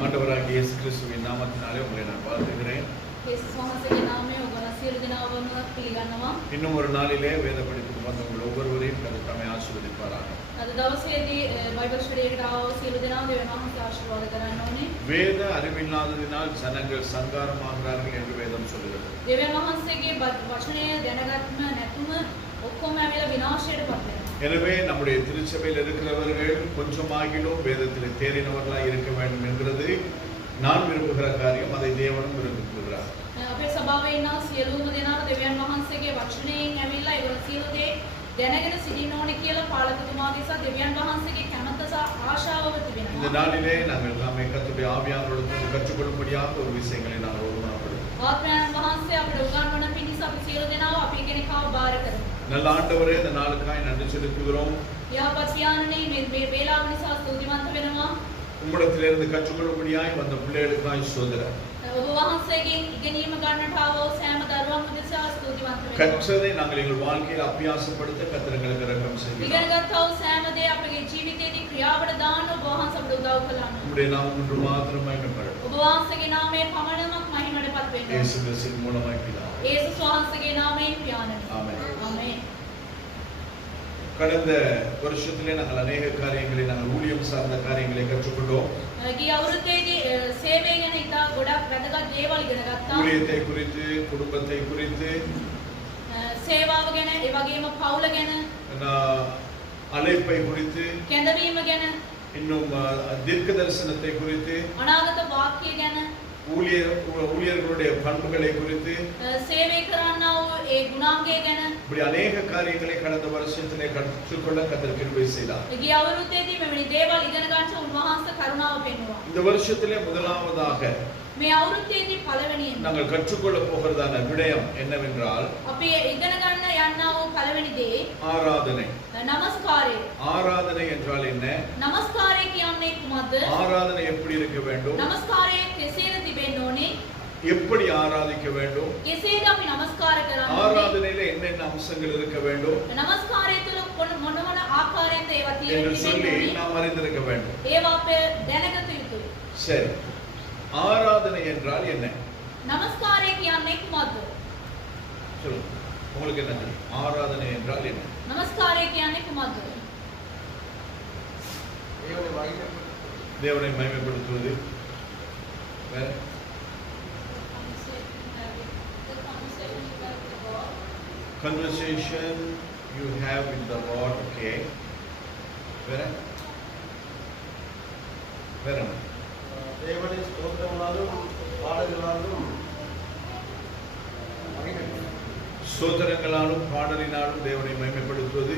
ஆண்டவராகிய இயேசு கிறிஸ்துவின் நாமத்தினாலே உங்களை நான் வாழ்த்துகிறேன். இன்னும் ஒரு நாளிலே வேத படிப்புக்கு வந்த உங்கள் ஒவ்வொருவரையும் கர்த்தர் தம்மை ஆசீர்வதிப்பாராக. வேத அறிவில்லாததினால் ஜனங்கள் சங்காரமாகிறார்கள் என்று வேதம் சொல்கிறது. எனவே நம்முடைய திருச்சபையில் இருக்கிறவர்கள் கொஞ்சமாகிலும் வேதத்தில் தேறினவர்களாக இருக்க வேண்டும் என்கிறது நான் விரும்புகிற காரியம். அதை தேவனும் விரும்புகிறார். இந்த நாளிலே நாங்கள் நம்மை கர்த்தருடைய ஆவியானவரிடமிருந்து கற்றுக்கொள்ளும்படியாக ஒரு விஷயங்களை நாங்கள் ஒருமனப்படுவோம். நல்ல ஆண்டவரே, இந்த நாளுக்காய் நன்றி செலுத்துகிறோம். உம்மிடத்திலிருந்து கற்றுக்கொள்ளும்படியாய் வந்த பிள்ளைகளுக்காய் ஸ்தோத்திரம். கற்றதை நாங்கள் எங்கள் வாழ்க்கையில் அபியாசப்படுத்த கர்த்தர் எங்களுக்கு இரக்கம் செய்வீராக. உம்முடைய நாமம் ஒன்று மாத்திரம் மகிமைப்படட்டும். இயேசு கிறிஸ்துவின் மூலமாய் பிதாவே. ஆமென். கடந்த வருஷத்திலே நாங்கள் அநேக காரியங்களை நாங்கள் ஊழியம் சார்ந்த காரியங்களை கற்றுக்கொண்டோம். ஊழியத்தை குறித்து, குடும்பத்தை குறித்து, அழைப்பை குறித்து, இன்னும் தீர்க்க தரிசனத்தை குறித்து, ஊழியர்களுடைய பண்புகளை குறித்து, இப்படி அநேக காரியங்களை கடந்த வருஷத்திலே கற்றுக்கொள்ள கர்த்தர் கிருபை செய்தார். இந்த வருஷத்திலே முதலாவதாக நாங்கள் கற்றுக்கொள்ள போகிறதான விடயம் என்னவென்றால் ஆராதனை. ஆராதனை என்றால் என்ன? ஆராதனை எப்படி இருக்க வேண்டும்? எப்படி ஆராதிக்க வேண்டும்? ஆராதனையில என்னென்ன அம்சங்கள் இருக்க வேண்டும் என்று சொல்லி நாம் அறிந்திருக்க வேண்டும். சரி, ஆராதனை என்றால் என்ன? சொல்லுங்க, உங்களுக்கு என்ன தெரியும்? ஆராதனை என்றால் என்ன? தேவனை மகிமைப்படுத்துவது. வேற? Conversation you have with the Lord. Okay. வேற? தேவனை ஸ்தோத்திரங்களாலும் பாடல்களாலும் ஸ்தோத்திரங்களாலும் பாடலினாலும் தேவனை மகிமைப்படுத்துவது.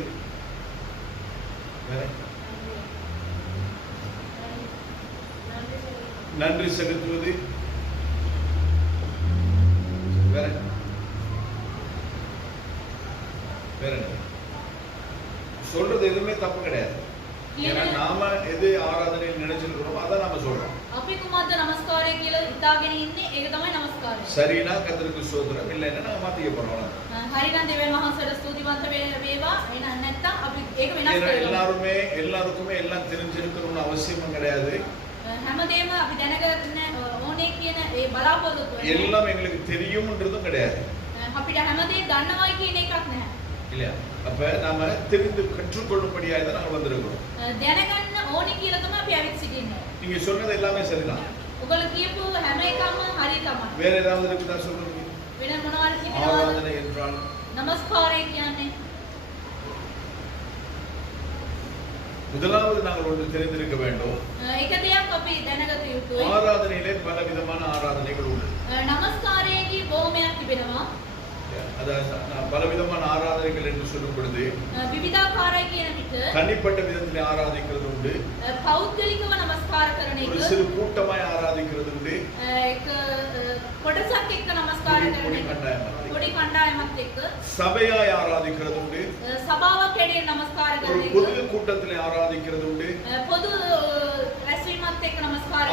நன்றி செலுத்துவது. வேற சொல்றது எதுவுமே தப்பு கிடையாது. ஏன்னா நாம எது ஆராதனையில் நினைச்சிருக்கிறோம் அதான் நாம சொல்றோம். சரினா கர்த்தருக்கு ஸ்தோத்திரம், இல்லைன்னா நாம மாத்திக்க போறோம். எல்லாருக்குமே எல்லாம் தெரிஞ்சிருக்கணும்னு அவசியமும் கிடையாது. எல்லாம் எங்களுக்கு தெரியும்ன்றதும் கிடையாது. இல்லையா? அப்ப நாம தெரிந்து கற்றுக்கொள்ளும்படியாக தான் நாங்க வந்திருக்கிறோம். நீங்க சொன்னது எல்லாமே சரிதான். வேற ஏதாவது இருக்குதா சொல்லுங்க. ஆராதனை என்றால் முதலாவது நாங்கள் ஒன்று தெரிந்திருக்க வேண்டும். ஆராதனையிலே பல விதமான ஆராதனைகள் உண்டு. பலவிதமான ஆராதனைகள் என்று சொல்லும் பொழுது தனிப்பட்ட விதத்தில் ஆராதிக்கிறது உண்டு, ஒரு சிறு கூட்டமாய் ஆராதிக்கிறது உண்டு, சபையாய் ஆராதிக்கிறது உண்டு, ஒரு பொது கூட்டத்தில் ஆராதிக்கிறது உண்டு.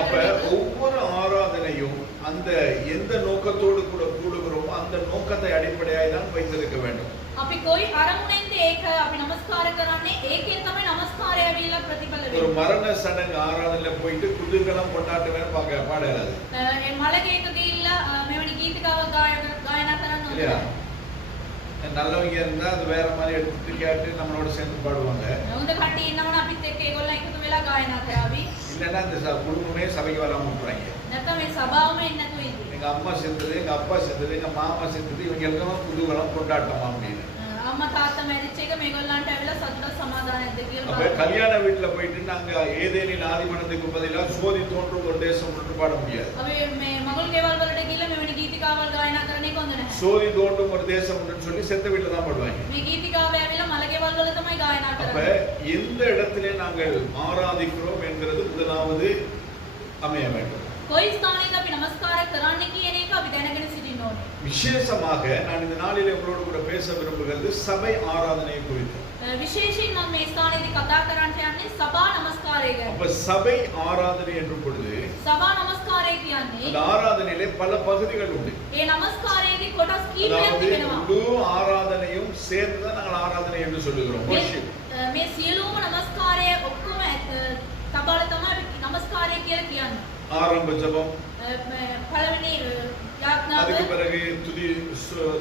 அப்ப ஒவ்வொரு ஆராதனையும் அந்த எந்த நோக்கத்தோடு கூட கூடுகிறோமோ அந்த நோக்கத்தை அடிப்படையாக தான் வைத்திருக்க வேண்டும். අපි කොයි අරමුණෙන්ද ඒක අපි নমස්කාර කරන්නේ ඒකෙන් තමයි নমස්කාරය ඇවිල්ලා ප්‍රතිඵල ஒரு වෙන්නේ. மரண சடங்கு ஆராதனையில போயிட்டு குதூகலம் கொண்டாட்டுவேன்னு பார்க்க பாடாது ඒ මලකේක ගිහිල්ලා මෙවැනි ගීතිකාවක් ගායනා කරන්න இல்லையா? ඕනේ. நல்லவங்க இருந்தா அது வேற மாதிரி எடுத்துட்டு கேட்டு நம்மளோட சேர்ந்து பாடுவாங்க. හොඳ කට්ටිය ඉන්නවනම් අපිත් එක්ක ඒගොල්ලෝ එකතු වෙලා ගායනා කරાવી. இல்லைன்னா இந்த குடும்பமே சபைக்கு வராம விட்டுறாங்க. නැත්නම් මේ සභාවම එන්නේ නැතුව ඉන්නේ. எங்க அம்மா செத்துது, எங்க அப்பா செத்துது, எங்க மாமா செத்துது, இவங்க எல்லாம் குதூகலம் கொண்டாட்டமா அப்படின்னு. අම්මා තාත්තා මැරිච්ච එක මේගොල්ලන්ට ඇවිල්ලා සතුට සමාදානයක්ද කියලා அப்ப බලන්න. கல்யாண வீட்டுல போயிட்டு நாங்க ஏதேனின் ஆதிமனத்துக்கு பதிலா சோதி தோன்றும் ஒரு தேசம் விட்டு பாட முடியாது. අපි මේ මගුල් ගෙවල් වලට ගිහිල්ලා මෙවැනි ගීතිකාවල් ගායනා කරන එක හොඳ නැහැ. சோதி தோன்றும் ஒரு தேசம் சொல்லி செத்த வீட்டுல தான் பாடுவாங்க. මේ ගීතිකාව ඇවිල්ලා මල ගෙවල් වල තමයි ගායනා அப்ப කරන්නේ. எந்த இடத்திலே நாங்கள் ஆராதிக்கிறோம் என்கிறது முதலாவது அமைய வேண்டும். කොයි ස්ථානයක අපි নমස්කාර කරන්නේ කියන එක අපි දැනගෙන සිටින්න ඕනේ. விசேஷமாக நான் இந்த நாளிலே உங்களோடு கூட பேச விரும்புகிறது சபை ஆராதனை குறித்து. විශේෂයෙන් මම මේ ස්ථානයේදී කතා කරන්න යන්නේ සභා নমස්කාරය ගැන. அப்ப சபை ஆராதனை என்ற பொழுது සභා নমස්කාරය කියන්නේ அந்த ஆராதனையிலே பல பகுதிகள் உண்டு. ඒ নমස්කාරයේදී කොටස් කීපයක් அதாவது තිබෙනවා. முழு ஆராதனையும் சேர்ந்துதான் நாங்கள் ஆராதனை என்று சொல்லுகிறோம். worship. මේ සියලුම নমස්කාරය ඔක්කොම තබාලා තමයි අපි নমස්කාරය කියලා කියන්නේ. ஆரம்ப ஜெபம், පළවෙනි යාඥාව, அதுக்கு பிறகு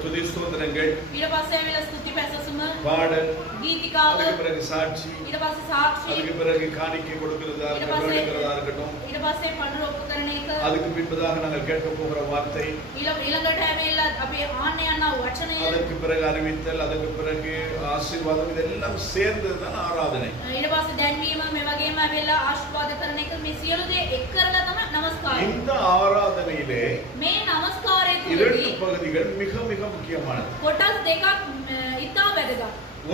துதி ஸ்தோத்திரங்கள், ඊට පස්සේ ඇවිල්ලා ස්තුති පැසසුම, பாடல், ගීතිකාව, அதுக்கு பிறகு சாட்சி, ඊට පස්සේ සාක්ෂි, அதுக்கு பிறகு காணிக்கை கொடுக்கிறதா இருக்கட்டும், ඊට පස්සේ පඬුරු ඔප්පු කරන එක, அதுக்கு பின்பதாக நாங்கள் கேட்க போகிற வார்த்தை, ඊළඟට ඇවිල්ලා අපි ආන්න යන වචනය, அதற்கு பிறகு அறிவித்தல், அதுக்கு பிறகு ஆசீர்வாதம், இதெல்லாம் சேர்ந்ததுதான் ஆராதனை. ඊට පස්සේ දැන්වීම, මේ වගේම ඇවිල්ලා ආශිර්වාද කරන එක, මේ සියලු දේ එක් කරලා තමයි নমස්කාරය. இந்த ஆராதனையிலே මේ নমස්කාරය இரண்டு තුලදී பகுதிகள் மிக மிக முக்கியமானது. කොටස් දෙකක් ඉතා වැදගත්.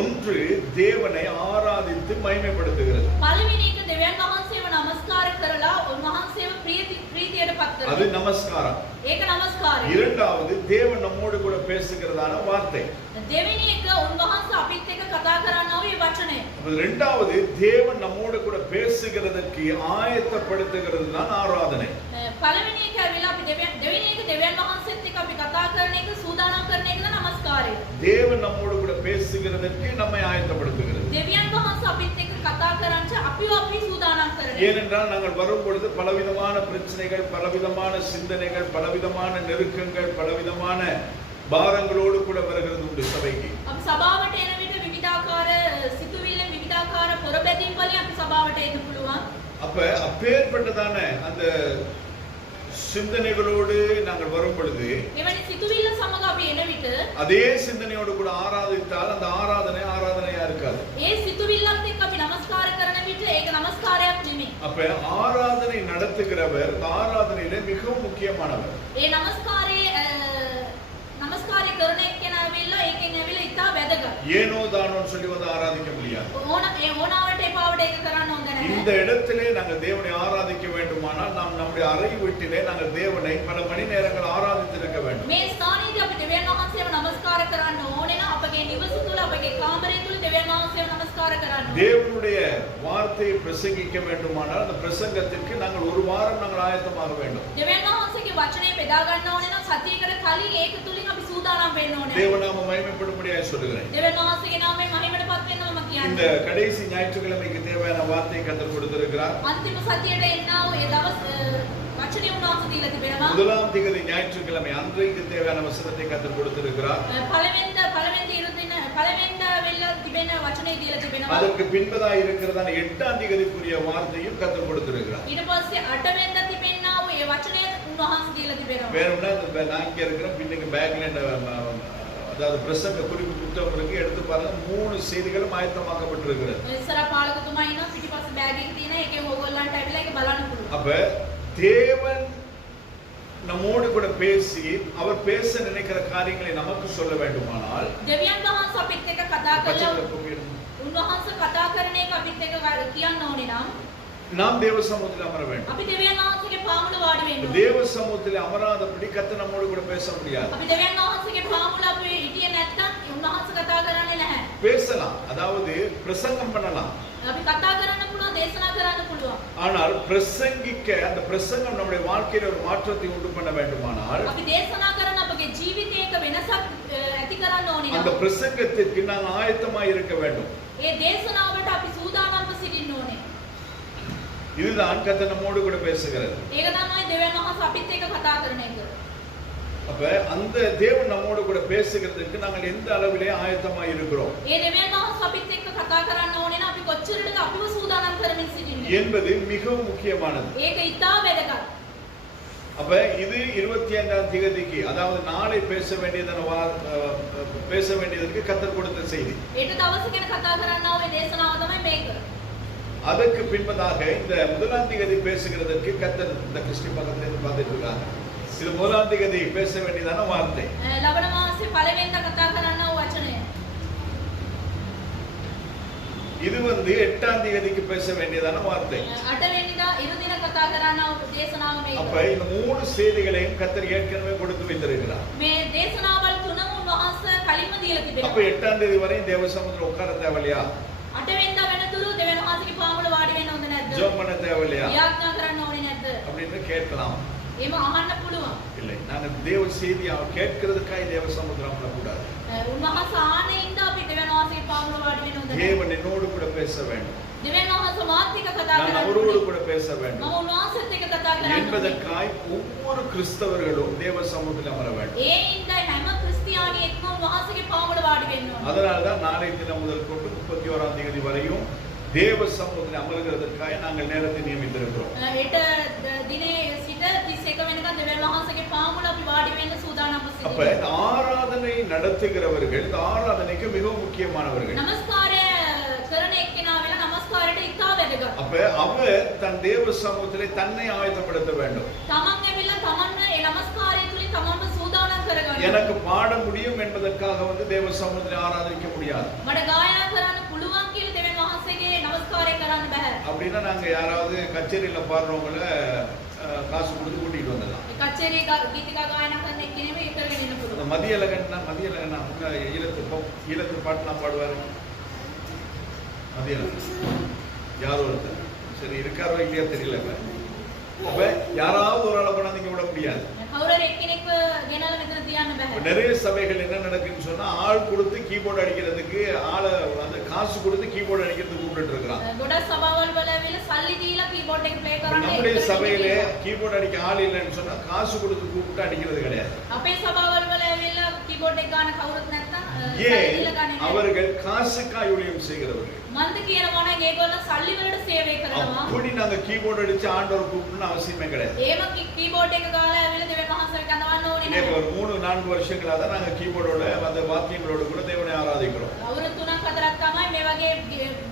ஒன்று தேவனை ஆராதித்து மகிமைப்படுத்துகிறது. පළවෙනි එක දෙවියන් වහන්සේව নমස්කාර කරලා උන්වහන්සේව ප්‍රීතියට පත් அது කරනවා. நமஸ்காரம். ඒක নমස්කාරය. இரண்டாவது தேவன் நம்மோடு கூட பேசுகிறதான வார்த்தை. දෙවෙනි එක උන්වහන්සේ අපිත් එක්ක කතා කරනවා මේ වචනය. அப்ப இரண்டாவது தேவன் நம்மோடு கூட பேசுகிறதற்கு ஆயத்தப்படுத்துகிறது தான் ஆராதனை. පළවෙනි එක ඇවිල්ලා අපි දෙවෙනි එක දෙවියන් වහන්සේත් එක්ක අපි කතා කරන එක සූදානම් කරන එක නමස්කාරය. தேவன் நம்மோடு கூட பேசுகிறதற்கு நம்மை ஆயத்தப்படுத்துகிறது. දෙවියන් වහන්සේ අපිත් එක්ක කතා කරන්ච අපි සූදානම් කරන්නේ. ஏனென்றால் நாங்கள் வரும் பொழுது பலவிதமான பிரச்சனைகள், பலவிதமான சிந்தனைகள், பலவிதமான நெருக்கங்கள், பலவிதமான பாரங்களோடு கூட வருகிறது உண்டு சபைக்கு. අපි සභාවට එන විට විවිධාකාර සිතුවිල්ල විවිධාකාර පොරබැදීම් වලින් අපි සභාවට එන්න පුළුවන්. அப்ப அப்பேற்பட்டதான அந்த சிந்தனைகளோடு நாங்கள் வரும் பொழுது එවැනි සිතුවිල්ල සමග අපි එන විට அதே சிந்தனையோடு கூட ஆராதித்தால் அந்த ஆராதனையா இருக்காது. ඒ සිතුවිල්ලත් එක්ක අපි নমස්කාර කරන විට ඒක নমස්කාරයක් නෙමෙයි. அப்ப ஆராதனை நடத்துகிறவர் இந்த ஆராதனையிலே மிகவும் முக்கியமானவர். ඒ নমස්කාරය කරන එක්කෙනා ඇවිල්ලා ඒකෙන් ඇවිල්ලා ඉතා වැදගත්. ஏனோ தானோன்னு சொல்லி வந்து ஆராதிக்க முடியாது. ඕනාවට එපාවට ඒක කරන්න හොඳ නැහැ. இந்த இடத்திலே நாங்கள் தேவனை ஆராதிக்க வேண்டுமானால் நாம் நம்முடைய அறை வீட்டிலே நாங்கள் தேவனை பல மணி நேரங்கள் ஆராதித்திருக்க வேண்டும். මේ ස්ථානයේදී අපි දෙවියන් වහන්සේව নমස්කාර කරන්න ඕනේ නම් අපගේ නිවස තුල අපගේ කාමරය තුල දෙවියන් වහන්සේව নমස්කාර කරන්න ඕනේ. தேவனுடைய வார்த்தையை பிரசங்கிக்க வேண்டுமானால் அந்த பிரசங்கத்திற்கு நாங்கள் ஒரு வாரம் நாங்கள் ஆயத்தமாக வேண்டும். දෙවියන් වහන්සේගේ වචනේ බෙදා ගන්න ඕනේ නම් සතියකට කලින් ඒක තුලින් අපි සූදානම් වෙන්න ඕනේ. தேவநாம மகிமைப்படும்படியாக சொல்லுகிறேன். දෙවියන් වහන්සේගේ නාමයෙන් මහිමටපත් වෙන්න මම இந்த කියන්නේ. கடைசி ஞாயிற்றுக்கிழமைக்கு தேவையான வார்த்தையை கர்த்தர் கொடுத்திருக்கிறார். අන්තිම සතියට එන්නා වූ ඒ දවස් වචනේ උන්වහන්සේ දීලා තිබෙනවා. முதலாம் திகதி ஞாயிற்றுக்கிழமை அன்றைக்கு தேவையான வசனத்தை கர்த்தர் கொடுத்திருக்கிறார். පළවෙනිදා වෙලා තිබෙන වචනේ දීලා තිබෙනවා. அதற்கு பின்பதாக இருக்கிறதான 8ஆம் திகதிக்குரிய வார்த்தையும் கர்த்தர் கொடுத்திருக்கிறார். ඊට පස්සේ 8 වෙනිදා තිබෙනා වූ ඒ වචනේ උන්වහන්සේ දීලා තිබෙනවා. வேணும்னா நான் இங்க இருக்கிற பின்னுக்கு பேக்ல அதாவது பிரசங்க குறிப்பு புத்தகம் இருக்கு, எடுத்து பாருங்க. 3 செய்திகளும் ஆயத்தமாக்கப்பட்டிருக்கிறது. ඉස්සර පාලකතුමා ඉන්නවා පිටිපස්සේ බෑග් එක තියෙනවා. ඒකෙන් ඕගොල්ලන්ට ඇවිල්ලා ඒක බලන්න පුළුවන්. அப்ப தேவன் நம்மோடு கூட பேசி அவர் பேச நினைக்கிற காரியங்களை நமக்கு சொல்ல வேண்டுமானால் දෙවියන් වහන්සේ අපිත් එක්ක කතා කරලා උන්වහන්සේ කතා කරන එක අපිත් එක්ක කියන්න ඕනේ නම් நாம் தேவ சமூகத்தில் அமர வேண்டும். අපි දෙවියන් වහන්සේගේ පාමුල වාඩි වෙන්න ඕනේ. தேவ சமூகத்தில் அமராதபடி கர்த்தர் நம்மோடு கூட பேச முடியாது. අපි දෙවියන් වහන්සේගේ පාමුල අපි හිටියේ නැත්තම් උන්වහන්සේ කතා කරන්නේ නැහැ. பேசலாம், அதாவது பிரசங்கம் பண்ணலாம். අපි කතා කරන්න පුළුවන්, දේශනා කරන්න පුළුවන්. ஆனால் பிரசங்கிக்க அந்த பிரசங்கம் நம்முடைய வாழ்க்கையில ஒரு மாற்றத்தை உண்டு பண்ண வேண்டுமானால் අපි දේශනා කරන අපගේ ජීවිතයක වෙනසක් ඇති කරන්න ඕනේ அந்த නම් பிரசங்கத்திற்கு நாம் ஆயத்தமாய் இருக்க வேண்டும். ඒ දේශනාවට අපි සූදානම්ව සිටින්න ඕනේ. இதுதான் கர்த்தர் நம்மோடு கூட பேசுகிறது. ඒක තමයි දෙවියන් වහන්සේ අපිත් එක්ක කතා කරන එක. அப்ப அந்த தேவன் நம்மோடு கூட பேசுகிறதுக்கு நாங்கள் எந்த அளவிலே ஆயத்தமாய் இருக்கிறோம் ඒ දෙවියන් වහන්සේ අපිත් එක්ක කතා කරන්න ඕනේ නම් අපි කොච්චරද අපිව සූදානම් කරමින් සිටින්නේ. என்பது மிகவும் முக்கியமானது. ඒක ඉතා වැදගත්. அப்ப இது 25ஆம் தேதிக்கு அதாவது நாளை பேச வேண்டியதற்கு கர்த்தர் கொடுத்த செய்தி. ඊට දවස ගැන කතා කරන්න ඕනේ දේශනාව තමයි මේක. அதற்கு பின்பதாக இந்த 1ஆம் தேதி பேசுகிறதற்கு கர்த்தர் இந்த கிறிஸ்டி பக்கத்துல இருந்து பார்த்துட்டு இருக்காங்க. இது 1ஆம் தேதி பேச வேண்டியதான வார்த்தை. ලබන මාසේ පළවෙනිදා කතා කරන්න ඕ වචනය. இது 8ஆம் தேதிக்கு பேச வேண்டியதான வார்த்தை. 8 වෙනිදා ඉරුදින කතා කරන්න ඕ දේශනාව அப்ப මේක. இந்த 3 செய்திகளையும் கர்த்தர் ஏற்கனவே கொடுத்து வைத்திருக்கிறார். මේ දේශනාවල් තුනම උන්වහන්සේ කලින්ම දීලා அப்ப තිබෙනවා. 8ஆம் தேதி வரை தேவ சமூகத்துல உட்கார தேவையில்லையா? 8 වෙනිදා වෙනතුරු දෙවියන් වහන්සේගේ පාමුල වාඩි වෙන්න හොඳ නැද්ද? ஜெபம் பண்ண தேவையில்லையா යාඥා කරන්න ඕනේ නැද්ද? அப்படின்னு கேட்கலாம். එහෙම අහන්න පුළුවන්. இல்லை, நாங்க தேவ செய்தியை கேட்கிறதுக்காக தேவ சமுத்திரம் கூடாது. උන්වහන්සේ ආනෙින්ද අපි දෙවියන් වහන්සේගේ පාමුල වාඩி වෙන්න හොඳ නැහැ. தேவன் என்னோடு கூட பேச வேண்டும், දෙවියන් වහන්සේ මාත් එක්ක කතා நான் කරන්න அவரோடு ඕනේ. கூட பேச මම வேண்டும் උන්වහන්සේත් එක්ක කතා කරන්න ඕනේ. என்பதற்காய் ஒவ்வொரு கிறிஸ்தவர்களும் தேவ சமூகத்தில் அமர வேண்டும். ඒ ඉඳයි හැම ක්‍රිස්තියානියෙක්ම උන්වහන්සේගේ පාමුල වාඩි වෙන්න ඕනේ. அதனால்தான் நாளை தினம் முதல் கொண்டு 31ஆம் தேதி வரையும் தேவ சமூகத்தில் அமர்கிறதற்காக நாங்கள் நேரத்தை நியமித்திருக்கிறோம். හෙට දිනේ සිට 31 වෙනිදා දෙවියන් වහන්සේගේ පාමුල අපි වාඩි වෙන්න සූදානම්ව அப்ப සිටිනවා. இந்த ஆராதனை நடத்துகிறவர்கள் இந்த ஆராதனைக்கு மிக முக்கியமானவர்கள். නමස්කාරය කරන එක්කෙනා වෙලා නමස්කාරයට ඉතා වැදගත්. அப்ப அவர் தன் தேவ சமூகத்திலே தன்னை ஆயத்தப்படுத்த வேண்டும். තමන් ඇවිල්ලා තමන්ව ඒ නමස්කාරය තුලින් තමන්ව සූදානම් කරගන්න. எனக்கு பாட முடியும் என்பதற்காக தேவ சமூகத்தில் ஆராதிக்க முடியாது. මට ගායනා කරන්න පුළුවන් කියලා දෙවියන් වහන්සේගේ නමස්කාරය කරන්න බෑ. அப்படின்னா நாங்க யாராவது கச்சேரியில பாடுறவங்கள காசு கொடுத்து கூட்டிட்டு வந்துடலாம். ඒ කච්චේරි ගීතිකා ගායනා කරන එක්කෙනෙම ඒක කරගෙන ඉන්න அந்த පුළුවන්. மதியழகன்னா அவங்க ஈழத்து பாட்டுலாம் பாடுவாரு. மதியழகன் யாரோ ஒருத்தர், சரி இருக்காரோ இல்லையா தெரியல. அப்ப யாராவது ஒரு ஆளை கொண்டாந்து விட முடியாது. කවුරුහරි එක්කෙනෙක්ව ගෙනල්ලා මෙතන තියන්න இப்ப බෑ. நிறைய சபைகள் என்ன நடக்குன்னு சொன்னா ஆள் கொடுத்து கீபோர்டு அடிக்கிறதுக்கு ஆளை அந்த காசு கொடுத்து கீபோர்டு அடிக்கிறதுக்கு கூப்பிட்டு இருக்கிறான். ගොඩක් සභාවල් වල ඇවිල්ලා සල්ලි දීලා කීබෝඩ් එක ප්ලේ කරන්න நம்முடைய ඒක சபையிலே කරන්නේ. கீபோர்டு அடிக்க ஆள் இல்லைன்னு சொன்னா காசு கொடுத்து கூப்பிட்டு அடிக்கிறது கிடையாது. අපේ සභාවල් වල ඇවිල්ලා කීබෝඩ් එක ගන්න කවුරුත් නැත්තම් සල්ලි ஏன் දීලා ගන්නේ නැහැ. அவர்கள் காசுக்காய் ஊழியம் செய்கிறவர்கள். මන්ද කියනවා නම් ඒගොල්ලෝ සල්ලි වලට සේවය කරනවා. அப்படி நாங்க கீபோர்டு அடிச்சு ஆண்டவர் கூப்பிடணும்னு அவசியமே கிடையாது. ඒම කීබෝඩ් එක ගාලා ඇවිල්ලා දෙවියන් වහන්සේට කඳවන්න ඕනේ இன்னைக்கு නැහැ. ஒரு 3-4 வருஷங்களா தான் நாங்க கீபோர்டோட அந்த வாத்தியங்களோட கூட தேவனை ஆராதிக்கிறோம். අවුරුදු 3ක් 4ක් තමයි මේ වගේ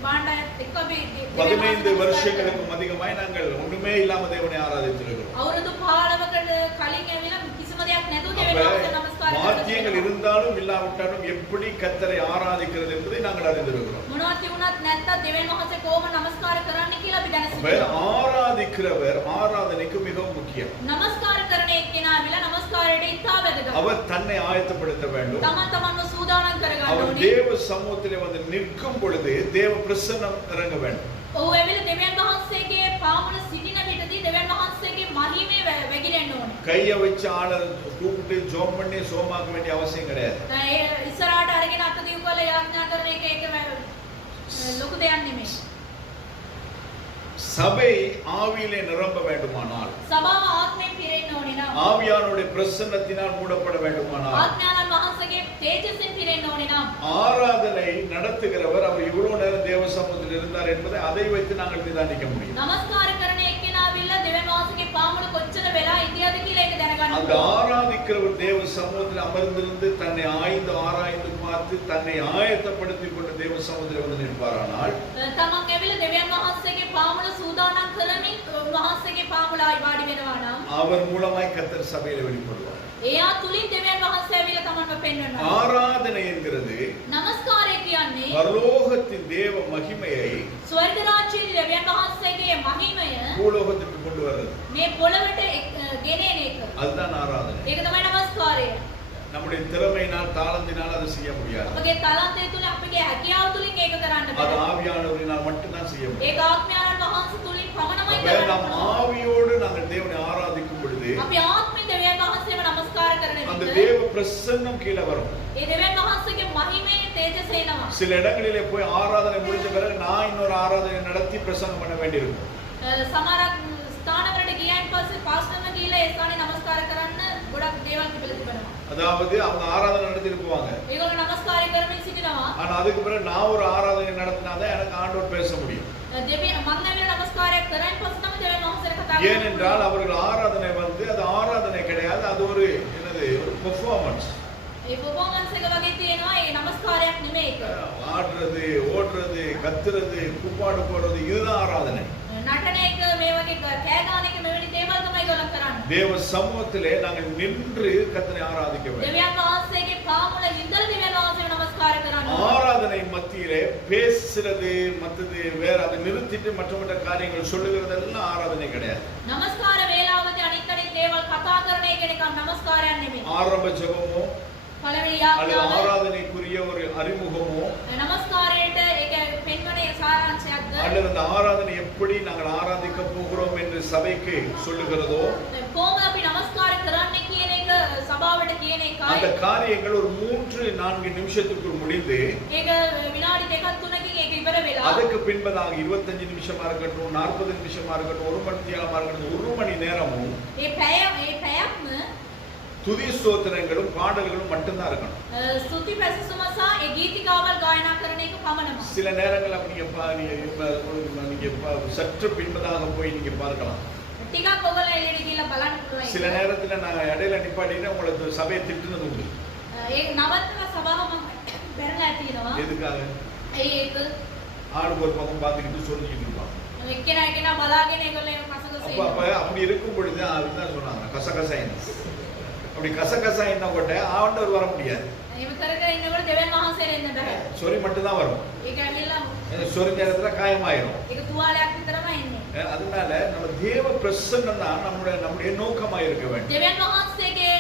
බාණ්ඩයත් එක්ක අපි 15 வருஷங்களுக்கும் அதிகமாய் நாங்கள் ஒண்ணுமே இல்லாம தேவனை ஆராதிச்சிருக்கிறோம். අවුරුදු 15කට කලින් ඇවිල්ලා කිසිම දෙයක් නැතුව දෙවියන් වහන්සේ නමස්කාර வாத்தியங்கள் இருந்தாலும் இல்லாவிட்டாலும் எப்படி கர்த்தரை ஆராதிக்கிறது என்பதை நாங்கள் அறிந்திருக்கிறோம். මොනවද තිබුණත් නැත්තම් දෙවියන් වහන්සේ කොහොම නමස්කාර කරන්න කියලා අපි දැන அப்ப සිටිනවා. ஆராதிக்கிறவர் ஆராதனைக்கு மிகவும் முக்கியம். නමස්කාර කරන එක්කෙනා ඇවිල්ලා නමස්කාරයට ඉතා වැදගත්. அவர் தன்னை ஆயத்தப்படுத்த வேண்டும். තමන් තමන්ව සූදානම් කරගන්න அவர் ඕනේ. தேவ சமூகத்திலே நிற்கும் பொழுது தேவ பிரசன்னம் இறங்க வேண்டும். ඔහු ඇවිල්ලා දෙවියන් වහන්සේගේ පාමුල සිටින විටදී දෙවියන් වහන්සේගේ මහිමේ වැగిරෙන්න ඕනේ. கைய வச்சு ஆளை கூப்பிட்டு ஜோம் பண்ணி சோமாக்க வேண்டிய அவசியம் கிடையாது. ඒ ඉස්සරහට අරගෙන අත දියු කරලා යාඥා කරන එක ඒක ලොකු දෙයක් නෙමෙයි. சபை ஆவியிலே நிரம்ப வேண்டுமானால், සභාව ආත්මයෙන් පිරෙන්න ඕනේ නම්, ஆவியானுடைய பிரசன்னத்தினால் மூடப்பட வேண்டுமானால், ආත්මයන් වහන්සේගේ තේජසින් පිරෙන්න ඕනේ නම්, ஆராதனை நடத்துகிறவர் அவர் இவ்வளவு நேரம் தேவ சமூகத்தில் இருந்தார் என்பதை அதை வைத்து நாங்கள் நிதானிக்க முடியும். නමස්කාර කරන එක්කෙනා ඇවිල්ලා දෙවියන් වහන්සේගේ පාමුල කොච්චර වෙලා ඉතියාද කියලා ඒක දැනගන්න அந்த ඕනේ. ஆராதிக்கிறவர் தேவ சமூகத்தில் அமர்ந்திருந்து தன்னை ஆராய்ந்து பார்த்து தன்னை ஆயத்தப்படுத்திக் கொண்டு தேவ சமூகத்தில் வந்து நிற்பாரானால், තමන් ඇවිල්ලා දෙවියන් වහන්සේගේ පාමුල සූදානම් කරමින් උන්වහන්සේගේ පාමුලයි වාඩි වෙනවා නම්, அவர் மூலமாய் கர்த்தர் சபையில வெளிப்படுவார். එයා තුලින් දෙවියන් වහන්සේ ඇවිල්ලා තමන්ව පෙන්වනවා. ஆராதனை என்கிறது නමස්කාරය කියන්නේ பரலோகத்தின் தேவ மகிமையை ස්වර්ග රාජ්‍යයේ දෙවියන් වහන්සේගේ මහිමය பூலோகத்திற்கு கொண்டு வர்றது. මේ පොළවට ගෙනෙන එක. அதுதான் ஆராதனை. ඒක තමයි නමස්කාරය. நம்முடைய திறமையினால் தாளந்தினால் அதை செய்ய முடியாது. අපගේ තාලන්තය තුල අපගේ හැකියාව තුලින් ඒක කරන්න அது බෑ. ஆவியானவரினால் மட்டும்தான் செய்ய முடியும். ඒක ආත්මයන් වහන්සේ තුලින් පමණමයි அப்ப කරන්න நாம் පුළුවන්. ஆவியோடு நாங்கள் தேவனை ஆராதிக்கும் பொழுது අපි ආත්මෙන් දෙවියන් වහන්සේව නමස්කාර කරන அந்த විට தேவ பிரசன்னம் கீழே வரும். ඒ දෙවියන් වහන්සේගේ මහිමේ තේජස එනවා. சில இடங்களிலே போய் ஆராதனை முடிஞ்ச பிறகு நான் இன்னொரு ஆராதனை நடத்தி பிரசங்கம் பண்ண வேண்டியிருக்கும். සමහරක් ස්ථානවලට ගියන් පස්සේ පාස්ටර්ලා ගිහලා ඒ ස්ථානේ නමස්කාර කරන්න ගොඩක් දේවල් තිබිලා තිබෙනවා. அதாவது அவங்க ஆராதனை நடத்திட்டு போவாங்க. ඒගොල්ලෝ නමස්කාරය කරමින් සිටිනවා. ஆனா அதுக்கு பிறகு நான் ஒரு ஆராதனை நடத்தினாதான் எனக்கு ஆண்டவர் பேச முடியும். දෙවියන් මම නැවල නමස්කාරයක් කරන් පස්සේ තමයි දෙවියන් වහන්සේට කතා කරන්න. ஏனென்றால் அவர்கள் ஆராதனை வந்து அது ஆராதனை கிடையாது, அது ஒரு என்னது ஒரு பெர்ஃபார்மன்ஸ். ඒ performance එක වගේ තියෙනවා. ඒ නමස්කාරයක් නෙමෙයි ඒක. ஆடுறது, ஓடுறது, கத்துறது, கூப்பாடு போடுறது இதுதான் ஆராதனை. නටන එක මේ වගේ කෑ ගන්න එක මෙවැනි දේවල් තමයි ඒගොල්ලෝ කරන්නේ. தேவ சமூகத்திலே நாங்கள் நின்று கர்த்தரை ஆராதிக்க வேண்டும். දෙවියන් වහන්සේගේ පාමුල ඉඳලා දෙවියන් වහන්සේව නමස්කාර කරන්න. ஆராதனை மத்தியிலே பேசுறது மத்தது வேற, அதை நிறுத்திட்டு மற்ற காரியங்கள் சொல்லுகிறதெல்லாம் ஆராதனை கிடையாது. නමස්කාර වේලාවදී අනිත් අනිත් දේවල් කතා කරන එක නිකන් නමස්කාරයක් නෙමෙයි. ஆரம்ப ஜெபமோ පළවෙනි அல்லது යාඥාව ஆராதனைக்குரிய ஒரு அறிமுகமோ නමස්කාරයට ඒක පෙන්වන සාරාංශයක්ද அல்லது அந்த ஆராதனை எப்படி நாங்கள் ஆராதிக்க போகிறோம் என்று சபைக்கு சொல்லுகிறதோ කොහොමද අපි නමස්කාර කරන්නේ කියන එක සභාවට කියන அந்த එකයි. காரியங்கள் ஒரு 3-4 நிமிஷத்துக்குள் முடிந்து ඒක විනාඩි දෙකක් තුනකින් ඒක ඉවර වෙලා அதுக்கு பின்பதாக 25 நிமிஷமா இருக்கட்டும், 40 நிமிஷமா இருக்கட்டும், 1 மணி நேரமா இருக்கட்டும், 1 மணி நேரமும் ඒ පැයක්ම துதி ஸ்தோத்திரங்களும் பாடல்களும் மட்டும்தான் இருக்கணும். ස්තුති පැසසුම සහ ඒ ගීතිකාවල් ගායනා කරන එක පමණම. சில நேரங்கள் அப்படி நீங்க சற்று பின்பதாக போய் நீங்க பார்க்கலாம். ටිකක් ඔයගොල්ලෝ එළියට ගිහලා බලන්න පුළුවන්. சில நேரத்துல நான் இடையில நிப்பாட்டிட்டு உங்களுக்கு சபையை திட்டுனது உண்டு. ඒ නවත්තන සභාව මම බැරලා තියෙනවා. எதுக்காக? ඒක ஆடு ஒரு பக்கம் பார்த்துக்கிட்டு சொல்லிக்கிட்டு இருப்பாங்க. එක්කෙනා එක්කෙනා බලාගෙන ඒගොල්ලෝ කසකස அப்ப அப்படி இருக்கும் பொழுது அதுதான் சொன்னாங்க கசகசைன்னு. அப்படி கசகசைன்னா கூட ஆண்டவர் வர முடியாது. එහෙම කර කර ඉන්නකොට දෙවියන් වහන්සේ එන්න බෑ. சொறி மட்டும் தான் வரும். ඒක ඇවිල්ලා சொறி நேரத்துல காயமாயிரும். ඒක තුවාලයක් විතරමයි එන්නේ. அதனால நம்ம தேவ பிரசன்னம் தான் நம்முடைய நோக்கமா இருக்க வேண்டும். දෙවියන් වහන්සේගේ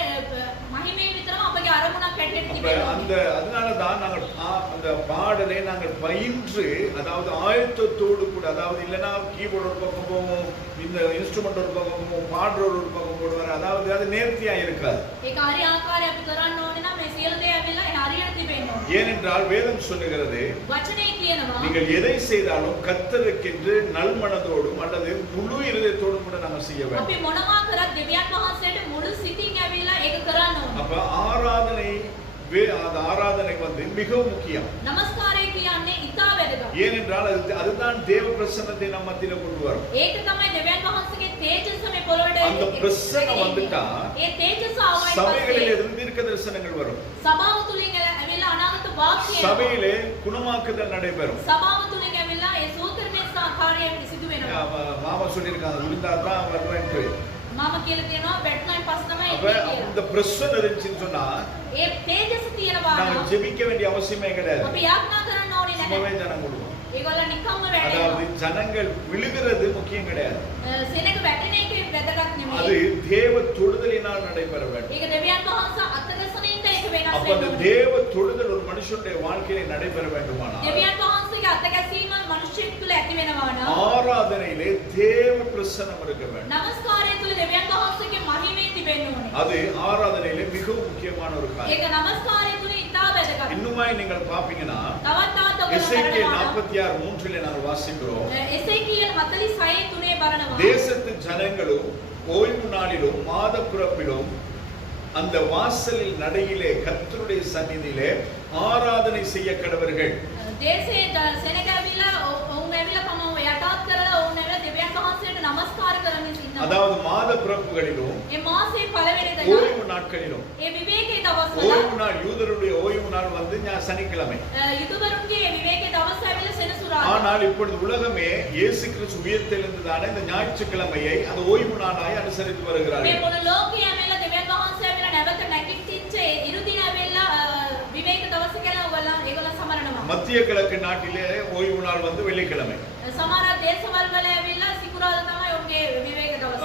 මහිමේ විතරම අපගේ අරමුණක් හැටියට அப்ப තිබෙනවා. அதனால தான் நாங்கள் அந்த பாடலை நாங்கள் பயின்று, அதாவது ஆயத்தத்தோடு கூட, அதாவது இல்லைன்னா கீபோர்டு ஒரு பக்கம் போவோம், இந்த இன்ஸ்ட்ருமெண்ட் ஒரு பக்கம் போவோம், பாடுறவர் ஒரு பக்கம் போடுவார், அதாவது அது நேர்த்தியா இருக்காது. ඒක හරි ආකාරය අපි කරන්න ඕනේ නම් මේ සියලු දේ ඇවිල්ලා හරියට තිබෙන්න ඕනේ. ஏனென்றால் வேதம் சொல்லுகிறது, වචනේ කියනවා நீங்கள் எதை செய்தாலும் கர்த்தருக்கென்று நல்மனதோடும் அல்லது முழு இருதயத்தோடும் கூட நாங்கள் செய்ய வேண்டும். අපි මොනවා කරත් දෙවියන් වහන්සේට මුළු සිතින් ඇවිල්ලා ඒක කරන්න ඕනේ. அப்ப ஆராதனை வந்து மிகவும் முக்கியம். නමස්කාරය කියන්නේ ඉතා වැදගත්. ஏனென்றால் அதுதான் தேவ பிரசன்னத்தை நம்ம மத்தியில கொண்டு வரும். ඒක තමයි දෙවියන් වහන්සේගේ තේජස මේ පොළොවට அந்த பிரசன்னம் வந்துட்டா ඒ තේජස ආවයින් சபைகளில் පස්සේ இருந்து தீர்க்க தரிசனங்கள் வரும். සභාව තුලින් ඇවිල්ලා අනාගත වාක්‍ය சபையிலே குணமாக்குதல் நடைபெறும். සභාව තුලින් ඇවිල්ලා ඒ සූත්‍රමය කාර්යය සිදු වෙනවා. மாமா சொல்லியிருக்காங்க, விழுந்தாதான் வருவேன்ட்டு. මම කියලා කියනවා බැට්මන් පස් තමයි அப்ப එන්නේ කියලා. அந்த பிரசன்னம் இருந்துச்சுன்னு சொன்னா ඒ තේජස තියෙනවා நாங்க නම් ஜெபிக்க வேண்டிய அவசியமே கிடையாது. අපි යාඥා කරන්න ඕනේ சும்மாவே නැහැ. ஜனம் கொடுக்கும். ඒගොල්ලෝ නිකම්ම அதாவது වැඩෙනවා. ஜனங்கள் விழுகிறது முக்கியம் கிடையாது. සෙනඟ වැටෙන එක වැදගත් அது නෙමෙයි. தேவ தொழுதலினால் நடைபெற வேண்டும். ඒක දෙවියන් වහන්සේ අත්දැකීමෙන් ඒක වෙනස් அப்ப அந்த වෙනවා. தேவ தொழுதல் ஒரு மனுஷனுடைய வாழ்க்கையில நடைபெற வேண்டுமானால் දෙවියන් වහන්සේගේ අත්දැකීම මනුෂ්‍යයෙක් තුළ ඇති වෙනවා නම් ஆராதனையிலே தேவ பிரசன்னம் இருக்க வேண்டும். නමස්කාරය තුළ දෙවියන් වහන්සේගේ මහිමේ තිබෙන්න ඕනේ. அது ஆராதனையிலே மிகவும் முக்கியமான ஒரு காரியம். ඒක නමස්කාරය තුළ ඉතා වැදගත්. இன்னுமாய் நீங்கள் பாப்பீங்கன்னா තවත් ඔයගොල්ලෝ எசேக்கியேல் බලනවා. 46:3 நாங்கள் வாசிக்கிறோம். එසේකියල් 46:3 බලනවා. தேசத்து ஜனங்களும் ஓய்வு நாளிலும் மாத பிறப்பிலும் அந்த வாசலில் நடையிலே கர்த்தருடைய சந்நிதியிலே ஆராதனை செய்ய கடவர்கள். දේශයේ සෙනගවිලා ඔවුන් ඇවිල්ලා තමව යටත් කරලා ඔවුන් ඇවිල්ලා දෙවියන් වහන්සේට නමස්කාර කරමින් ඉන්නවා. அதாவது மாத பிறப்புகளிலும் ඒ මාසේ පළවෙනි දා ஓய்வு நாட்களிலும். ඒ විවේකයේ දවස්වල ஓய்வு நாள், யூதருடைய ஓய்வு நாள் வந்து சனிக்கிழமை. යුතුවරුන්ගේ විවේකයේ දවස් ඇවිල්ලා සෙනසුරාදා. ஆனால் இப்பொழுது உலகமே இயேசு கிறிஸ்து உயிர்த்தெழுந்ததான இந்த ஞாயிற்றுக்கிழமையை அந்த ஓய்வு நாளாய் அனுசரித்து මේ வருகிறார்கள். මොන ලෝකයේ ඇවිල්ලා දෙවියන් වහන්සේ ඇවිල්ලා නැවත නැගිටිච්ච ඒ ඉරුදින ඇවිල්ලා විවේක දවස කියලා ඒගොල්ලෝ සමරනවා. மத்திய கிழக்கு நாட்டிலே ஓய்வு நாள் வந்து வெள்ளிக்கிழமை. සමහර දේශවල වල ඇවිල්ලා සිකුරාදා තමයි ඔවුන්ගේ විවේක දවස.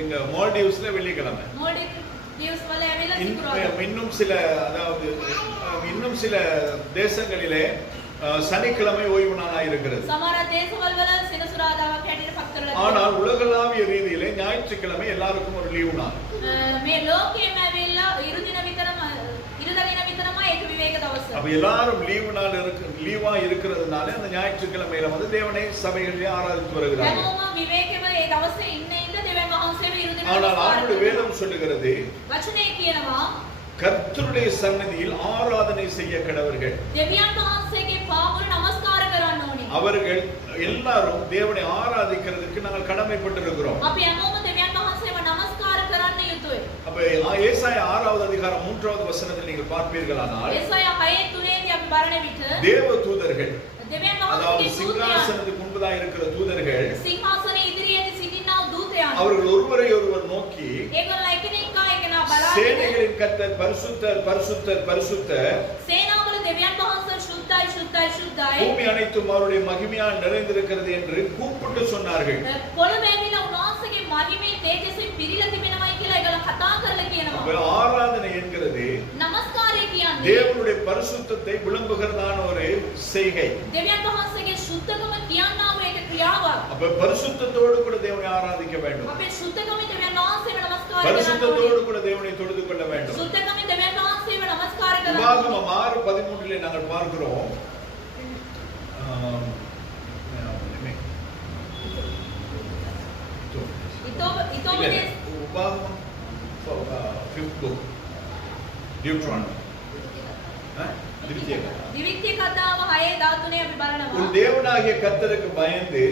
எங்க மால்டீவ்ஸ்ல வெள்ளிக்கிழமை. දිවස්වල ඇවිල්ලා සිකුරාදා. இன்னும் சில அதாவது இன்னும் சில தேசங்களிலே சனிக்கிழமை ஓய்வு நாளா இருக்கிறது. සමහර දේශවල වල සෙනසුරාදාවක් හැටියට පත් කරලා තියෙනවා. ஆனால் உலகளாவிய ரீதியிலே ஞாயிற்றுக்கிழமை எல்லாருக்கும் ஒரு லீவு நாள். මේ ලෝකයේම ඇවිල්ලා ඉරුදින විතරම ඉරුදා දින විතරමයි ඒක විවේක දවස. அப்ப எல்லாரும் லீவா இருக்கிறதுனால அந்த ஞாயிற்றுக்கிழமையில வந்து தேவனை சபைகளிலே ஆராதித்து வருகிறார்கள். හැමෝම විවේකෙම ඒ දවසේ ඉන්න ඉන්න දෙවියන් වහන්සේව ඉරුදින ஆனால் ஆண்டவருடைய வேதம் சொல்லுகிறது වචනේ කියනවා கர்த்தருடைய சந்நிதியில் ஆராதனை செய்ய கடவர்கள். දෙවියන් වහන්සේගේ පාමුල නමස්කාර කරන්න ඕනේ. அவர்கள் எல்லாரும் தேவனை ஆராதிக்கிறதுக்கு நாங்கள் கடமைப்பட்டிருக்கிறோம். අපි හැමෝම දෙවියන් වහන්සේව නමස්කාර කරන්න යුතුයි. அப்ப ஏசாயா 6வது அதிகாரம் 3வது வசனத்தில் நீங்கள் பார்ப்பீர்களானால் ඒසායා 6:3 අපි බලන විට தேவ தூதர்கள் දෙවියන් அதாவது වහන්සේගේ දූතයන් சிங்காசனத்துக்கு முன்பதாக இருக்கிற தூதர்கள் සිංහාසනයේ ඉදිරියේ සිටිනා දූතයන් அவர்கள் ஒருவரை ஒருவர் நோக்கி ඒගොල්ලෝ එකිනෙකා එකනා බලාගෙන சேனைகளின் கர்த்தர் பரிசுத்தர் பரிசுத்தர் பரிசுத்தர் සේනාවල දෙවියන් වහන්සේ ශුද්ධයි ශුද්ධයි ශුද්ධයි பூமி அனைத்தும் அவருடைய மகிமையால் நிறைந்திருக்கிறது என்று கூப்பிட்டு சொன்னார்கள். පොළොවේ ඇවිල්ලා උන්වහන්සේගේ මහිමේ තේජසින් පිරීලා තිබෙනවායි කියලා ඒගොල්ලෝ කතා කරලා කියනවා. அப்ப ஆராதனை என்கிறது නමස්කාරය කියන්නේ தேவனுடைய பரிசுத்தத்தை விளம்புகிறதான ஒரு செய்கை. දෙවියන් වහන්සේගේ ශුද්ධකම කියනවා ඒක ක්‍රියාවක්. அப்ப பரிசுத்தத்தோடு கூட தேவனை ஆராதிக்க வேண்டும். අපේ ශුද්ධකම දෙවියන් වහන්සේව නමස්කාර කරනවා. பரிசுத்தத்தோடு கூட தேவனை தொழுது கொள்ள வேண்டும். ශුද්ධකම දෙවියන් වහන්සේව නමස්කාර කරනවා. உபாகமம் 6:13 நாங்கள் பார்க்கிறோம். ඉතෝබදේ உபாகமம் 5th book Deuteronomy. දිවිත්‍ය කතාව 6:13 අපි බලනවා. உன் தேவனாகிய கர்த்தருக்கு பயந்து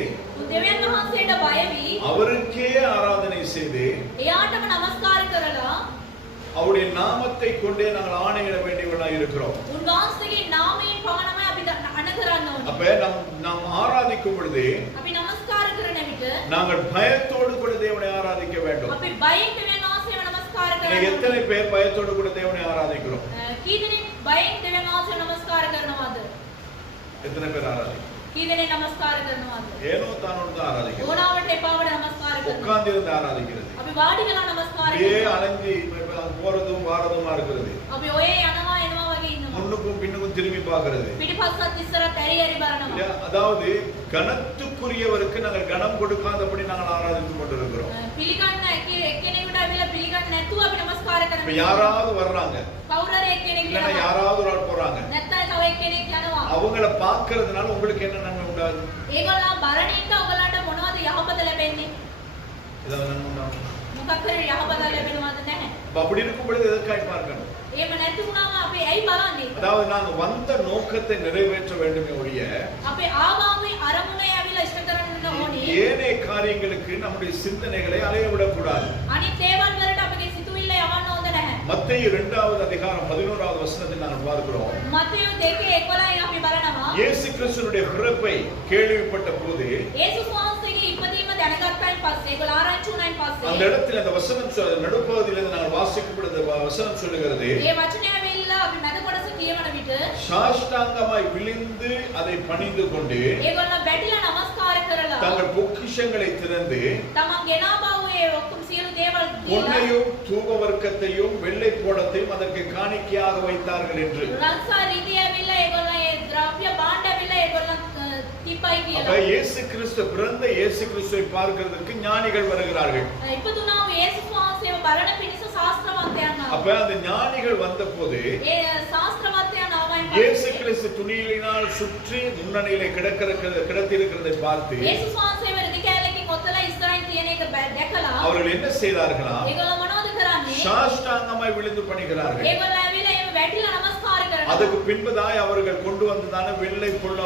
දෙවියන් වහන්සේට බය වී அவருக்கே ஆராதனை செய்து එයාටම නමස්කාර කරලා அவருடைய நாமத்தை கொண்டே நாங்கள் ஆணையிட வேண்டியவர்களாக இருக்கிறோம். උන්වහන්සේගේ නාමයෙන් පමණමයි අපි අණ කරන්න ඕනේ. அப்ப நாம் ஆராதிக்கும் பொழுது අපි නමස්කාර කරන විට நாங்கள் பயத்தோடு கூட தேவனை ஆராதிக்க வேண்டும். අපි බයෙන් දෙවියන් වහන්සේව නමස්කාර இன்னைக்கு කරනවා. எத்தனை பேர் பயத்தோடு கூட தேவனை ஆராதிக்கிறோம்? කී දෙනෙක් බයෙන් දෙවියන් වහන්සේව නමස්කාර කරනවද? எத்தனை பேர் ஆராதிக்கிறோம்? කී දෙනෙක් නමස්කාර කරනවද? ஏனோ தானோடு தான் ஆராதிக்கிறோம். ඕනාවට එපාවට නමස්කාර කරනවා. உட்கார்ந்து இருந்து ஆராதிக்கிறது. අපි වාඩි වෙලා නමස්කාර அப்படியே කරනවා. அலைஞ்சு போறதும் வாரதுமா இருக்கிறது. අපි ඔය යනවා එනවා වගේ ඉන්නවා. முன்னுக்கும் பின்னுக்கும் திரும்பி பார்க்கிறது. පිටිපස්සත් ඉස්සරහට ඇරි ඇරි බලනවා. இல்லையா? அதாவது கனத்துக்குரியவருக்கு நாங்கள் கனம் கொடுக்காதபடி நாங்கள் ஆராதித்துக் கொண்டிருக்கிறோம். පිළිගන්න එක්කෙනෙකුට ඇවිල්ලා පිළිගන්න නැතුව අපි නමස්කාර இப்ப කරනවා. யாராவது வர்றாங்க කවුරුහරි එක්කෙනෙක් இல்லைன்னா යනවා. யாராவது ஒரு ஆள் போறாங்க, නැත්නම් තව එක්කෙනෙක් යනවා. அவங்கள பார்க்கறதுனால உங்களுக்கு என்ன நன்மை உண்டாகுது? ඒගොල්ලෝ බරණින්ද ඔයගලන්ට මොනවද යහපත ලැබෙන්නේ? ஏதாவது நன்மை உண்டாகுது? මොකක් හරි යහපත ලැබෙනවද නැහැ. அப்ப அப்படி இருக்கும் பொழுது எதற்காய் பார்க்கணும்? එහෙම නැති වුණාම අපි ඇයි බලන්නේ? அதாவது நாங்க வந்த நோக்கத்தை நிறைவேற்ற வேண்டுமே ஒழிய අපේ ආගාමී අරමුණේ ඇවිල්ලා ඉෂ්ට කරන්න ඕනේ. ஏனைய காரியங்களுக்கு நம்முடைய சிந்தனைகளை அலைய விடக்கூடாது. අනිත් දේවල් වලට අපගේ සිතුවිල්ල යවන්න හොඳ නැහැ. மத்தேயு 2வது அதிகாரம் 11வது வசனத்தில் நாங்கள் பார்க்கிறோம். මතයෝ 2:11 අපි බලනවා. இயேசு கிறிஸ்துவினுடைய பிறப்பை கேள்விப்பட்ட போது යේසුස් වහන්සේගේ ඉපදීම දැනගත්තායින් පස්සේ ඒගොල්ලෝ ආරංචි වුණායින් அந்த පස්සේ இடத்துல அந்த வசனம் நடுப்பகுதியிலிருந்து நாங்கள் வாசிக்கும் பொழுது வசனம் சொல்லுகிறது, ඒ වචනය ඇවිල්ලා අපි මැද කොටස කියවන විට சாஷ்டாங்கமாய் விழுந்து அதை பணிந்து கொண்டு ඒගොල්ලෝ බැටිලා නමස්කාර කරලා தங்கள் பொக்கிஷங்களை திறந்து තමන් ගෙනාවා වූ ඒ ඔක්කොම සියලු දේවල් දීලා பொன்னையும் தூப வர்க்கத்தையும் வெள்ளை போடத்தையும் அதற்கு காணிக்கையாக வைத்தார்கள் என்று. රන්සා රීති ඇවිල්ලා ඒගොල්ලෝ ඒ ද්‍රව්‍ය භාණ්ඩ ඇවිල්ලා ඒගොල්ලෝ තිපයි அப்ப කියලා. இயேசு கிறிஸ்து பிறந்த இயேசு கிறிஸ்துவை பார்க்கிறதுக்கு ஞானிகள் வருகிறார்கள். ඉපදුනා වූ යේසුස් වහන්සේව බලන පිණිස ශාස්ත්‍රවන්තයන් அப்ப ආවා. அந்த ஞானிகள் வந்த போது ඒ ශාස්ත්‍රවන්තයන් ආවයින් இயேசு පස්සේ கிறிஸ்து துணியினால் சுற்றி முன்னணியிலே கிடத்திருக்கிறதை பார்த்து යේසුස් වහන්සේව රිදි කැලකින් ඔතලා ඉස්සරහින් තියෙන එක දැකලා அவர்கள் என்ன செய்தார்களா? ඒගොල්ලෝ මොනවද කරන්නේ? சாஷ்டாங்கமாய் விழுந்து பணிகிறார்கள். ඒගොල්ලෝ ඇවිල්ලා එහෙම වැටිලා නමස්කාර කරනවා. அதுக்கு பின்பதாய் அவர்கள் கொண்டு வந்ததான வெள்ளை பொன்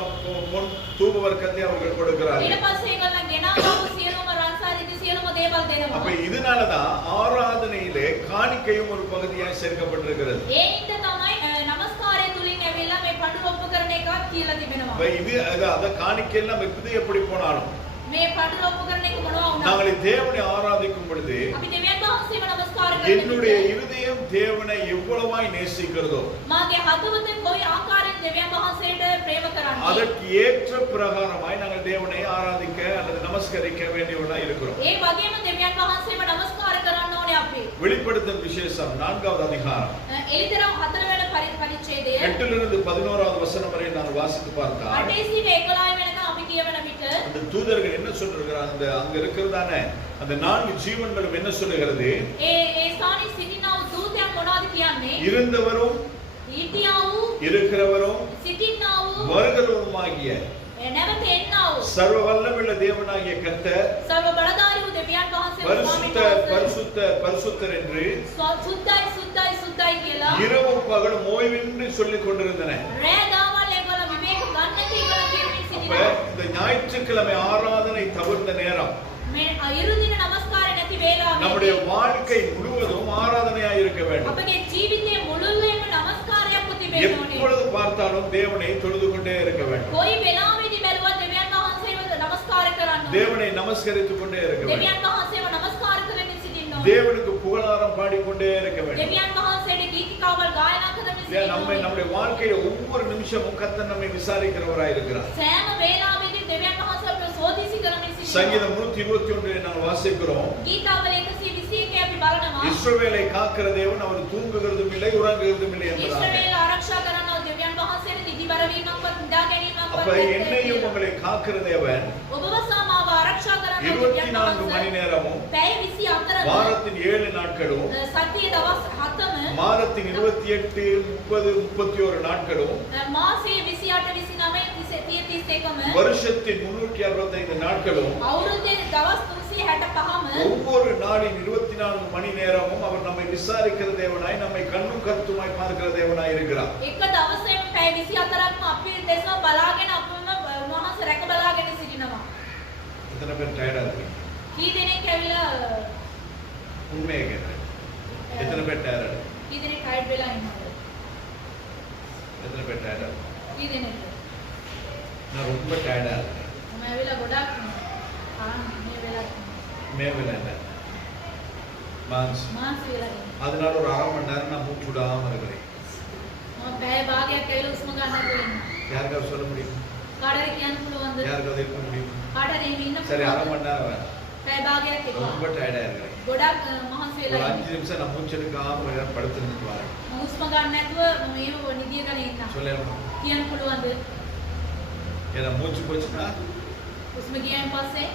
தூப வர்க்கத்தை அவர்கள் கொடுக்கிறார்கள். ඊට පස්සේ ඒගොල්ලෝ ගෙනාවා වූ සියලුම රන්සා රිදි සියලුම දේවල් அப்ப දෙනවා. இதனாலதான் ஆராதனையிலே காணிக்கையும் ஒரு பகுதியாய் சேர்க்கப்பட்டிருக்கிறது. ඒ හින්දා තමයි නමස්කාරය තුලින් ඇවිල්ලා මේ පඬුරු ඔප්පු කරන එකක් කියලා තිබෙනවා. அப்ப இது அத காணிக்கையெல்லாம் எப்படி எப்படி போனாலும் මේ පඬුරු ඔප්පු කරන එක මොනවා වුණා? நாங்கள் தேவனை ஆராதிக்கும் பொழுது අපි දෙවියන් වහන්සේව නමස්කාර என்னுடைய කරනවා. இருதயம் தேவனை எவ்வளவாய் நேசிக்கிறதோ මාගේ හදවත කොයි ආකාරයෙන් දෙවියන් වහන්සේට ප්‍රේම කරන්නේ? அதற்கு ஏற்ற பிரகாரமாய் நாங்கள் தேவனை ஆராதிக்க அல்லது நமஸ்கரிக்க வேண்டியவர்களாய் இருக்கிறோம். ඒ වගේම දෙවියන් වහන්සේව නමස්කාර කරන්න ඕනේ අපි. வெளிப்படுத்தல் வெளிப்படுத்தும் விசேஷம் 4வது அதிகாரம் එලිතරම් 4 වෙනි පරිච්ඡේදය 8லிருந்து 11வது வசனம் வரை நான் வாசித்து பார்த்தால் 8 සිට 11 වෙනකම් අපි කියවන විට அந்த தூதர்கள் என்ன சொல்றாங்க, அந்த அங்க இருக்கிறதானே அந்த 4 ஜீவன்களும் என்ன சொல்லுகிறது? ඒ ස්ථානයේ සිටිනා වූ දූතයන් මොනවද කියන්නේ? இருந்தவரும் හිටියා වූ இருக்கிறவரும் සිටිනා වූ வருகிறவருமாகிய නැවත එන්නා වූ சர்வ வல்லமையுள்ள தேவனாகிய கர்த்தர் සර්ව බලධාරී වූ දෙවියන් වහන්සේ பரிசுத்த பரிசுத்த பரிசுத்தர் என்று සුද්ධයි සුද්ධයි සුද්ධයි කියලා இரவும் பகலும் ஓய்வின்றி சொல்லிக் கொண்டிருந்தன. රෑ දවල් ඒගොල්ලෝ විවේක ගන්න කියලා කියමින් அப்ப සිටිනවා. இந்த ஞாயிற்றுக்கிழமை ஆராதனை தவிர்த்த நேரம் මේ ඉරුදින නමස්කාරය නැති වේලාවේ நம்முடைய வாழ்க்கை முழுவதும் ஆராதனையா இருக்க வேண்டும். අපගේ ජීවිතයේ මුළුල්ලේම නමස්කාරයක් තිබෙන්න ඕනේ. எப்பொழுது பார்த்தாலும் தேவனை தொழுது கொண்டே இருக்க வேண்டும். කොයි වෙලාවෙදි බැලුවත් දෙවියන් වහන්සේව නමස්කාර කරන්න ඕනේ. தேவனை நமஸ்கரித்துக் கொண்டே இருக்க வேண்டும். දෙවියන් වහන්සේව නමස්කාර කරමින් සිටින්න ඕනේ. தேவனுக்கு புகழாரம் பாடிக்கொண்டே இருக்க வேண்டும். දෙවියන් වහන්සේට ගීතිකාවල් ගායනා කරමින් සිටින්න ඕනේ. நம்முடைய வாழ்க்கையில ஒவ்வொரு நிமிஷமும் கர்த்தர் நம்மை விசாரிக்கிறவராய் இருக்கிறார். සෑම වේලාවෙදී දෙවියන් වහන්සේ අපව සෝදිසි කරමින් සිටිනවා. சங்கீதம் 121 நாங்கள் வாசிக்கிறோம். ගීතාවල 121 අපි බලනවා. இஸ்ரவேலை காக்கிற தேவன் அவர் தூங்குகிறதும் இல்லை உறங்குகிறதும் இல்லை என்றார். ඉස්රායේල ආරක්ෂා කරනවා දෙවියන් වහන්සේට නිදිබර වීමක්වත් නිදා ගැනීමක්වත් அப்ப என்னையும் உங்களை காக்கிற தேவன் ඔබව සමාව ආරක්ෂා කරනවා දෙවියන් 24 மணி වහන්සේ. நேரமும் පැය 24 வாரத்தின் 7 நாட்களும் සතියේ දවස් 7ම மாதத்தின் 28 30 31 நாட்களும் මාසයේ 28 29 30 31ම வருஷத்தின் 365 நாட்களும் අවුරුද්දේ දවස් 365ම ஒவ்வொரு நாளின் 24 மணி நேரமும் அவர் நம்மை விசாரிக்கிற தேவனாய் நம்மை கண்ணும் கருத்துமாய் பார்க்கிற தேவனாய் இருக்கிறார். එක දවසේම පැය 24ක්ම අපි දෙසම බලාගෙන අපිම මහස රැක බලාගෙන සිටිනවා. எத்தனை பேர் டயர்டா இருக்கீங்க? කී දෙනෙක් ඇවිල්ලා உண்மையை கேட்கிறேன். எத்தனை பேர் டயர்டா? කී දෙනෙක් ටයර්ඩ් වෙලා ඉන්නවද? எத்தனை பேர் டயர்டா? කී දෙනෙක්ද? நான் ரொம்ப டயர்டா இருக்கேன். මම ඇවිල්ලා ගොඩක් මේ වෙලාවට மேவில இல்லை மான்ஸ் මානසික වෙලා ඉන්නවා. அதனால ஒரு அரை மணி நேரம் நான் மூச்சு விடாம இருக்கிறேன். මම පැය භාගයක් ඇවිල්ලා උස්ම ගන්නත් වෙනවා. யாருக்காவது சொல்ல முடியும்? කාටද කියන්න පුළුවන්ද? யாருக்காவது இருக்க முடியும்? කාටද එහෙම ඉන්න சரி அரை පුළුවන්ද? மணி நேரம் வேணும். පැය භාගයක් ரொம்ப එපා. டயர்டா இருக்கிறேன். ගොඩක් මහන්සි ஒரு වෙලා 5 ඉන්නවා. நிமிஷம் நான் மூச்சு எடுக்காம கொஞ்ச நேரம் படுத்துட்டு வரேன். මම උස්ම ගන්න නැතුව මම මේ නිදියගෙන ඉන්නවා. சொல்லலாம். කියන්න පුළුවන්ද? ஏன்னா மூச்சு போச்சுன்னா උස්ම ගියන් පස්සේ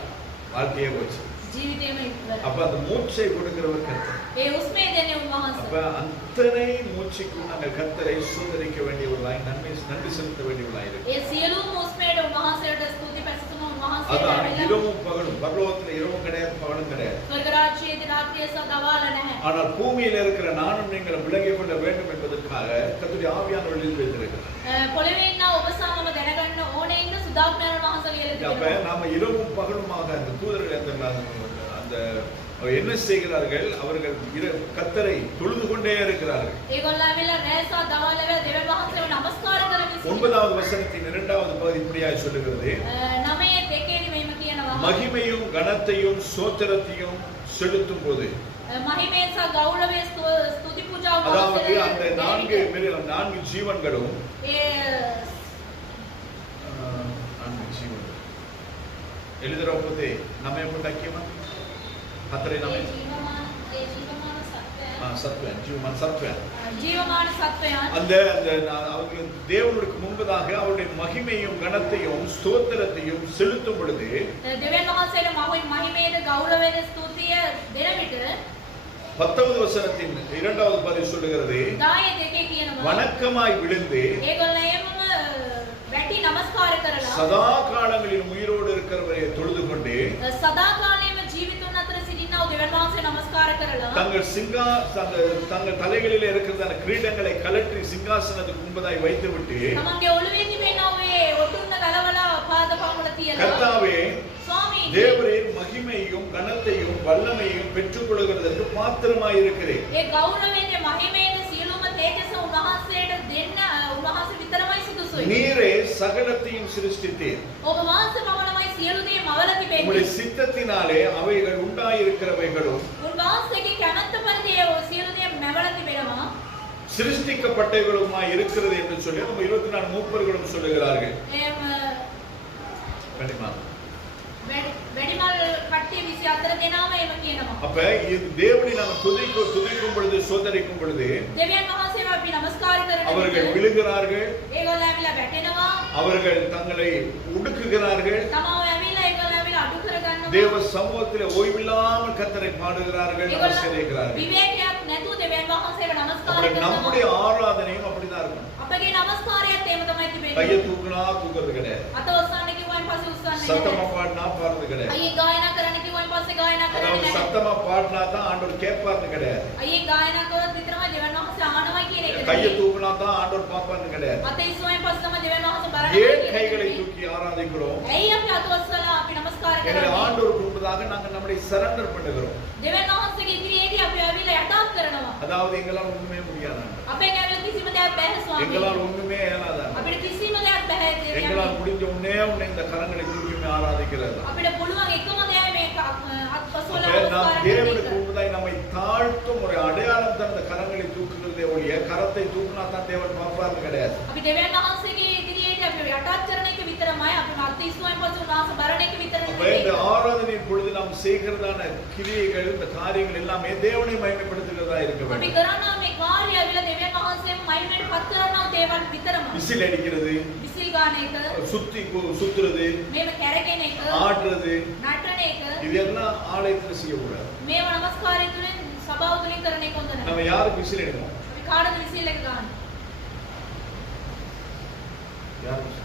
வாழ்க்கையே போச்சு. ජීවිතේම ඉවරයි. அப்ப அந்த மூச்சை கொடுக்கிறவர் கர்த்தர். ඒ උස්මේ දෙන්නේ උන්වහන්සේ. அப்ப அத்தனை மூச்சுக்கும் நாங்கள் கர்த்தரை சோதரிக்க வேண்டியவர்களாய் நன்மை நன்றி செலுத்த வேண்டியவர்களாய் இருக்கு. ඒ සියලුම උස්මේට උන්වහන්සේට ස්තුති පැසතුම උන්වහන්සේට அதான் ඇවිල්ලා இரவும் பகலும் பரலோகத்துல இரவும் கிடையாது பகலும் கிடையாது. ස්වර්ග රාජ්‍යයේදී රාත්‍රිය සහ දවාල නැහැ. ஆனால் பூமியில இருக்கிற நானும் நீங்கள் விலகிக் கொள்ள வேண்டும் என்பதற்காக கர்த்தருடைய ஆவியானவர் எழுதி வைத்திருக்கிறார். පොළවේ ඉන්න ඔබ සමම දැනගන්න ඕනේ ඉන්න සුදාත්මයන් වහන්සේ කියලා அப்ப තිබෙනවා. நாம இரவும் பகலுமாக அந்த தூதர்கள் அந்த என்ன செய்கிறார்கள்? அவர்கள் கர்த்தரை தொழுது கொண்டே இருக்கிறார்கள். ඒගොල්ලෝ ඇවිල්ලා රෑ සහ දවාල වෙලා දෙවියන් වහන්සේව නමස්කාර කරමින් සිටිනවා. 9வது வசனத்தின் 2வது பகுதி இப்படியாய் சொல்லுகிறது. 9:2 මෙහෙම කියනවා. மகிமையும் கனத்தையும் சோத்திரத்தையும் செலுத்தும் போது, මහිමේ සහ ගෞරවයේ ස්තුති පූජාව அதாவது அந்த 4 ஜீவன்களும் எழுதுறப்போதே நம்ம எப்படி ஐக்கியமா கர்த்தரை நம்ம சத்வன் ஜீவமான் சத்வன் ජීවමාන සත්වයන් அந்த அவர்கள் தேவனுக்கு முன்பதாக அவருடைய மகிமையும் கனத்தையும் ஸ்தோத்திரத்தையும் செலுத்தும் பொழுது දෙවියන් වහන්සේට මහිමේද ගෞරවයේද ස්තුතිය දෙන විට 10வது வசனத்தின் 2வது பகுதி சொல்லுகிறது, 10:2 කියනවා. வணக்கமாய் விழுந்து ඒගොල්ලෝ එමම වැටි නමස්කාර කරලා சதா காலங்களில் உயிரோடு இருக்கிறவரை தொழுது கொண்டு සදා කාලයේම ජීවිතුන් අතර සිටිනා වූ දෙවියන් වහන්සේ නමස්කාර කරලා தங்கள் தலைகளிலே இருக்கிறதான கிரீடங்களை கலற்றி சிங்காசனத்துக்கு முன்பதாய் வைத்துவிட்டு, තමන්ගේ ඔළුවේ තිබෙනා ඔය ඔටුන්න ගලවලා පාද පහවල තියලා கர்த்தாவே ස්වාමීනි தேவரீர் மகிமையும் கனத்தையும் வல்லமையும் பெற்றுக் கொள்கிறதற்கு பாத்திரமாய் இருக்கிறேன். ඒ ගෞරවයෙන් මහිමේද සියලුම තේජස උන්වහන්සේට දෙන්න උන්වහන්සේ විතරමයි සුදුසුයි. நீரே சகலத்தையும் சிருஷ்டித்தீர். ඔබ වහන්සේ පමණමයි සියලු දේ මවලා உம்முடைய තිබෙන්නේ. சித்தத்தினாலே அவைகள் உண்டாயிருக்கிறவைகளும் උන්වහන්සේගේ කැමැත්ත පරිදි ඒ සියලු දේ මවලා තිබෙනවා. சிருஷ்டிக்கப்பட்டவைகளுமாய் இருக்கிறது என்று சொல்லி நம்ம 24 மூப்பர்களும் சொல்லுகிறார்கள். එම් கண்டிப்பா වැඩිමල් කට්ටිය 24 දෙනාම එහෙම කියනවා. அப்ப இது தேவனை நாம துதிக்கும் பொழுது சோதரிக்கும் பொழுது දෙවියන් වහන්සේව අපි නමස්කාර කරන அவர்கள் විට விழுகிறார்கள், ඒගොල්ලෝ ඇවිල්ලා වැටෙනවා. அவர்கள் தங்களை ஒடுக்குகிறார்கள், තමව ඇවිල්ලා ඒගොල්ලෝ ඇවිල්ලා අඩු කරගන්නවා. தேவ சமூகத்தில் ஓய்வில்லாமல் கர்த்தரை பாடுகிறார்கள், நமஸ்கரிக்கிறார்கள். විවේකයක් නැතුව දෙවියන් වහන්සේව නමස්කාර அப்படி நம்முடைய කරනවා. ஆராதனையும் அப்படிதான் இருக்கும். අපගේ නමස්කාරයත් එහෙම තමයි கையை තිබෙන්නේ. தூக்குனா தூக்குறது கிடையாது, අත ඔස්සන්න කිව්වන් පස්සේ උස්සන්නේ சத்தமா නැහැ. பாடினா பாடுறது கிடையாது. අයියේ ගායනා කරන්න කිව්වන් පස්සේ ගායනා කරන්නේ அதாவது නැහැ. சத்தமா பாடினா தான் ஆண்டவர் கேட்பார்னு கிடையாது, අයියේ ගායනා කරොත් විතරමයි දෙවියන් වහන්සේ ආනවයි කියන එක. கையை தூக்குனா தான் ஆண்டவர் பார்ப்பார்னு கிடையாது. අත ඉස්සුවෙන් පස්සේ තමයි දෙවියන් වහන්සේ බලන්නේ. ஏன் கைகளை தூக்கி ஆராதிக்கிறோம்? ඇයි අපි අත ඔස්සලා අපි නමස්කාර எங்களை කරන්නේ? ஆண்டவருக்கு முன்பதாக நாங்கள் நம்மளை சரண்டர் பண்ணுகிறோம். දෙවියන් වහන්සේගේ ඉදිරියේදී අපි ඇවිල්ලා යටත් කරනවා. அதாவது எங்களால் ஒண்ணுமே முடியாது, අපෙන් ඇවිල්ලා කිසිම දෙයක් බැහැ ස්වාමී. எங்களால் ஒண்ணுமே இயலாது. අපිට කිසිම දෙයක් බැහැ දෙවියන්. எங்களால் முடிஞ்ச உடனே இந்த கரங்களை தூக்கி ஆராதிக்கிறது. අපිට පුළුවන් එකම දේ මේ අත්පසවල அப்ப நாம் නමස්කාර தேவனுக்கு කරන එක. முன்பதாய் நம்மை தாழ்த்தும் ஒரு அடையாளம் தான் இந்த கரங்களை தூக்குகிறதே ஒழிய கரத்தை தூக்குனா தான் தேவன் பார்ப்பார்னு கிடையாது. අපි දෙවියන් වහන්සේගේ ඉදිරියේදී අපි යටත් කරන එක විතරමයි. අපි අත ඉස්සුවෙන් පස්සේ උන්වහන්සේ බලන එක විතරයි. அப்ப இந்த ஆராதனையின் பொழுது நாம் செய்கிறதான கிரியைகள், இந்த காரியங்கள் எல்லாமே தேவனை மகிமைப்படுத்துகிறதா இருக்க අපි வேண்டும். කරනා මේ කාර්යය ඇවිල්ලා දෙවියන් වහන්සේම මහිමයට පත් කරනා දේවල් විතරමයි. விசில் அடிக்கிறது, විසිල් ගාන එක, சுத்துறது, මේව කැරකෙන එක, ஆடுறது, නටන එක, இதெல்லாம் ஆலயத்தில் செய்யக்கூடாது. මේව නමස්කාරය තුළින් සභාව තුළින් කරන එක හොඳ නැහැ. நம்ம யாருக்கு விசில் அடிப்போம்? අපි කාටද විසිල් එක ගන්න? யாருக்கு?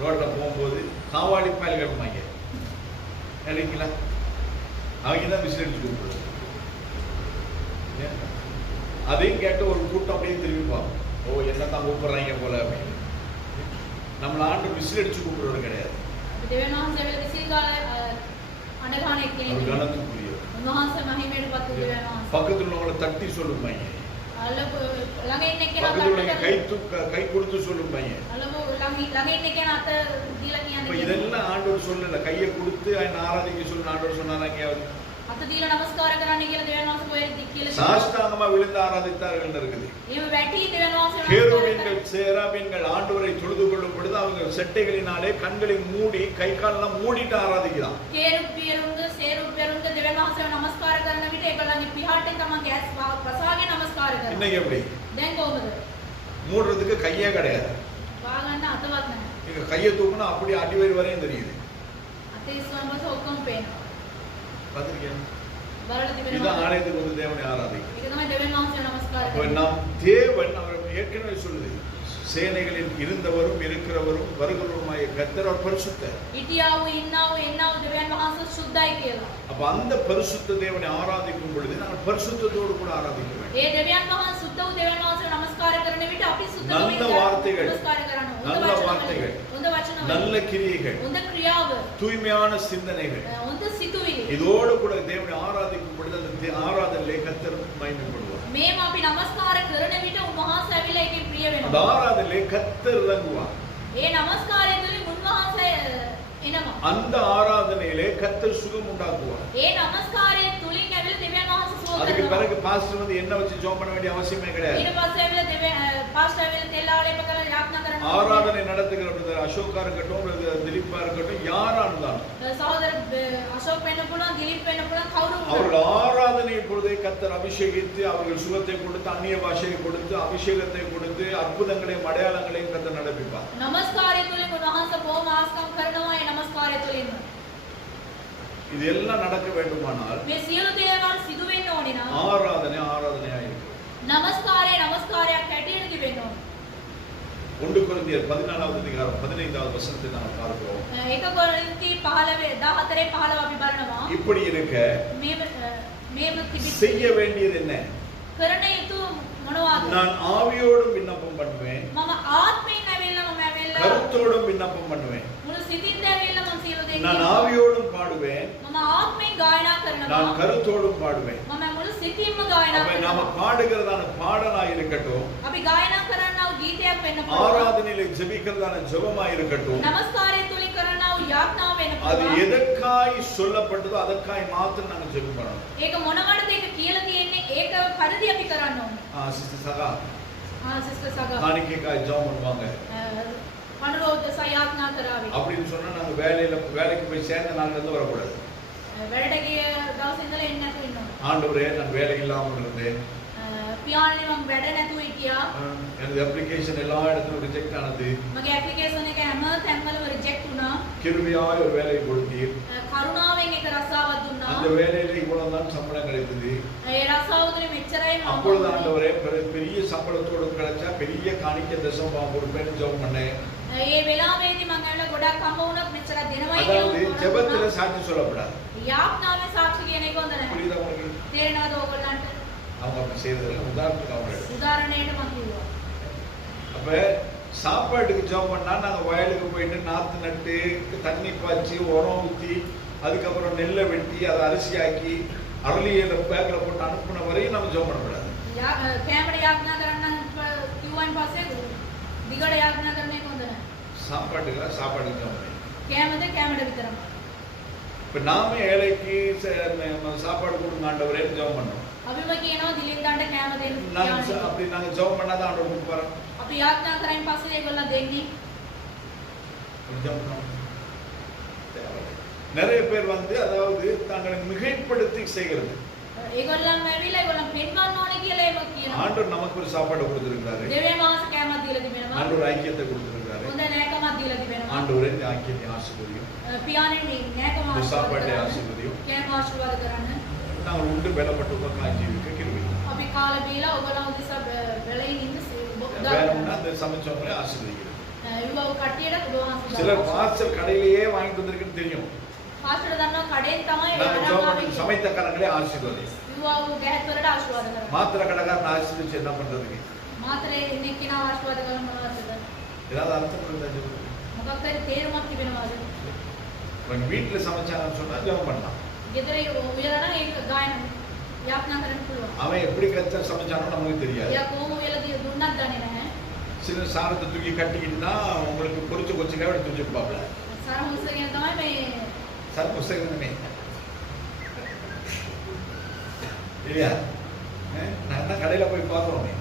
ரோட்ல போகும்போது காவாடி பாயில் கட்டுமாங்க இல்லைங்களா, அவங்க தான் விசில் அடிச்சு கூப்பிடுறது. அதையும் கேட்டு ஒரு கூட்டம் அப்படியே திரும்பிப்பாங்க, ஓ என்னத்தான் கூப்பிடுறாங்க போல அப்படின்னு. நம்மள ஆண்டு விசில் அடிச்சு கூப்பிடுறது கிடையாது, අපි දෙවියන් වහන්සේ ඇවිල්ලා විසිල් ගාලා අඬගහන එක அவர் නෙවෙයි. கனத்துக்குரியவர். උන්වහන්සේ මහිමයට පත් වූ දෙවියන් වහන්සේ. பக்கத்துல உள்ளவங்களை தட்டி சொல்லுமாங்க, ළඟ ඉන්න කෙනා பக்கத்துல உள்ளவங்க අත கை கொடுத்து சொல்லுமாங்க. ළඟ ඉන්න කෙනා අත දීලා இப்ப කියන්නේ. இதெல்லாம் ஆண்டவர் சொல்லல, கையை கொடுத்து ஆராதிக்க சொல்லு ஆண்டவர் சொன்னாங்க. අත දීලා නමස්කාර කරන්න කියලා දෙවියන් වහන්සේ කොහෙද කියලා කිව්වා. சாஷ்டாங்கமா விழுந்து ஆராதித்தார்கள் இருக்குது. එහෙම වැටි දෙවියන් වහන්සේ නමස්කාර கேருபீன்கள் சேராபீன்கள் ஆண்டவரை தொழுது கொள்ளும் பொழுது அவங்க செட்டைகளினாலே கண்களை மூடி கை காலெல்லாம் மூடிட்டு ஆராதிக்கிறான். කේරුපියරුන්ගේ සේරුපියරුන්ගේ දෙවියන් වහන්සේව නමස්කාර කරන විට ඒගොල්ලන්ගේ පිහාටෙන් තමයි ගෑස් වසාගෙන නමස්කාර කරනවා. இன்னைக்கு எப்படி දැන් කොහොමද? மூடுறதுக்கு கையே கிடையாது. වාගන්න අතවත් නැහැ. நீங்க கையை தூக்குனா அப்படி அடிவயிறு வரையும் தெரியுது. අත ඉස්සුවම පස්සේ ඔක්කොම පේනවා. பாத்திருக்கீங்க? බලලා இதுதான் තිබෙනවා. ஆலயத்துக்கு வந்து தேவனை ஆராதிக்கும். ඒක තමයි දෙවියන් වහන්සේව නමස්කාර அப்ப කරන්නේ. நாம் தேவன் அவர் ஏற்கனவே சொல்லுது, சேனைகளில் இருந்தவரும் இருக்கிறவரும் வருகிறவருமாய கர்த்தர் அவர் பரிசுத்தர். හිටියා වූ ඉන්නා වූ එන්නා වූ දෙවියන් වහන්සේ සුද්ධයි කියලා. அப்ப அந்த பரிசுத்த தேவனை ஆராதிக்கும் பொழுது நாங்கள் பரிசுத்தத்தோடு கூட ஆராதிக்க வேண்டும். ඒ දෙවියන් වහන්සේ සුද්ධ වූ දෙවියන් වහන්සේව නමස්කාර කරන විට අපි සුද්ධ நல்ல வார்த்தைகள், නමස්කාර කරනවා. நல்ல வார்த்தைகள், හොඳ වචන நல்ல கிரியைகள், හොඳ ක්‍රියාව, தூய்மையான சிந்தனைகள், හොඳ සිතුවිලි. இதோடு கூட தேவனை ஆராதிக்கும் பொழுது அந்த ஆராதனையிலே கர்த்தர் மகிமைப்படுவார். මේම අපි නමස්කාර කරන විට උන්වහන්සේ ඇවිල්ලා ඒකේ ප්‍රිය அந்த වෙනවා. ஆராதனையிலே கர்த்தர் இறங்குவார். ඒ නමස්කාරය තුළින් උන්වහන්සේ එනවා. அந்த ஆராதனையிலே கர்த்தர் சுகம் உண்டாக்குவார். ඒ නමස්කාරය තුළින් ඇවිල්ලා දෙවියන් වහන්සේ සුව அதுக்கு කරනවා. பிறகு பாஸ்டர் வந்து என்ன வச்சு ஜெபம் பண்ண வேண்டிய அவசியமே கிடையாது. ඊට පස්සේ ඇවිල්ලා පාස්ටර් ඇවිල්ලා තෙල් ආලේප කරලා යාඥා කරනවා. ஆராதனை நடத்துகிற பிரதர் அசோகா இருக்கட்டும், பிரதர் திலீப்பா இருக்கட்டும், யாரா இருந்தாலும் සහෝදර අශෝක් වෙන්න පුළුවන්, දිලීප් වෙන්න පුළුවන්, කවුරු වුණත් அவர்கள் ஆராதனை பொழுதே கர்த்தர் அபிஷேகித்து அவர்கள் சுகத்தை கொடுத்து அந்நிய பாஷையை கொடுத்து அபிஷேகத்தை கொடுத்து அற்புதங்களையும் அடையாளங்களையும் கர்த்தர் நடப்பிப்பார். නමස්කාරය තුළින් උන්වහන්සේ බොහොම ආස්කම් කරනවා. ඒ නමස්කාරය තුළින් இது எல்லாம் நடக்க வேண்டுமானால் මේ සියලු දේවල් සිදු වෙන්න ඕනේ නම් ஆராதனையா இருக்கு. නමස්කාරයක් හැටියට තිබෙන්න ඕනේ. 1 கொரிந்தியர் 14வது அதிகாரம் 15வது வசனத்தை நாம் பார்க்கிறோம். ඒක කොරින්ති 14:15 අපි බලනවා. இப்படி இருக்க මේව செய்ய வேண்டியது என்ன? කරන යුතු මොනවද? நான் ஆவியோடும் விண்ணப்பம் பண்ணுவேன், මම ආත්මයෙන් ඇවිල්ලා මම ඇවිල්ලා கருத்தோடும் விண்ணப்பம் பண்ணுவேன், මුළු සිතින්ද ඇවිල්ලා මම සියලු දේ நான் කියනවා. ஆவியோடும் பாடுவேன், මම ආත්මයෙන් ගායනා කරනවා. நான் கருத்தோடும் பாடுவேன். මම මුළු සිතින්ම ගායනා அப்ப நாம කරනවා. பாடுகிறதான பாடலாய் இருக்கட்டும், අපි ගායනා කරන්නා වූ ගීතයක් වෙන්න පුළුවන්. ஆராதனையில ஜெபிக்கிறதான ஜெபமாய் இருக்கட்டும், නමස්කාරය තුලින් කරන්නා වූ යාඥාව වෙන්න அது පුළුවන්. எதற்காய் சொல்லப்பட்டதோ அதற்காய் மாத்திரம் நாங்க ஜெபம் பண்ணணும். ඒක මොනවටද ඒක කියලා තියෙන්නේ? ඒක පරිදි අපි කරන්න ඕනේ. சிஸ்டர் சகா සිස්ටර් සගා காணிக்கைக்காய் ஜெபம் பண்ணுவாங்க. පඬුරෝදස යාඥා කරાવી. அப்படின்னு சொன்னா நாங்க வேலைக்கு போய் சேர்ந்த நாள்ல இருந்து வரக்கூடாது. වැඩට ගිය දවසේ ඉඳලා එන්න නැතුව ඉන්න ඕන. ஆண்டவரே நான் வேலை இல்லாமல் இருந்தேன். පියාණනි මම වැඩ නැතුව හිටියා. எனது அப்ளிகேஷன் எல்லா இடத்துலயும் ரிஜெக்ட் ஆனது. මගේ ඇප්ලිකේෂන් එක හැම තැන්වලම රිජෙක්ට් වුණා. கிருபையாய் ஒரு வேலையை கொடுத்தீர். කරුණාවෙන් එක රස්සාවක් දුන්නා. அந்த வேலையில இவ்வளவு தான் சம்பளம் கிடைத்தது. ඒ රස්සාව දුන්නේ මෙච්චරයි මම. அப்பொழுது ஆண்டவரே பெரிய சம்பளத்தோடு கிடைச்சா பெரிய காணிக்கை தசமபாகம் கொடுப்பேன்னு ஜெபம் பண்ணேன். ඒ වෙලාවේදී මම ඇවිල්ලා ගොඩක් හම්බ වුණත් මෙච්චර දෙනවයි அதாவது ஜெபத்துல சாட்சி சொல்லக்கூடாது. යාඥාවේ සාක්ෂි කියන එක හොඳ නැහැ. புரியுதா உங்களுக்கு? තේරෙනවද ඕගොල්ලන්ට? அவங்க அப்படி செய்யறதில்ல. உதாரணத்துக்கு அவங்க උදාහරණයට මම කිව්වා. அப்ப சாப்பாட்டுக்கு ஜெபம் பண்ணா நாங்க வயலுக்கு போயிட்டு நாத்து நட்டு தண்ணி பாய்ச்சி உரம் ஊத்தி அதுக்கப்புறம் நெல்லை வெட்டி அதை அரிசியாக்கி அரளியில பேக்கில் போட்டு அனுப்புன வரையும் நம்ம ஜெபம் பண்ணக்கூடாது. කැමර යාඥා කරන්න කිව්වන් පස්සේ දිගට යාඥා කරන එක හොඳ නැහැ. சாப்பாட்டுக்கு ஜெபம் பண்ணி කැමද කැමඩ විතරම. இப்ப நாம ஏழைக்கு சாப்பாடு கொடுங்க ஆண்டவரேன்னு ஜெபம் பண்ணோம். අපිම කියනවා දිලින්දන්ට කැම දෙන්න. அப்படி நாங்க ஜெபம் பண்ணாதான் ஆண்டவர் கொடுப்பாரு. අපි යාඥා කරයින් පස්සේ ඒගොල්ලන් දෙන්නේ. நிறைய பேர் அதாவது தங்களை மிகைப்படுத்தி செய்கிறது. ඒගොල්ලන් ඇවිල්ලා ඒගොල්ලන් පෙන්වන්න ඕනේ කියලා ඒක කියනවා. ஆண்டவர் நமக்கு ஒரு சாப்பாடு கொடுத்திருக்காரு. දෙවියන් වහන්සේ කැමක් දීලා තිබෙනවා. ஆண்டவர் ஐக்கியத்தை கொடுத்திருக்காரு. හොඳ නෑකමක් දීලා තිබෙනවා. ஆண்டவரே இந்த ஐக்கியத்தை ஆசீர்வதியும். පියාණනි නෑකම இந்த சாப்பாட்டை ஆசீர்வதியும். කැම ආශිර්වාද කරන්න. நாங்கள் உண்டு பலப்பட்டு உபகாரம் ஜீவிக்க கிருபை. අපි කාල බීලා ඔයගොල්ලන් උදෙසා බැලෙන් ඉන්න வேணும்னா அந்த சமைச்சவங்களே ஆசீர்வதிக்கிறோம். ඉවව කට්ටියට ඔබ சிலர் වහන්සේ பார்சல் கடையிலேயே வாங்கிட்டு வந்திருக்குன்னு தெரியும். පාස්ටර් දන්නවා කඩෙන් තමයි நாங்கள் சமைத்த கரங்களே ஆசீர்வதி. ඉවව ගැහත් වලට ආශිර්වාද කරනවා. மாத்திர கடைக்காரன் ஆசீர்வதிச்சு என்ன பண்றதுக்கு? මාතරේ ඉන්නේ කෙනා ආශිර්වාද කරන මොනවද? ஏதாவது அர்த்தம் இருந்தா சொல்லுங்க. මොකක් හරි තේරුමක් තිබෙනවද? உங்க வீட்டுல சமைச்சாங்கன்னு சொன்னா ஜெபம் பண்ணலாம். ගෙදර උයලා නම් ඒක ගායන යාඥා කරන්න පුළුවන්. அவன் எப்படி கத்த சமைச்சானோ நமக்கு தெரியாது. එයා කොහොම උයලා දුන්නත් දන්නේ නැහැ. சில சாரத்தை தூக்கி கட்டிக்கிட்டு தான் உங்களுக்கு பொரிச்சு கொச்சிக்காக எடுத்து வச்சுருப்பாப்ல. සරහුස්සගෙන තමයි මේ சார் புஸ்தகமே இல்லையா? நான் தான் கடையில் போய் பார்க்குறோமே.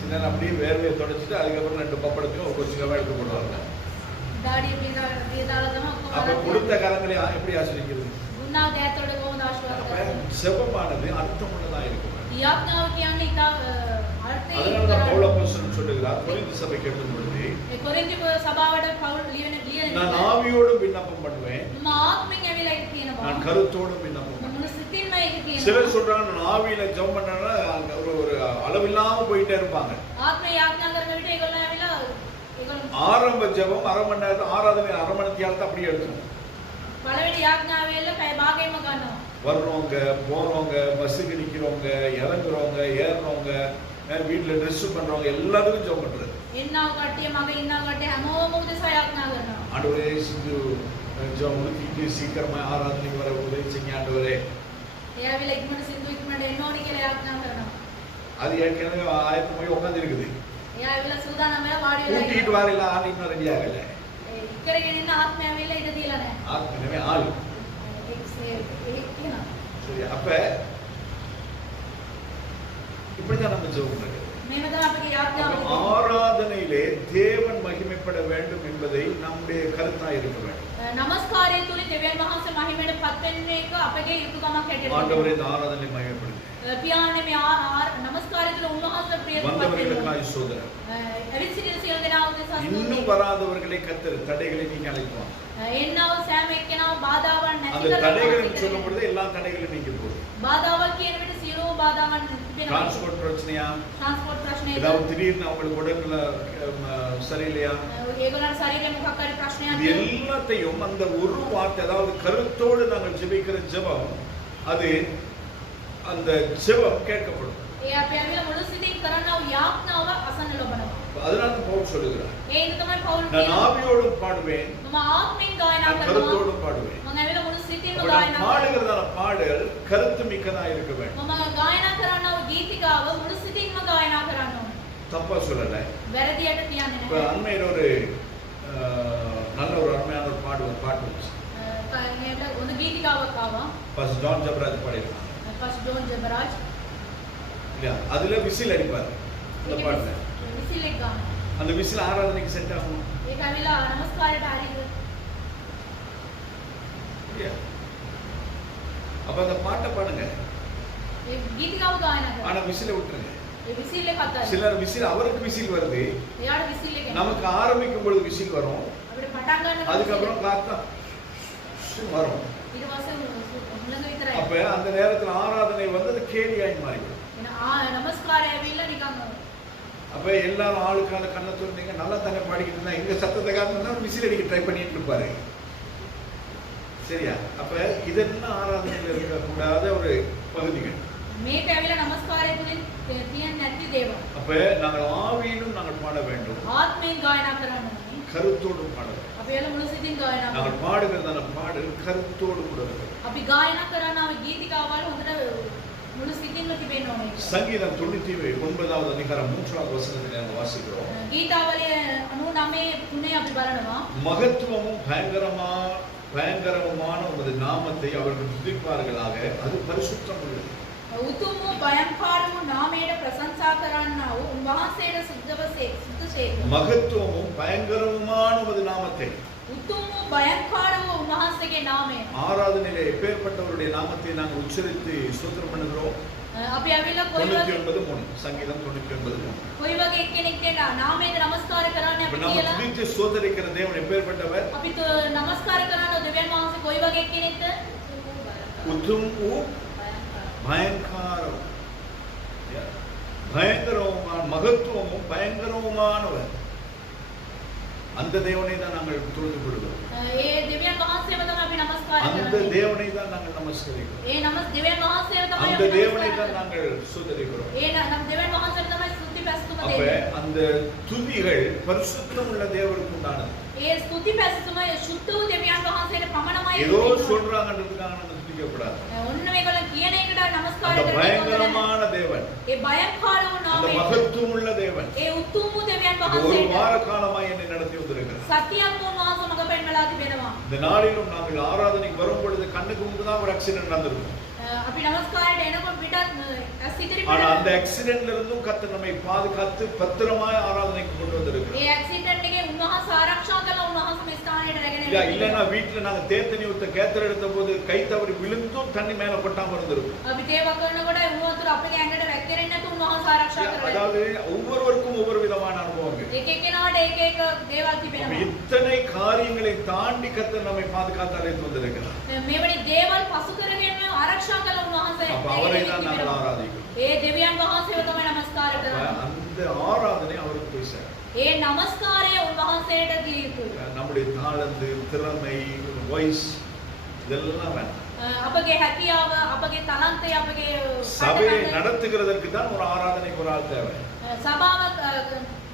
சில அப்படியே வேர்வையை தொடச்சிட்டு அதுக்கப்புறம் 2 பப்படத்தையும் ஒரு கொச்சிக்காக எடுத்து போடுவாங்க. දාඩිය පියදාලා තමයි ඔක්කොම அப்ப கொடுத்த கரங்களை எப்படி ஆசிரிக்கிறது? දුන්නා ගැහත් වලට කොහොමද ආශිර්වාද කරන්නේ? செபமானது அர்த்தமுள்ளதா இருக்கும். යාඥාව කියන්නේ ඉතා අර්ථයෙන් அதனால தான் பவுல் அப்போஸ்தலன் சொல்லுகிறார் கொரிந்து சபைக்கு எழுதும் பொழுது ඒ කොරින්ති සභාවට පවුල් ලියන நான் ஆவியோடும் விண்ணப்பம் பண்ணுவேன், මම ආත්මෙන් ඇවිල්ලා ඒක කියනවා. நான் கருத்தோடும் விண்ணப்பம் பண்ணுவேன். මොන සිතින්ම ඒක කියනවා. சிலர் சொல்றாங்க நான் ஆவியில ஜெபம் பண்ணனா ஒரு அளவில்லாம போயிட்டே இருப்பாங்க. ආත්මය යාඥා කරන විට ඒගොල්ලෝ ඇවිල්ලා ඒගොල්ලෝ ஆரம்ப ஜெபம் அரை மணி நேரம், ஆராதனை அரை மணி நேரத்தை அப்படியே எடுக்கணும். පළවෙනි යාඥාව වෙලා පැය භාගයෙන්ම ගන්නවා. வர்றவங்க போறவங்க பஸ்ஸுக்கு நிக்கிறவங்க இறங்குறவங்க ஏறுறவங்க வீட்டுல ட்ரெஸ் பண்றவங்க எல்லாத்துக்கும் ஜெபம் பண்றது. එන්නව කට්ටිය මග ඉන්නව කට්ටිය හැමෝම උදෙසා යාඥා කරනවා. ஆண்டவரே சிந்து ஜெபம் முடிச்சிட்டு சீக்கிரமா ஆராதனைக்கு வர உதவி செய்யுங்க ஆண்டவரே. එයා ඇවිල්ලා ඉක්මනට සින්දු ඉක්මනට එන්න ඕනේ කියලා යාඥා කරනවා. அது ஏற்கனவே ஆயத்தம் போய் உட்கார்ந்து இருக்குது. එයා ඇවිල්ලා සූදානම් වෙලා වාඩි වෙලා கூட்டிட்டு வரல ஆள் இன்னும் ரெடி ஆகல. ඉක්කරගෙන ඉන්න ආත්මය ඇවිල්ලා ඉඳ දීලා නැහැ. ஆத்மனவே ஆள். ඒක කියනවා. சரி, அப்ப இப்படிதான் நம்ம ஜெபம் பண்றது. මේව තමයි අපේ යාඥාව. ஆராதனையிலே தேவன் மகிமைப்பட வேண்டும் என்பதை நம்முடைய கருத்தாய் இருக்க வேண்டும். නමස්කාරය තුලින් දෙවියන් වහන්සේ මහිමයට පත් වෙන්නේ එක අපගේ යුතුයකමක් හැටියට. ஆண்டவரே இந்த ஆராதனை மகிமைப்படுத்து. පියාණන් මේ නමස්කාරය තුල උන්වහන්සේ ප්‍රියපත් වෙනවා. வந்தவர்களுக்காய் சோதனை. ඇවිත් සිටින සියලු දෙනා උදෙසා இன்னும் வராதவர்களை கத்தர் தடைகளை நீங்க அழைக்கலாம். එන්නව සෑම එක්කෙනාව බාධාවන් නැති அந்த தடைகள் சொல்லும் பொழுது எல்லா தடைகளும் நீங்க போகுது. බාධාවක් කියන විට සියලුම බාධාවන් තිබෙනවා. டிரான்ஸ்போர்ட் பிரச்சனையா, ට්‍රාන්ස්පෝර්ට් ප්‍රශ්නයද ஏதாவது திடீர்னு அவங்களுக்கு உடல்நல சரியில்லையா, ඒගොල්ලන් ශරීරයේ මොකක් හරි ප්‍රශ්නයක් இது எல்லாத்தையும் அந்த ஒரு வார்த்தை, அதாவது கருத்தோடு நாங்கள் ஜெபிக்கிற ஜெபம், அது அந்த ஜெபம் கேட்கப்படும். ඒ අපි ඇවිල්ලා මුළු සිතින් කරනව යාඥාව අසන්න ලබනවා. அதனால பவுல் சொல்லுகிறார், ඒ ඉන්න තමයි පවුල් நான் කියනවා. ஆவியோடும் பாடுவேன், මම ආත්මෙන් ගායනා நான் කරනවා. கருத்தோடும் பாடுவேன். මම ඇවිල්ලා මුළු සිතින්ම அப்ப ගායනා நான் කරනවා. பாடுகிறதான பாடல் கருத்து மிக்கதா இருக்க வேண்டும். මම ගායනා කරනව ගීතිකාව මුළු සිතින්ම ගායනා කරන්න ඕනේ. தப்பா சொல்லல. වැරදියට කියන්නේ இப்ப නැහැ. அண்மையில் ஒரு நல்ல ஒரு அருமையான ஒரு பாட்டு வந்துச்சு. ඒකට හොඳ ගීතිකාවක් ආවා. பாஸ்டர் ஜான் ஜெபராஜ் பாடியிருக்காங்க ෆස්ට් ජෝන් ජෙබරාජ් இல்லையா? அதுல விசில் அடிப்பாரு அந்த பாட்டுல. විසිල් එක ගන්න. அந்த விசில் ஆராதனைக்கு செட் ஆகும். ඒක ඇවිල්ලා නමස්කාරයට හරියද? அப்ப அந்த பாட்டை பாடுங்க, ඒ ගීතිකාව ගායනා ஆனா කරනවා. விசில விட்டுருங்க. ඒ විසිල් එක අතරින්. சிலர் விசில், அவருக்கு விசில் வருது, එයාට විසිල් එක එනවා. நமக்கு ஆரம்பிக்கும் பொழுது விசில் வரும், අපිට පටන් ගන්න அதுக்கப்புறம் காத்தா வரும். ඊට පස්සේ මුලඟ විතරයි. அப்ப அந்த நேரத்துல ஆராதனை வந்து அது கேலியாய் மாறிடும். එන නමස්කාරය ඇවිල්ලා නිකන් அப்ப எல்லாரும் ஆளுக்கான கண்ணை திறந்தீங்க, நல்லா தானே பாடிக்கிட்டு இருந்தா, எங்க சத்தத்தை காரணம்னா விசில் அடிக்க ட்ரை பண்ணிட்டு இருப்பாரு. சரியா? அப்ப இதெல்லாம் ஆராதனையில் இருக்கக்கூடாத ஒரு பகுதிகள். මේක ඇවිල්ලා නමස්කාරය තුලින් තියන්නේ නැති දේවල්. அப்ப நாங்கள் ஆவியிலும் நாங்கள் பாட வேண்டும், ආත්මයෙන් ගායනා කරන්න ඕනේ. கருத்தோடும் பாட வேண்டும். අපි එළ මුළු සිතින් ගායනා කරනවා. நாங்கள் பாடுகிறதான பாடு கருத்தோடு கூட இருக்கும். අපි ගායනා කරන ගීතිකාවල් හොඳට මුළු සිතින්ම තිබෙන්න ඕනේ. சங்கீதம் 99வது அதிகாரம் 3வது வசனத்தில் நாங்கள் வாசிக்கிறோம். ගීතාවලිය 99:3 අපි බලනවා. மகத்துவமும் பயங்கரமான உமது நாமத்தை அவர்கள் துதிப்பார்களாக, அது பரிசுத்தம் உள்ளது. උතුම් වූ භයංකාර වූ නාමයට ප්‍රශංසා කරන්නා වූ උන්වහන්සේට සුද්ධසේක. மகத்துவமும் பயங்கரமான உமது நாமத்தை, උතුම් වූ භයංකාර වූ උන්වහන්සේගේ නාමය. ஆராதனையிலே எப்பேற்பட்டவருடைய நாமத்தை நாங்கள் உச்சரித்து ஸ்தோத்திரம் பண்ணுகிறோம். අපි ඇවිල්ලා කොයි වගේ 99:3 சங்கீதம் 99:3. කොයි වගේ එක්කෙනෙක්ට නාමයට නමස්කාර කරන්න இப்ப අපි நாம කියලා துதித்து ஸ்தோத்தரிக்கிற தேவன் எப்பேற்பட்டவர்? අපි නමස්කාර කරන දෙවියන් වහන්සේ කොයි වගේ එක්කෙනෙක්ද? உத்தும் பயங்கரம், பயங்கரமான மகத்துவமும் பயங்கரமானவர். அந்த தேவனை தான் நாங்கள் தொழுது கொள்கிறோம். ඒ දෙවියන් වහන්සේව තමයි අපි නමස්කාර அந்த කරන්නේ. தேவனை தான் நாங்கள் நமஸ்கரிக்கிறோம். ඒ දෙවියන් වහන්සේව තමයි அந்த අපි தேவனை නමස්කාර தான் කරන්නේ. நாங்கள் ஸ்தோத்தரிக்கிறோம். ඒ දෙවියන් වහන්සේව තමයි ස්තුති පැසතුම அப்ப දෙන්නේ. அந்த துதிகள் பரிசுத்தம் உள்ள தேவனுக்கு உண்டானது. ඒ ස්තුති පැසතුම සුද්ධ වූ දෙවියන් වහන්සේට පමණමයි. ஏதோ சொல்றாங்கன்றதுக்காக நம்ம துதிக்க கூடாது. ඔන්න මේගොල්ලන් කියන එකට නමස්කාර அந்த කරන්නේ. பயங்கரமான தேவன், ඒ භයංකාර වූ அந்த නාමය. மகத்துவம் உள்ள தேவன் ඒ උතුම් වූ දෙවියන් ஒரு වහන්සේට வார காலமாய் என்னை நடத்தி வந்திருக்கிறார். සතියක් උන්වහන්සේ මඟ පෙන්වලා තිබෙනවා. இந்த நாளிலும் நாங்கள் ஆராதனைக்கு வரும் பொழுது கண்ணுக்கு முன்பு தான் ஒரு ஆக்சிடென்ட் நடந்திருக்கும். අපි නමස්කාරයට එනකොට පිටත් සිතිරි ஆனா அந்த ஆக்சிடென்ட்ல இருந்தும் கர்த்தர் நம்மை பாதுகாத்து பத்திரமாய் ஆராதனைக்கு கொண்டு வந்திருக்கிறார். ඒ ඇක්සිඩන්ට් එකේ උන්වහන්සේ ආරක්ෂා කළා. උන්වහන්සේ මේ ස්ථානයට රැගෙන இல்ல இல்லனா வீட்ல நாங்க தேத்தனி ஊத்த கேத்தர் எடுத்த போது கை தவறி விழுந்தும் தண்ணி மேல பட்டாம இருந்திருக்கும். අපි තේව කරනකොට උන්වහන්සේ අපේ ඇඟට වැක්කෙන්නේ නැතු උන්වහන්සේ ආරක්ෂා කරලා. அதாவது ஒவ்வொருவருக்கும் ஒவ்வொரு விதமான அனுபவங்கள். එක එක්කෙනාට එක එක දේවල් තිබෙනවා. இத்தனை காரியங்களை தாண்டி கர்த்தர் நம்மை பாதுகாத்து அழைத்து வந்திருக்கிறார். මේවැනි දේවල් පසු කරගෙන ආරක්ෂා කළ උන්වහන්සේ. அப்ப அவரை தான் நாங்கள் ஆராதிக்கிறோம். ඒ දෙවියන් වහන්සේව තමයි නමස්කාර அப்ப කරන්නේ. அந்த ஆராதனை அவருக்கு போய் சேரும். ඒ නමස්කාරය උන්වහන්සේට දිය යුතුයි. நம்முடைய தாளந்து, திறமை, வாய்ஸ் இதெல்லாம் வேண்டாம். අපගේ හැකියාව, අපගේ තලන්තය, අපගේ சபையை நடத்துகிறதற்கு தான் ஒரு ஆராதனைக்கு ஒரு ஆள் தேவை. සභාව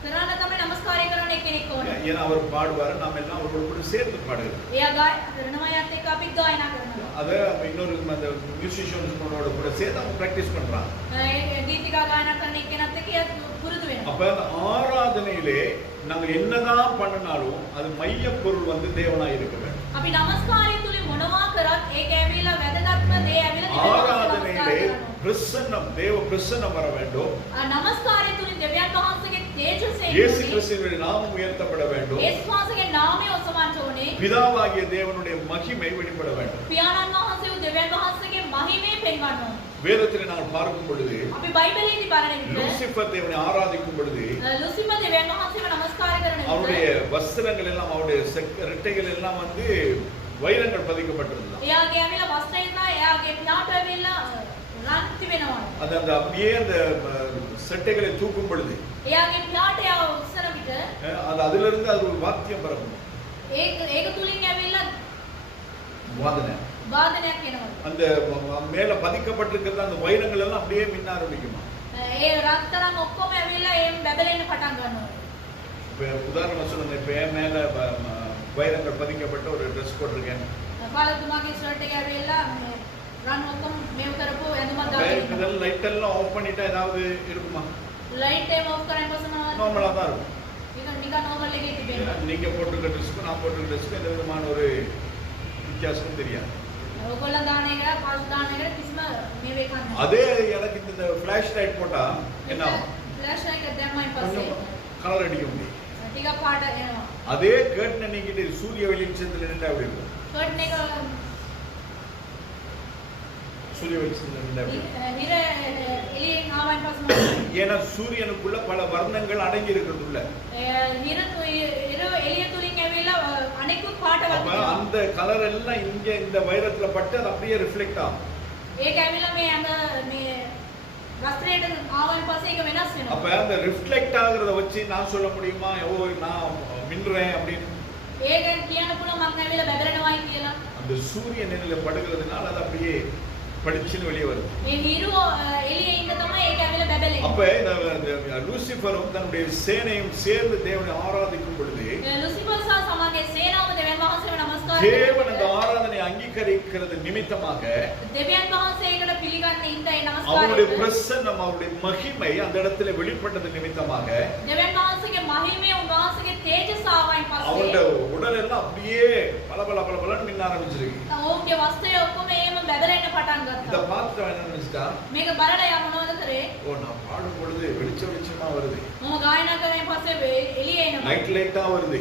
කරන්න තමයි නමස්කාරය කරන්න එක්කෙනෙක් ඕනේ. ஏன்னா அவர் பாடுவாரு, நாம் எல்லாம் அவரோடு கூட சேர்ந்து பாடுகிறோம். එයා ගායනා කරනවා යත් එක්ක අපි ගායනා කරනවා. அதை இன்னொரு அந்த மியூசிஷியன்ஸோட கூட சேர்ந்து அவங்க பிராக்டிஸ் பண்றாங்க. ඒ ගීතිකා ගායනා කරන එක්කෙනත් එක්ක එයා පුරුදු වෙනවා. அப்ப அந்த ஆராதனையிலே நாங்கள் என்னதான் பண்ணினாலும் அது மைய பொருள் வந்து தேவனாய் இருக்க வேண்டும். අපි නමස්කාරය තුලින් මොනවා කරත් ඒක ඇවිල්ලා වැදගත්ම දේ ඇවිල්ලා ஆராதனையிலே பிரசன்னம், தேவ பிரசன்னம் வர வேண்டும். නමස්කාරය තුලින් දෙවියන් වහන්සේගේ තේජස இயேசு එන්නේ. கிறிஸ்துவின் நாமம் உயர்த்தப்பட வேண்டும். යේසුස් වහන්සේගේ නාමය ඔසවන්න ඕනේ. பிதாவாகிய தேவனுடைய மகிமை வெளிப்பட வேண்டும். පියාණන් වහන්සේ වූ දෙවියන් වහන්සේගේ මහිමය පෙන්වන්න ඕනේ. வேதத்திலே நாங்கள் பார்க்கும் பொழுது අපි බයිබලයේදී බලන විට லூசிபர் தேவனை ஆராதிக்கும் பொழுது ලුසිම දෙවියන් වහන්සේව නමස්කාර කරන அவருடைய විට வஸ்திரங்கள் எல்லாம், அவருடைய ரெட்டைகள் எல்லாம் வந்து வைரங்கள் பதிக்கப்பட்டிருந்தது. එයාගේ ඇවිල්ලා වස්ත්‍රය ඉඳලා එයාගේ පියාට ඇවිල්ලා රන් තිබෙනවා. அது அந்த அப்படியே அந்த செட்டைகளை தூக்கும் பொழுது එයාගේ පියාට එයා උස්සන විට அது அதிலிருந்து அது ஒரு வாத்தியம் பரவும், ඒක තුලින් ඇවිල්ලා வாதனை. වාදනයක් එනවා. அந்த மேல பதிக்கப்பட்டிருக்கிற அந்த வைரங்கள் எல்லாம் அப்படியே மின்ன ஆரம்பிக்குமா. ඒ රත්තරන් ඔක්කොම ඇවිල්ලා එම් බැබලෙන්න පටන් ගන්නවා. இப்ப உதாரணமா சொல்லுங்க, இப்ப என் மேல வைரங்கள் பதிக்கப்பட்ட ஒரு ட்ரெஸ் போட்டிருக்கேன். පාලතුමාගේ ෂර්ට් එක ඇවිල්ලා රන් ඔක්කොම මේව කරපුව ඇඳුමක් දාගෙන இதெல்லாம் லைட் எல்லாம் ஆஃப் பண்ணிட்டா ஏதாவது இருக்குமா? ලයිට් එක ඔෆ් කරන් පස්සම நார்மலா தான் இருக்கும். නිකන් නෝමල් එකේ තිබෙනවා. நீங்க போட்டிருக்க ட்ரெஸ்க்கு நான் போட்டிருக்க ட்ரெஸ்க்கு எந்த விதமான ஒரு வித்தியாசமும் தெரியாது. ඔයගොල්ලෝ දාන එක පාස් දාන එක කිසිම මේ වේ කන්නේ. அதே எனக்கு இந்த ஃபிளாஷ் லைட் போட்டா என்ன ஆகும்? ෆ්ලෑෂ් එක දැම්මයින් கொஞ்சம் පස්සේ கலர் அடிக்க முடியும். ටිකක් පාට එනවා. அதே கர்டன் நீக்கிட்டு சூரிய வெளிச்சத்துல நின்றா அப்படி இருக்கும். කර්ටන් එක சூரிய வெளிச்சத்துல நின்றா அப்படி இருக்கும். හිර එළියෙන් ආවන් පස්සේ ஏன்னா சூரியனுக்குள்ள பல வர்ணங்கள் அடங்கி இருக்கிறதுல. හිර එළිය තුලින් ඇවිල්ලා අනෙකුත් පාටවල් அப்ப තියෙනවා. அந்த கலர் எல்லாம் இங்க இந்த வைரத்துல பட்டு அது அப்படியே ரிஃப்ளெக்ட் ஆகும். ඒක ඇවිල්ලා මේ අඟ මේ වස්ත්‍රයට ආවන් පස්සේ ඒක වෙනස් වෙනවා. அப்ப அந்த ரிஃப்ளெக்ட் ஆகுறத வச்சு நான் சொல்ல முடியுமா ஓ நான் மின்னுறேன் அப்படின்னு? ඒක කියන්න පුළුවන් මම ඇවිල්ලා බැබලෙනවායි කියලා. அந்த சூரிய நிழல்ல படுகிறதுனால அது அப்படியே படிச்சுன்னு வெளியே வருது. මේ හිරු එළියේ ඉන්න තමයි ඒක ඇවිල්ලා බැබලෙන්නේ. அப்ப இந்த லூசிஃபரும் தன்னுடைய சேனையும் சேர்ந்து தேவனை ஆராதிக்கும் பொழுது ලුසිෆර් සහ සමගගේ සේනාව දෙවියන් වහන්සේව නමස්කාර தேவன் அந்த ஆராதனை அங்கீகரிக்கிறது நிமித்தமாக දෙවියන් වහන්සේකට පිළිගන්න ඉඳයි அவருடைய නමස්කාරය. பிரசன்னம் அவருடைய மகிமை அந்த இடத்துல வெளிப்பட்டது நிமித்தமாக දෙවියන් වහන්සේගේ මහිමය උන්වහන්සේගේ තේජස ආවයින් அவருடைய පස්සේ உடல் எல்லாம் அப்படியே பல மின்ன ஆரம்பிச்சிருக்கு. ඔවුන්ගේ වස්ත්‍රය ඔක්කොම එහෙම බැබලෙන්න පටන් இத ගත්තා. பார்த்து அவன் என்ன நினைச்சிட்டான்? මේක බලලා යා මොනවද කරේ? ஓ நான் பாடும் பொழுது வெளிச்சமா வருது, මම ගායනා කරමින් පස්සේ එළියේ එනවා. லைட்டா வருது.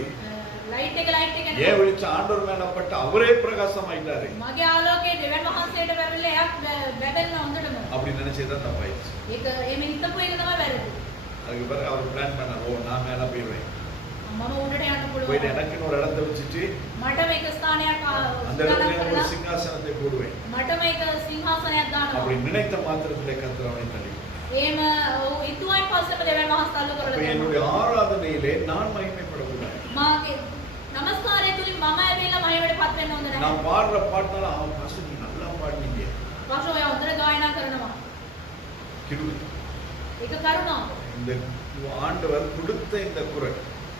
ලයිට් එක ஏன் එනවා. வெளிச்சம்? ஆண்டவர் மேலப்பட்ட அவரே பிரகாசமாயிட்டாரு. මගේ ආලෝකයේ දෙවියන් වහන්සේට බැබලෙලා එයක් බැබලෙන හොඳටම. அப்படி நினைச்சதான் தப்பாயிடுச்சு. ඒක එහෙම හිතපු එක තමයි වැරදි. அதுக்கு பிறகு அவர் பிளான் பண்ணார், ஓ நான் மேல போயிடுவேன், මම උඩට යන්න போயிட்டு පුළුවන්. எனக்குன்னு ஒரு இடத்தை வச்சுட்டு මට මේක ස්ථානයක් அந்த සූදානම් இடத்துல ஒரு කරලා சிங்காசனத்தை போடுவேன். මට මේක සිංහාසනයක් அப்படி දානවා. நினைத்த மாத்திரத்திலே கர்த்தர் அவனை தள்ளி. එහෙම ඉතුවයින් පස්සේම දෙවියන් වහන්සේ තල්ලු அப்ப කරලා என்னுடைய දෙනවා. ஆராதனையிலே நான் மகிமைப்படக்கூடாது. මාගේ නමස්කාරය තුලින් මම ඇවිල්ලා මහිමයටපත් වෙන්න හොඳ නැහැ. நான் பாடுற பாட்டுனால அவன் பாஸ்டர் நீ நல்லா பாடுனீங்க. වාෂෝ ඔය හොඳට ගායනා කරනවා. கிருபை. ඒක කරුණාව. இந்த ஆண்டவர் கொடுத்த இந்த குரல்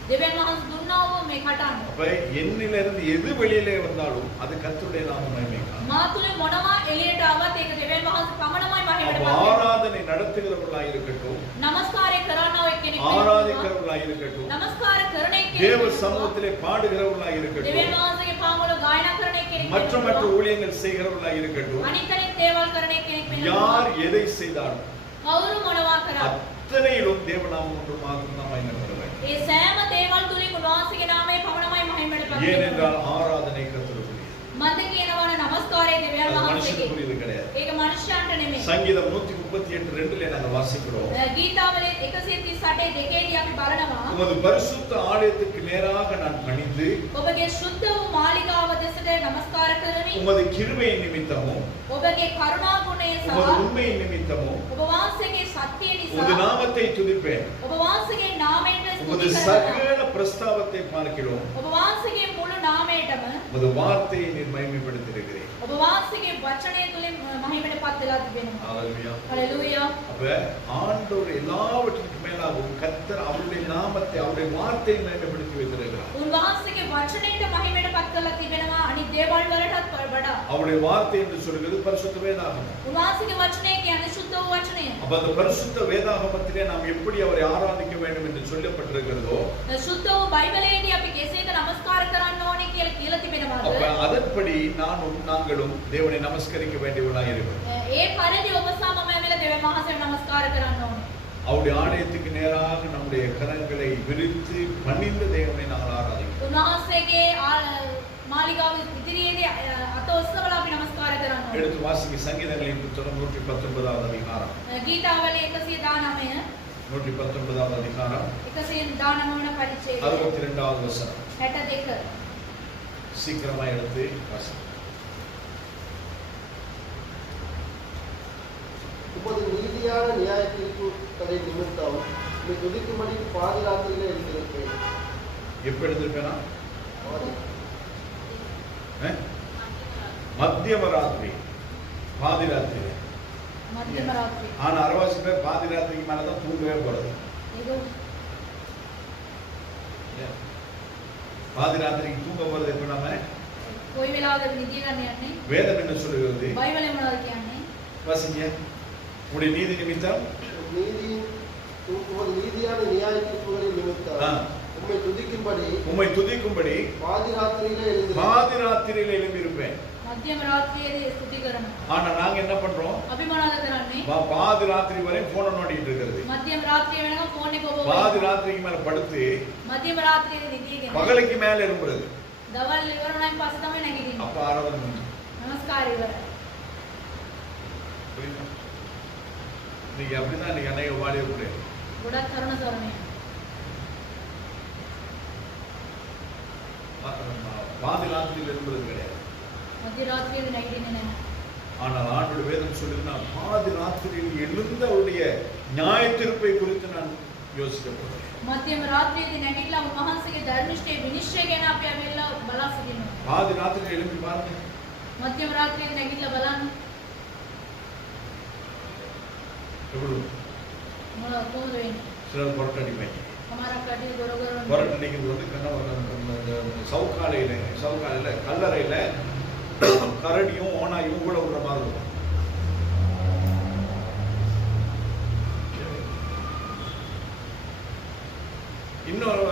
දෙවියන් වහන්සේ දුන්නා වූ මේ කටහඬ. அப்ப என்னிலிருந்து எது வெளியிலே வந்தாலும் அது கர்த்தருடைய நாம மகிமைக்காக. මා තුලින් මොනවා එළියට ආවත් ඒක දෙවියන් වහන්සේ පමණමයි அப்ப මහිමයටපත් වෙන්නේ. ஆராதனை நடத்துகிறவர்களாக இருக்கட்டும், නමස්කාරය කරනවා එක්කෙනෙක් වෙනවා. ஆராதிக்கிறவர்களாக இருக்கட்டும், නමස්කාර කරන தேவ එක්කෙනෙක් சமூகத்திலே பாடுகிறவர்களாக දෙවියන් இருக்கட்டும், වහන්සේගේ පාමුල ගායනා කරන එක්කෙනෙක් மற்ற වෙනවා. ஊழியங்கள் செய்கிறவர்களாக இருக்கட்டும், අනිත් අනිත් දේවල් කරන එක්කෙනෙක් වෙනවා. யார் எதை செய்தாலும் කවුරු මොනවා කරා அத்தனையிலும் தேவநாமம் ஒன்று மாத்திரம் தான் மகிமைப்படுவார். ඒ සෑම දේවල් තුලින් උන්වහන්සේගේ නාමය පමණමයි මහිමයටපත් වෙන්නේ. ஏனென்றால் ஆராதனை கர்த்தருக்குரியது. මන්ද කියනවා නමස්කාරය දෙවියන් அது වහන්සේගේ. மனுஷனுக்குரியது கிடையாது. ඒක මනුෂ්‍යයන්ට නෙමෙයි. சங்கீதம் 138:2 நாங்கள் வாசிக்கிறோம். ගීතාවලිය 138 දෙකේදී අපි බලනවා உமது பரிசுத்த ஆலயத்துக்கு நேராக நான் பணிந்து ඔබගේ ශුද්ධ වූ මාලිගාව දෙසට නමස්කාර කරමි. உமது கிருபையின் நிமித்தமும் ඔබගේ කරුණා ගුණය உமது සහ உண்மையின் நிமித்தமும் ඔබ වහන්සේගේ සත්‍යය உமது නිසා நாமத்தை துதிப்பேன். ඔබ වහන්සේගේ නාමයට உமது ස්තුති කරනවා. சகல பிரஸ்தாபத்தை பார்க்கிறோம். ඔබ වහන්සේගේ මුළු නාමයටම உமது வார்த்தையை நீர் மகிமைப்படுத்தியிருக்கிறேன். ඔබ වහන්සේගේ වචනය තුලින් මහිමයටපත් වෙලා තිබෙනවා. ஹalleluya. හalleluya. அப்ப ஆண்டவர் எல்லாவற்றுக்கும் மேலாகவும் கர்த்தர் அவருடைய நாமத்தை அவருடைய வார்த்தையை மகிமைப்படுத்தி வைத்திருக்கிறார். උන්වහන්සේගේ වචනයට මහිමයටපත් කරලා තිබෙනවා අනිත් දේවල් වලටත් වඩා. அவருடைய வார்த்தை என்று சொல்கிறது பரிசுத்த வேதாகமம். උන්වහන්සේගේ වචනය කියන්නේ සුද්ධ වූ වචනය. அப்ப அந்த பரிசுத்த வேதாகமத்திலே நாம் எப்படி அவரை ஆராதிக்க வேண்டும் என்று சொல்லப்பட்டிருக்கிறதோ සුද්ධ වූ බයිබලයේදී අපි කෙසේද නමස්කාර කරන්න ඕනේ කියලා කියලා තිබෙනවාද? அப்ப அதன்படி நாங்களும் தேவனை நமஸ்கரிக்க வேண்டியவர்களாக இருக்கிறோம். ඒ පරිදි ඔබ සහ මම ඇවිල්ලා දෙවියන් වහන්සේට නමස්කාර කරන්න ඕනේ. அவருடைய ஆலயத்துக்கு நேராக நம்முடைய கரங்களை விரித்து பணிந்த தேவனை நாங்கள் ஆராதிக்கிறோம். උන්වහන්සේගේ මාලිගාව ඉදිරියේදී අත ඔස්සවලා අපි නමස්කාර කරන්න ඕනේ. எடுத்து வாசிக்க சங்கீதங்களின் புத்தகம் 119வது அதிகாரம். ගීතාවලිය 119 119வது அதிகாரம் 119 වන පරිච්ඡේදය 62வது வசனம். 62. சீக்கிரமா எடுத்து வாசிக்க. உமது நீதியான நியாய தீர்ப்புகளை நிமித்தம் நீ துதிக்கும்படி பாதுகாத்திலே எழுந்திருப்பேன். எப்ப எடுத்திருப்பேனா? மத்தியம ராத்திரி, பாதி ராத்திரி. මධ්‍යම රාත්‍රියේ. ஆனா அரவாசி பேர் பாதி ராத்திரிக்கு மேலதான் தூங்கவே போறது. ඒක பாதி ராத்திரிக்கு தூங்க போறது எப்ப நாம? කොයි වෙලාවද නිදිය ගන්න යන්නේ? வேதம் என்ன சொல்லுகிறது? බයිබලෙ මොනවද කියන්නේ? வாசிங்க. உடைய நீதி நிமித்தம் உமது நீதியான நியாய தீர்ப்புகளை நிமித்தம் உம்மை துதிக்கும்படி பாதி ராத்திரியிலே எழுந்திருப்பேன். எழும்பி இருப்பேன். මධ්‍යම රාත්‍රියේදී ස්තුති කරනවා. ஆனா நாங்க என்ன பண்றோம்? අපි මොනවද කරන්නේ? பாதி ராத்திரி வரை போனை நோண்டிட்டு இருக்கிறது. මධ්‍යම රාත්‍රිය වෙනකම් ෆෝන් එක ඔබ பாதி ராத்திரிக்கு மேல படுத்து මධ්‍යම රාත්‍රියේදී නිදිගෙන பகலுக்கு மேல எழும்புறது. දවල් ඉවර වුණායින් පස්සේ තමයි නැගිටින්නේ. அப்ப ஆராதனை பண்ணு. නමස්කාර ඉවරයි. புரியுதா? நீங்க அப்படிதான் நீங்க அநேக வாடிய கூட ගොඩක් තරුණ තරුණියන් பாதி ராத்திரியில் எழும்புறது கிடையாது. මධ්‍ය රාත්‍රියේදී නැගිටින්නේ නැහැ. ஆனால் ஆண்டோட வேதம் சொல்லுது நான் பாதி ராத்திரியில் எழுந்த அவருடைய நியாய தீர்ப்பை குறித்து நான் யோசிக்க போறேன். මධ්‍යම රාත්‍රියේදී නැගිටලා උන්වහන්සේගේ ධර්මිෂ්ඨයේ විනිශ්චය ගැන අපි අවිල්ලා බලා සිටිනවා. பாதி ராத்திரியில் எழும்பி பாருங்க. මධ්‍යම රාත්‍රියේදී නැගිටලා බලන්න எவ்வளவு කොහොමද වෙන්නේ? சிலர் புரட்டடிப்பாங்க. සමහරක් කඩේ ගොරගොර புரட்டடிக்கிறது வந்து சவுக்காலையில கல்லறையில கரடியும் ஓனாயும் கூட விடுற மாதிரி இருக்கும். இன்னொரு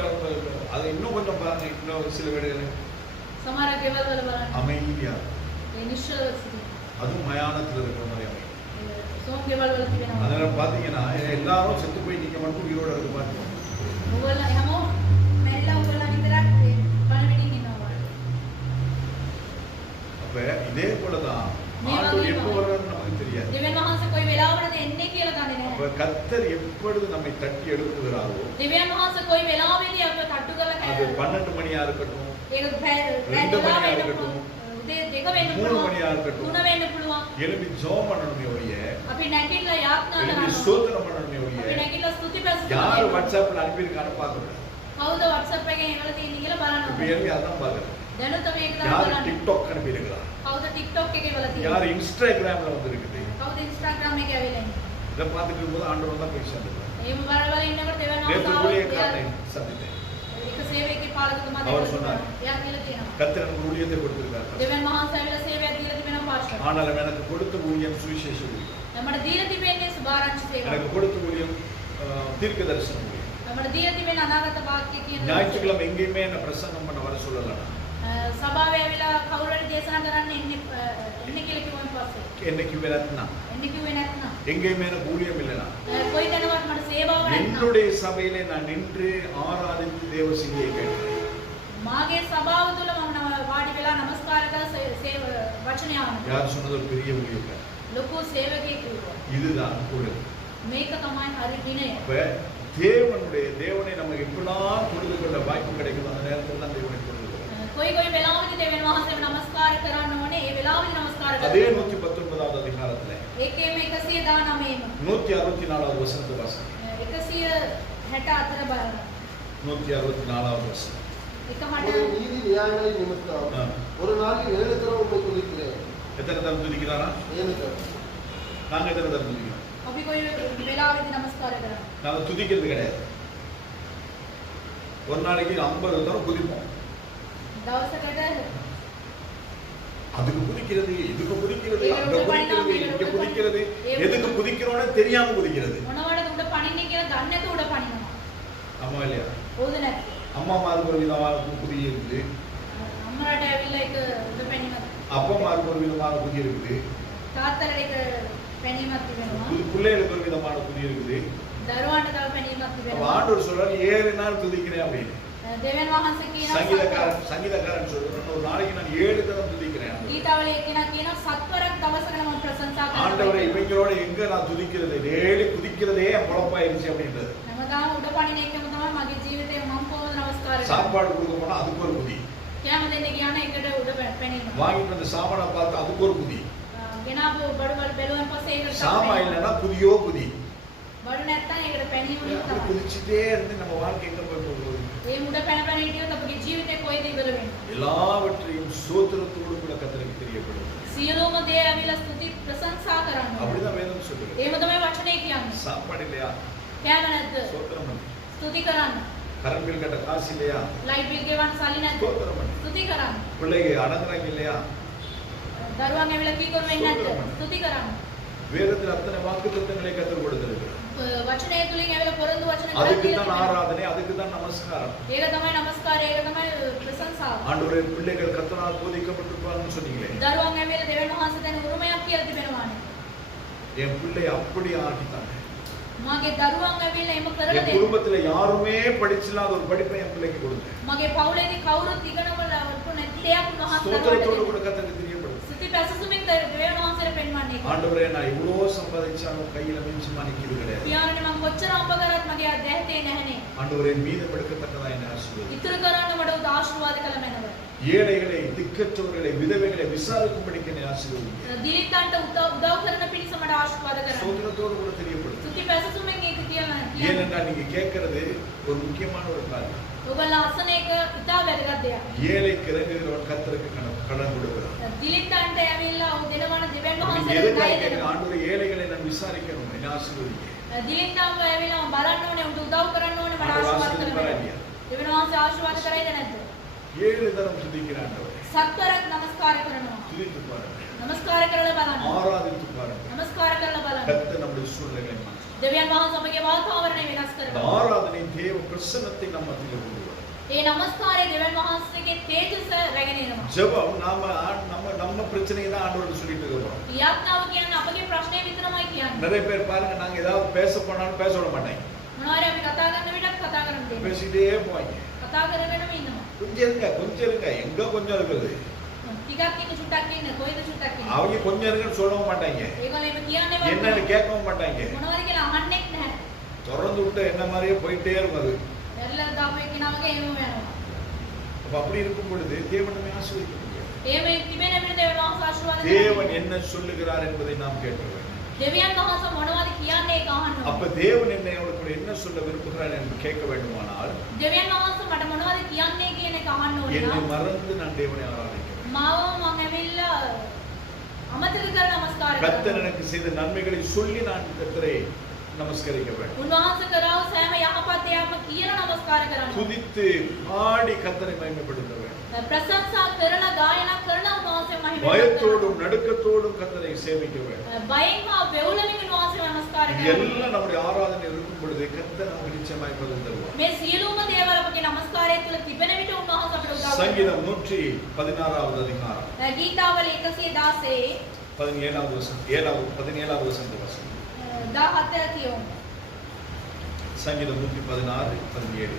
அது இன்னும் கொஞ்சம் பாருங்க. இன்னும் சில வீடுகள் සමහරක් ගෙවල් වල බලන්න அமைதியா ඒ නිශ්චල සිටිනවා. அதுவும் மயானத்தில் இருக்கிற மாதிரி அமைதி. සෝම් ගෙවල් වල තිබෙනවා. அதெல்லாம் பாத்தீங்கன்னா எல்லாரும் செத்து போய் நீங்க மட்டும் உயிரோட இருக்க பாருங்க. ඔයගොල්ලෝ හැමෝම මැරිලා ඔයගොල්ලෝ විතරක් පණවිඩින් ඉන්නවා. அப்ப இதே போலதான் ஆண்டவர் எப்போ வருவாருன்னு நமக்கு தெரியாது. දෙවියන් වහන්සේ කොයි වෙලාවකටද එන්නේ කියලා දන්නේ அப்ப නැහැ. கர்த்தர் எப்பொழுது நம்மை தட்டி எழுப்புகிறாரோ දෙවියන් වහන්සේ කොයි වෙලාවෙදී අපව තට්ටු කරලා அது 12 மணியா இருக்கட்டும், ඒක පැය 2 12 மணியா වෙන්න இருக்கட்டும், පුළුවන්. උදේ 2 වෙන්න 3 පුළුවන්. மணியா இருக்கட்டும், 3 වෙන්න පුළුවන්. எழுப்பி ஜெபம் பண்ணணுமே ஒழிய, අපි නැගිටලා යාඥා எழுப்பி කරනවා. ஸ்தோத்திரம் பண்ணணுமே අපි ஒழிய, නැගිටලා ස්තුති පැසෙන්න. யார் வாட்ஸ்அப்ல அனுப்பியிருக்கான்னு பார்க்கணும். කවුද WhatsApp එකෙන් එවලා තියෙන්නේ කියලා இப்ப බලන්න. எழுப்பி அதான் பார்க்கணும். දැනුත් අපි ඒක තමයි யார் බලන්නේ. டிக்டாக் அனுப்பியிருக்கிறா, කවුද TikTok එකේ එවලා තියෙන්නේ? யார் இன்ஸ்டாகிராம்ல வந்திருக்குது, කවුද Instagram එකේ ඇවිල්ලා ඉන්නේ? இதை பார்த்துட்டு இருக்கும்போது ஆண்டவர் தான் போய் சேர்ந்துருக்காரு. එහෙම බලවල ඉන්නකොට දෙවියන් நேற்று වහන්සේ ஊழியக்காரனை சந்தித்தேன். එක සේවකේ පාලකතුමා அவர் දෙවියන් சொன்னார். එයා කියලා තියෙනවා. கர்த்தர் எனக்கு ஊழியத்தை கொடுத்திருக்கார். දෙවියන් වහන්සේ ඇවිල්ලා සේවයක් දීලා තිබෙනවා පාස්ටර්. ஆனாலும் எனக்கு கொடுத்த ஊழியம் சுவிசேஷ ஊழியம், நம்மட දීලා තිබෙන්නේ සුභාරංචි සේවය. எனக்கு கொடுத்த ஊழியம் தீர்க்க தரிசன ஊழியம். நம்மட දීලා තිබෙන අනාගත වාක්‍ය කියන ஞாயிற்றுக்கிழமை எங்கேயுமே என்ன பிரசங்கம் பண்ண வர சொல்லலாம். සභාවේ ඇවිල්ලා කවුරු හරි දේශනා කරන්න එන්නේ කියලා කිව්වන් පස්සේ என்னைக்கு வேலைன்னா එන්නේ කිව්වේ නැත්නම් எங்கேயுமே எனக்கு ஊழியம் இல்லைனா කොයි තැනවත් මට සේවාව නැත්නම් என்னுடைய சபையிலே நான் நின்று ஆராதித்து தேவ செய்தியை கேட்கிறேன். මාගේ සභාව තුළ මම වාඩි වෙලා නමස්කාර කරලා වචනය අහනවා. யார் சொன்னது ஒரு பெரிய ஊழியம். ලොකු සේවකයෙක් කිව්වා. இதுதான் ஊழியம். මේක තමයි හරි විනය. அப்ப தேவனை நமக்கு எப்படிலாம் தொழுது கொள்ள வாய்ப்பு கிடைக்குதோ அந்த நேரத்தில் தான் தேவனை தொழுது கொள்ளும். කොයි වෙලාවකදී දෙවියන් වහන්සේව නමස්කාර කරන්න ඕනේ. ඒ වෙලාවදී නමස්කාර அதே කරන්න. 119வது அதிகாரத்துல ඒකේම 119ම 164வது வசனத்தை வாசிங்க. 164 බලන්න. 164வது வசனம். එක உம்முடைய මට நீதி நியாயங்களின் நிமித்தம் ஒரு நாளில் 7 தரம் உம்மை துதிக்கிறேன். எத்தனை தரம் துதிக்கிறாரா? 7 தரம். நாங்க எத்தனை தரம் துதிக்கிறோம்? අපි කොයි වෙලාවෙදී නමස්කාර කරන්නේ. நாங்க துதிக்கிறது கிடையாது. ஒரு நாளைக்கு 50 தரம் குதிப்போம். දවසකට அதுக்கு குதிக்கிறது, இதுக்கு குதிக்கிறது, அங்க குதிக்கிறது, இங்க குதிக்கிறது, எதுக்கு குதிக்கிறோம்னு தெரியாம குதிக்கிறது. මොනවටද උඩ පනින්නේ කියලා දන්නේ නැතුව උඩ පනිනවා. ஆமா இல்லையா? හොඳ නැති. அம்மாமாருக்கு ஒரு விதமான குதி இருக்குது, අම්මලාට ඇවිල්ලා එක උඩ පැනීමක්. அப்பமாருக்கு ஒரு விதமான குதி இருக்குது, තාත්තලාට එක පැනීමක් තිබෙනවා. பிள்ளைகளுக்கு ஒரு விதமான குதி இருக்குது. දරුවන්ට තව පැනීමක් அப்ப තිබෙනවා. ஆண்டவர் சொல்றாரு 7 நாள் துதிக்கிறேன் அப்படின்னு. දෙවියන් වහන්සේ කියනවා சங்கீதக்காரன் சொல்றாரு ஒரு நாளைக்கு நான் 7 தரம் துதிக்கிறேன். ගීතාවලිය කියනවා සත්වරක් දවසකට මම ප්‍රශංසා ஆண்டவரை කරනවා. இவங்களோட எங்க நான் துதிக்கிறது, டெய்லி குதிக்கிறதே என் பொழப்பாயிருச்சு அப்படின்றது. හැමදාම උඩ පනින එකම තමයි මගේ ජීවිතේ මම කොහොමද නමස්කාර කරන්නේ. சாப்பாடு கொடுக்க போனா அதுக்கு ஒரு குதி, කැම දෙන්න ගියාම එකට උඩ පැනීම. வாங்கிட்டு வந்த சாமானை பார்த்து அதுக்கு ஒரு குதி, ගෙනාවු බඩවල බැලුවන් පස්සේ ඒකට சாமா இல்லைன்னா குதியோ குதி. බඩු නැත්තම් ඒකට පැනීම அப்படி තමයි. குதிச்சுட்டே இருந்து நம்ம வாழ்க்கை எங்க போய் போகுது? ඒ මුඩ පැන පැන හිටියොත් අපගේ ජීවිතේ කොයිද ඉවර වෙන්නේ. எல்லாவற்றையும் சோத்திரத்தோடு கூட கர்த்தருக்கு தெரியப்படுது. සියලුම දේ ඇවිල්ලා ස්තුති ප්‍රශංසා කරන්න. அப்படிதான் வேதம் சொல்லுது. එහෙම තමයි වචනේ කියන්නේ. சாப்பாடு இல்லையா? කෑම නැද්ද? சோத்திரம் பண்ணு. ස්තුති කරන්න. கரண்ட் பில் கட்ட காசு இல்லையா? ලයිට් බිල් ගෙවන්න සල්ලි නැද්ද? சோத்திரம் பண்ணு. ස්තුති කරන්න. பிள்ளைங்க அடங்குறாங்க இல்லையா? දරුවන් ඇවිල්ලා කීකරු වෙන්නේ නැද්ද? ස්තුති කරන්න. வேதத்தில் அத்தனை வாக்குத்தத்தங்களை கர்த்தர் கொடுத்திருக்கிறார். වචනය තුලින් ඇවිල්ලා පොරොන්දු වචන அதுக்கு කරලා தான் තියෙනවා. ஆராதனை, அதுக்கு தான் நமஸ்காரம். ඒක තමයි නමස්කාරය, ඒක තමයි ප්‍රශංසාව. ஆண்டவரே, பிள்ளைகள் கர்த்தரால் போதிக்கப்பட்டிருப்பாங்கன்னு சொன்னீங்களே. දරුවන් ඇවිල්ලා දෙවියන් වහන්සේ දැන් උරුමයක් කියලා තිබෙනවානේ. என் பிள்ளை அப்படி ஆக்கிட்டாங்க. මගේ දරුවන් ඇවිල්ලා එම කරලා என் දෙන්න. குடும்பத்துல யாருமே படிச்சில்லாத ஒரு படிப்பை என் பிள்ளைக்கு கொடுங்க. මගේ පවුලේදී කවුරුත් ඉගෙනවල නැති දෙයක් උන්වහන්සේ ஸ்தோத்திரத்தோடு දරුවන්ට கூட கர்த்தருக்கு தெரியப்படுது. සිටි පැසසුමින් දෙවියන් වහන්සේට පෙන්වන්නේ. ஆண்டவரே, நான் இவ்வளோ சம்பாதிச்சாலும் கையில மிஞ்சுமா நிக்கிறது கிடையாது. පියාණනි මම කොච්චර අම්බ කරත් මගේ අධ්‍යයතේ නැහනේ. ஆண்டவரே, மீதம் எடுக்கத்தக்கதா என்னை ஆசீர்வதியும். ඉතුරු කරන්න මට උදා ආශිර්වාද කළ මැනව. ஏழைகளை, திக்கற்றவர்களை, விதவைகளை விசாரிக்கும்படிக்கு என்னை ஆசீர்வதியும். දිලිතන්ට උදව් කරන පිණිස මට ආශිර්වාද කරන්න. ஸ்தோத்திரத்தோடு கூட தெரியப்படுது. සිටි පැසසුමින් ඒක කියලා. ஏனென்றால் நீங்க கேட்கறது ஒரு முக்கியமான ஒரு காரியம். ඔබලා අසන එක ඉතා වැදගත් දෙයක්. ஏழைக்கு இறங்குகிறவன் கர்த்தருக்கு கடன் கொடுக்கிறான். දිලිතන්ට ඇවිල්ලා දෙනවන දෙවියන් நீங்க වහන්සේට எதுக்காக ණය கேட்கணும்? දෙනවා. ஆண்டவரே, ஏழைகளை நான் விசாரிக்கணும், என்னை ஆசீர்வதிங்க. දිලින්තන්ව ඇවිල්ලා බලන්න ඕනේ, උන්ට උදව් කරන්න ඕනේ, මට ආශිර්වාද ආශිර්වාද කරන්න කරන්න. இல்லையா? දෙවියන් වහන්සේ ආශිර්වාද කරයිද නැද්ද? 7 தரம் துதிக்கிற ஆண்டவரே, සත්වරක් නමස්කාර කරනවා. துதித்து பாருங்க, නමස්කාර කරලා බලන්න. ஆராதித்து பாருங்க. නමස්කාර කරලා බලන්න. கர்த்தர் நம்முடைய சூழ்நிலைகளை மாற்றும். දෙවියන් වහන්සේ අපගේ වාතාවරණය වෙනස් இந்த කරනවා. ஆராதனை தேவ பிரசன்னத்தை நம்ம மத்தியில கொண்டு வரும். ඒ නමස්කාරය දෙවියන් වහන්සේගේ තේජස රැගෙන එනවා. ஜெபம் நம்ம பிரச்சனையை தான் ஆண்டவருக்கு சொல்லிட்டு இருக்கிறோம். යාඥාව කියන්නේ අපගේ ප්‍රශ්නේ විතරමයි කියන්නේ. நிறைய பேர் பாருங்க, நாங்க ஏதாவது பேச போனாலும் பேச விட மாட்டாங்க. මොනවාරි අපි කතා කරන විටත් කතා කරන්න දෙන්නේ. பேசிட்டே போவாங்க. කතා කරගෙනම ඉන්නවා. கொஞ்சம் இருங்க, எங்க கொஞ்சம் இருக்குது. ටිකක් ඉන්න චුට්ටක් ඉන්න කොයිද චුට්ටක් ඉන්න. அவங்க கொஞ்சம் இருக்குன்னு சொல்லவும் மாட்டாங்க, ඒගොල්ලෝ එහෙම කියන්නේ என்னன்னு கேட்கவும் மாட்டாங்க. මොනවද කියලා අහන්නෙත් නැහැ. திறந்து விட்டு என்ன மாதிரியே போயிட்டே இருக்கும் அது. එරලා දාපු එක්කෙනාගේ එහෙම වෙනවා. அப்ப அப்படி இருக்கும் பொழுது தேவன் நம்மை ஆசீர்வதிக்க முடியாது. එහෙම තිබෙන විට දෙවියන් වහන්සේ ආශිර්වාද தேவன் කරනවා. என்ன சொல்லுகிறார் என்பதை நாம் கேட்க வேண்டும். දෙවියන් වහන්සේ මොනවද කියන්නේ ඒක අහන්න அப்ப ඕනේ. தேவன் என்னோட கூட என்ன சொல்ல விரும்புகிறார் என்று கேட்க வேண்டுமானால், දෙවියන් වහන්සේ මට මොනවද කියන්නේ කියන එක අහන්න ඕනේ என்னை නම් மறந்து நான் தேவனை ஆராதிக்கிறேன். මාව මම ඇවිල්ලා අමතක කරලා නමස්කාර கர்த்தர் කරනවා. எனக்கு செய்த நன்மைகளை சொல்லி நான் கர்த்தரை நமஸ்கரிக்க வேண்டும். උන්වහන්සේ කරව සෑම යහපත් දෙයක්ම කියලා නමස්කාර කරනවා. துதித்து பாடி கர்த்தரை மகிமைப்படுத்த வேண்டும். ප්‍රශංසා කරලා ගායනා කරලා උන්වහන්සේ මහිම பயத்தோடும் நடுக்கத்தோடும் கர்த்தரை சேவிக்க வேண்டும். බයෙන් හා වෙවුලමින් උන්වහන්සේ නමස්කාර இது කරනවා. எல்லாம் நம்முடைய ஆராதனை இருக்கும் பொழுது கர்த்தர் நமக்கு நிச்சயமாய் பதில் தருவார். මේ සියලුම දේවල් අපගේ නමස්කාරය තුළ තිබෙන විට උන්වහන්සේ අපට උදව් சங்கீதம் 116வது அதிகாரம் කරනවා. ගීතාවල 116 17வது வசனம் 17வது வசனத்தை வாசிங்க. 17 කියවමු. சங்கீதம் 116 17.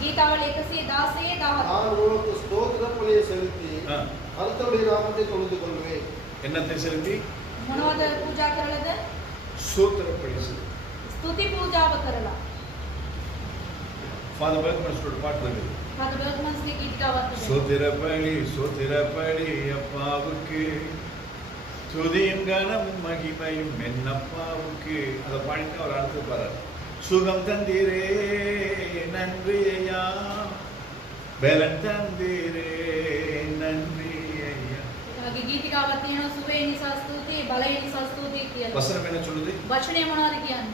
ගීතාවල 116 17. நான் உனக்கு ஸ்தோத்திர பலியை செலுத்தி ஆ. கர்த்தருடைய நாமத்தை தொழுது கொள்வேன். என்னத்தை செலுத்தி? මොනවද පූජා කරලාද? சோத்திர பலி செலுத்தி. ස්තුති පූජාව කරලා. ஃபாதர் பர்க்மன்ஸ்டோட பாட்டு வருது. හද බර්ග්මන්ස්ගේ ගීතාවක් තිබෙනවා. சோத்திர பலி அப்பாவுக்கு, துதியும் கனமும் மகிமையும் என்னப்பாவுக்கு. அதை பாடிட்டு அவர் அடுத்து பாரு. சுகம் தந்தீரே நன்றி ஐயா, பலன் தந்தீரே நன்றி ஐயா. වගේ ගීතිකාවක් තියෙනවා සුවේ නිසා ස්තුතියි, බලය නිසා ස්තුතියි කියලා. வசனம் என்ன சொல்லுது? වචනය මොනවද කියන්නේ?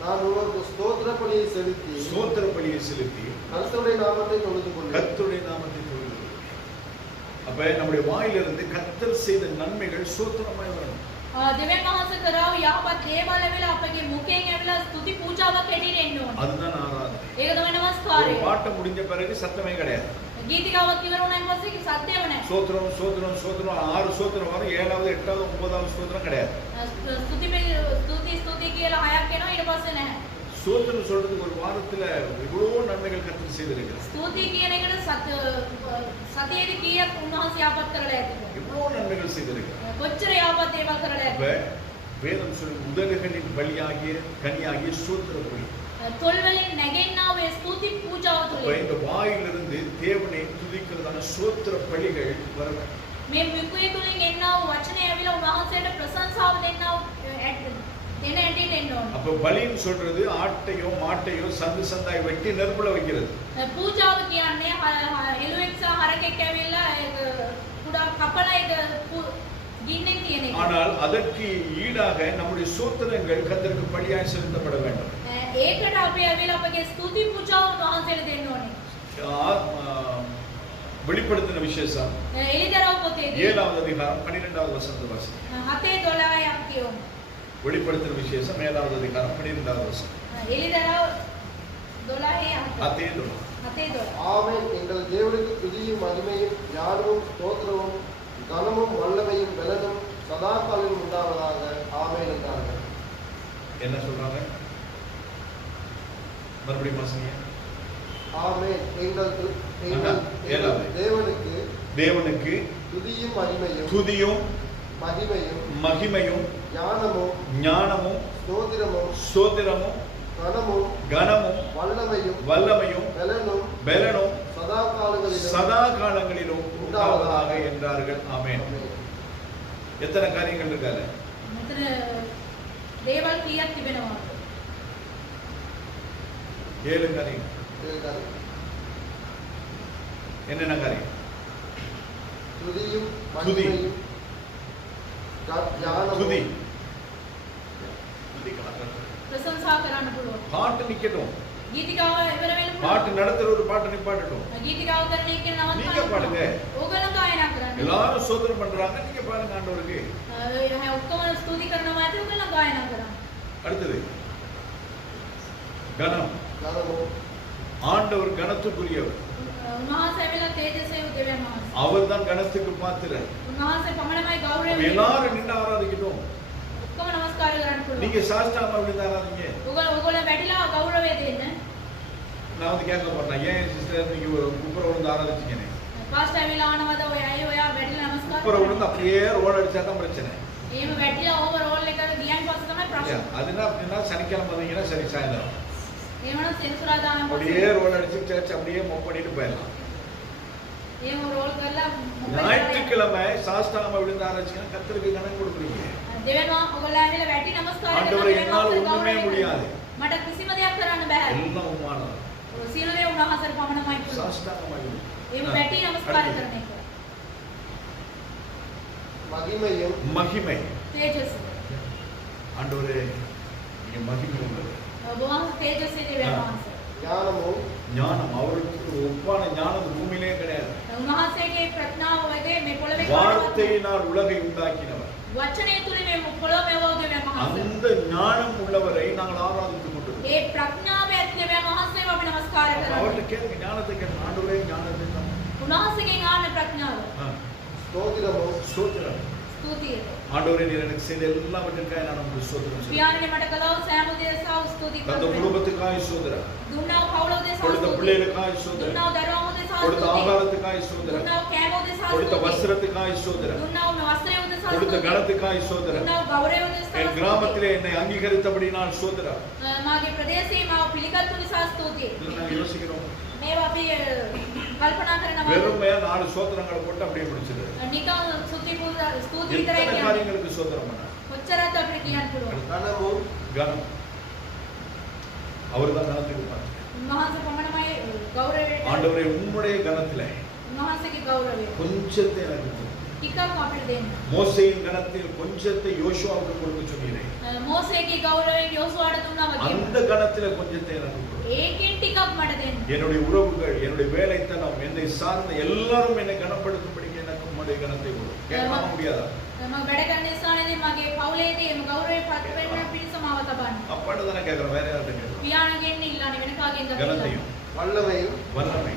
நான் உனக்கு ஸ்தோத்திர பலியை செலுத்தி சோத்திர பலியை செலுத்தி கர்த்தருடைய நாமத்தை தொழுது கொள்வேன். கர்த்தருடைய நாமத்தை தொழுது கொள்வேன். அப்ப நம்முடைய வாயிலிருந்து கர்த்தர் செய்த நன்மைகள் சோத்திரமாய் வரணும். දෙවියන් වහන්සේ කරව යහපත් දේවල් ඇවිල්ලා අපගේ මුඛයෙන් ඇවිල්ලා ස්තුති පූජාවක් හැටියට එන්න ඕනේ. அதுதான் ஆராதனை. ඒක තමයි ஒரு නමස්කාරය. பாட்டு முடிஞ்ச பிறகு சத்தமே கிடையாது. ගීතිකාවක් ඉවර වුණාන් පස්සේ සත්‍යම නැහැ. சோத்திரம் சோத்திரம் சோத்திரம் 6 சோத்திரம் வரும், 7வது 8வது 9வது சோத்திரம் கிடையாது. ස්තුති කියලා හයක් එනවා ඊට පස්සේ නැහැ. சோத்திரம் சொல்றதுக்கு ஒரு வாரத்துல இவ்வளவு நன்மைகள் கர்த்தர் செய்திருக்கிறார். ස්තුති කියන එකට සතියේදී කීයක් උන්වහන්සේ යහපත් කරලා ඇතිද? இவ்வளவு நன்மைகள் செய்திருக்கிறார். කොච්චර යහපත් දේවල් කරලා அப்ப ඇතිද? வேதம் சொல்லும் உதடுகளின் பலியாகிய கனியாகிய சோத்திர பலி. තොල් වලින් නැගෙන්නා වූ ස්තුති පූජාව அப்ப තුළ இந்த வாயிலிருந்து தேவனை துதிக்கிறதான சோத்திர பலிகள் வர வேண்டும். මේ මුඛය තුලින් එන්නා වූ වචනය ඇවිල්ලා උන්වහන්සේට ප්‍රශංසාව දෙන්නා වූ දෙන ඇටිට එන්න ඕනේ. அப்ப பலின்னு சொல்றது ஆட்டையோ மாட்டையோ சந்து சந்தாய் வெட்டி நெருப்புல வைக்கிறது. පූජාව කියන්නේ එළුවෙක් සහ හරකෙක් ඇවිල්ලා ඒක කුඩා කපලා ඒක ගින්නෙන් තියෙන එක. ஆனால் அதற்கு ஈடாக நம்முடைய சோத்திரங்கள் கர்த்தருக்கு பலியாய் செலுத்தப்பட வேண்டும். ඒකට අපි ඇවිල්ලා අපගේ ස්තුති පූජාව උන්වහන්සේට දෙන්න ඕනේ. வெளிப்படுத்தின விசேஷம் එළිදරව් පොතේදී 7வது அதிகாரம் 12வது வசனத்தை வாசிங்க. 7:12 අපි කියමු. வெளிப்படுத்துற விசேஷம் 7வது அதிகாரம் 12வது வசனம். එලිදරව් 12 அதே துணை. අතේ 12. ஆமென். எங்கள் தேவனுக்கு துதியும் மகிமையும் ஞானமும் ஸ்தோத்திரமும் கனமும் வல்லமையும் பலனும் சதா காலம் உண்டாவதாக. ஆமென் என்றார்கள். என்ன சொல்றாங்க? மறுபடியும் வாசிங்க. ஆமென். எங்கள் ஏழாவது. தேவனுக்கு துதியும் மகிமையும் மகிமையும் ஞானமும் ஸ்தோத்திரமும் கனமும் வல்லமையும் பலனும் சதா காலங்களிலும் உண்டாவதாக என்றார்கள். ஆமென். எத்தனை காரியங்கள் இருக்காது? මෙතන දේවල් කීයක් තිබෙනවද? 7 காரியம். என்னென்ன காரியம்? துதியும் துதி. மகிமையும் துதி. ප්‍රශංසා කරන්න පුළුවන්. பாட்டு நிக்கட்டும். ගීතිකාව ඉවර වෙන්න பாட்டு පුළුවන්. நடத்துற ஒரு பாட்டு நிப்பாட்டட்டும். ගීතිකාව කරන එක නවත්තන්න நீங்க பாடுங்க. ඕගොල්ලෝ ගායනා කරන්න. எல்லாரும் சோதனம் பண்றாங்க, நீங்க பாடுங்க ஆண்டவருக்கு. ඔක්කොම ස්තුති කරනවා ඇති ඕගොල්ලෝ ගායනා කරන්න. அடுத்தது கனம். கனமும் ஆண்டவர் கனத்துக்குரியவர். උන්වහන්සේ වෙලා තේජසේ දෙවියන් වහන්සේ. அவர் தான் கனத்துக்கு பாத்திரர். උන්වහන්සේ පමණමයි ගෞරවය. எல்லாரும் நின்று ஆராதிக்கட்டும். ඔක්කොම නමස්කාර කරන්න පුළුවන්. நீங்க சாஷ்டாங்க விழுந்து ஆராதிங்க. ඔයගොල්ලෝ වැටිලා ගෞරවය දෙන්න. நான் வந்து கேட்க மாட்டேன், ஏன் சிஸ்டர் நீங்க குப்புற விழுந்து ஆராதிச்சீங்கன்னு. පාස්ටර් වෙලා ආනවද ඔය අය ඔයා වැටිලා නමස්කාර குப்புற விழுந்து அப்படியே ரோல் அடிச்சா தான் பிரச்சனை. එහෙම වැටිලා ඕවරෝල් එකට ගියන් පස්සේ තමයි ප්‍රශ්න. அதுனா அப்படின்னா சனிக்கிழமை வந்தீங்கன்னா சரி சாயந்தரம் එහෙමනම් සෙනසුරාදා නම් அப்படியே ரோல் அடிச்சு சர்ச் அப்படியே மொப் பண்ணிட்டு போயிடலாம். එහෙම රෝල් කරලා ஞாயிற்றுக்கிழமை சாஷ்டாங்க விழுந்து ஆராதிச்சீங்கன்னா கர்த்தருக்கு கணக்கு கொடுக்குறீங்க. දෙවෙනවා ඔයගොල්ලෝ ඇවිල්ලා වැටි නමස්කාර ஆண்டவரை என்னால் ஒண்ணுமே முடியாது. මට කිසිම දෙයක් කරන්න බෑ. எல்லாம் உம்மானது. සියලු දේ උන්වහන්සේට පමණමයි පුළුවන්. சாஷ்டாங்கமாக விழுந்து. එහෙම වැටි නමස්කාර කරන එක. மகிமையும் மகிமை. තේජස. ஆண்டவரே நீங்க மகிமை உள்ளவர். ඔබ වහන්සේ තේජසේ දෙවියන් වහන්සේ. ஞானமும் ஞானம் அவருக்கு ஒப்பான ஞானம் பூமியிலே கிடையாது. උන්වහන්සේගේ ප්‍රඥාව වගේ මේ පොළවේ வார்த்தையினால் உலகை உண்டாக்கினவர். වචනය තුලින් මේ පොළොව මෙවෝ දෙවියන් වහන්සේ. அந்த ஞானம் உள்ளவரை நாங்கள் ஆராதித்துக் கொண்டிருக்கிறோம். ඒ ප්‍රඥාව ඇති දෙවියන් වහන්සේව අපි නමස්කාර அவர்கிட்ட කරනවා. கேளுங்க, ஞானத்தை கேளுங்க. ஆண்டவரே ஞானத்தை தாங்க. උන්වහන්සේගෙන් ආන්න ප්‍රඥාව. ஸ்தோத்திரமும் ஸ்தோத்திரம். ස්තුතිය. ஆண்டவரே நீர் எனக்கு செய்த எல்லாவற்றிற்காக நான் உங்களுக்கு ஸ்தோத்திரம் சொல்றேன். පියාණනි මට කළව සෑම දේශාව ස්තුති தந்த කරනවා. குடும்பத்துக்காக ஸ்தோத்திரம். දුන්නව පවුල දේශාව கொடுத்த ස්තුති. பிள்ளைகளுக்காக ஸ்தோத்திரம். දුන්නව දරුවෝ දේශාව கொடுத்த ස්තුති. ஆகாரத்துக்காக ஸ்தோத்திரம். දුන්නව කෑම දේශාව கொடுத்த ස්තුති. வஸ்திரத்துக்காக ஸ்தோத்திரம். දුන්නව වස්ත්‍රය දේශාව கொடுத்த ස්තුති. கனத்துக்காக ஸ்தோத்திரம். දුන්නව ගෞරවය දේශාව என் ස්තුති. கிராமத்திலே என்னை அங்கீகரித்தபடி நான் ஸ்தோத்திரம். මාගේ ප්‍රදේශයේ මාව පිළිගත්තු නිසා ස්තුතියි. இதுல நாங்க யோசிக்கிறோம், මේවා අපි කල්පනා කරනවා. வெறுமையா 4 ஸ்தோத்திரங்களை போட்டு அப்படியே முடிச்சது. නිකන් ස්තුති පූජා ස්තුති විතරයි எத்தனை කියන්නේ. காரியங்களுக்கு ஸ்தோத்திரம் பண்ண? කොච්චරද අපිට කියන්න පුළුවන්. கனமும் கனம். அவர்தான் கனத்துக்கு பாத்திரர். උන්වහන්සේ පමණමයි ගෞරවයට. ஆண்டவரே உம்முடைய கனத்திலே උන්වහන්සේගේ ගෞරවය. கொஞ்சத்தை எனக்கு கொடு. ටිකක් අපිට දෙන්න. மோசேயின் கனத்தில் கொஞ்சத்தை யோசுவாவுக்கு கொடுக்க சொன்னீரே, මෝසේගේ ගෞරවයෙන් යෝසුවාට දුන්නා වගේ. அந்த கனத்திலே கொஞ்சத்தை எனக்கு கொடு. ඒකෙන් ටිකක් මට දෙන්න. என்னுடைய உறவுகள், என்னுடைய வேலைத்தனம், என்னை சார்ந்த எல்லாரும் என்னை கனப்படுத்தும்படிக்கு எனக்கு உம்முடைய கனத்தை கொடு. கேட்க முடியாதா? මම වැඩ කරන ස්ථානයේදී මගේ පවුලේදී එම ගෞරවය පත් වෙන්න පිණිස මාව තබන්න. அப்பாட்ட தானே கேட்கிறோம், வேற யார்கிட்ட கேட்கிறோம்? පියාණගෙන් ඉල්ලන්නේ වෙන කාගෙන්ද කියලා. கனத்தையும் வல்லமையும் வல்லமை.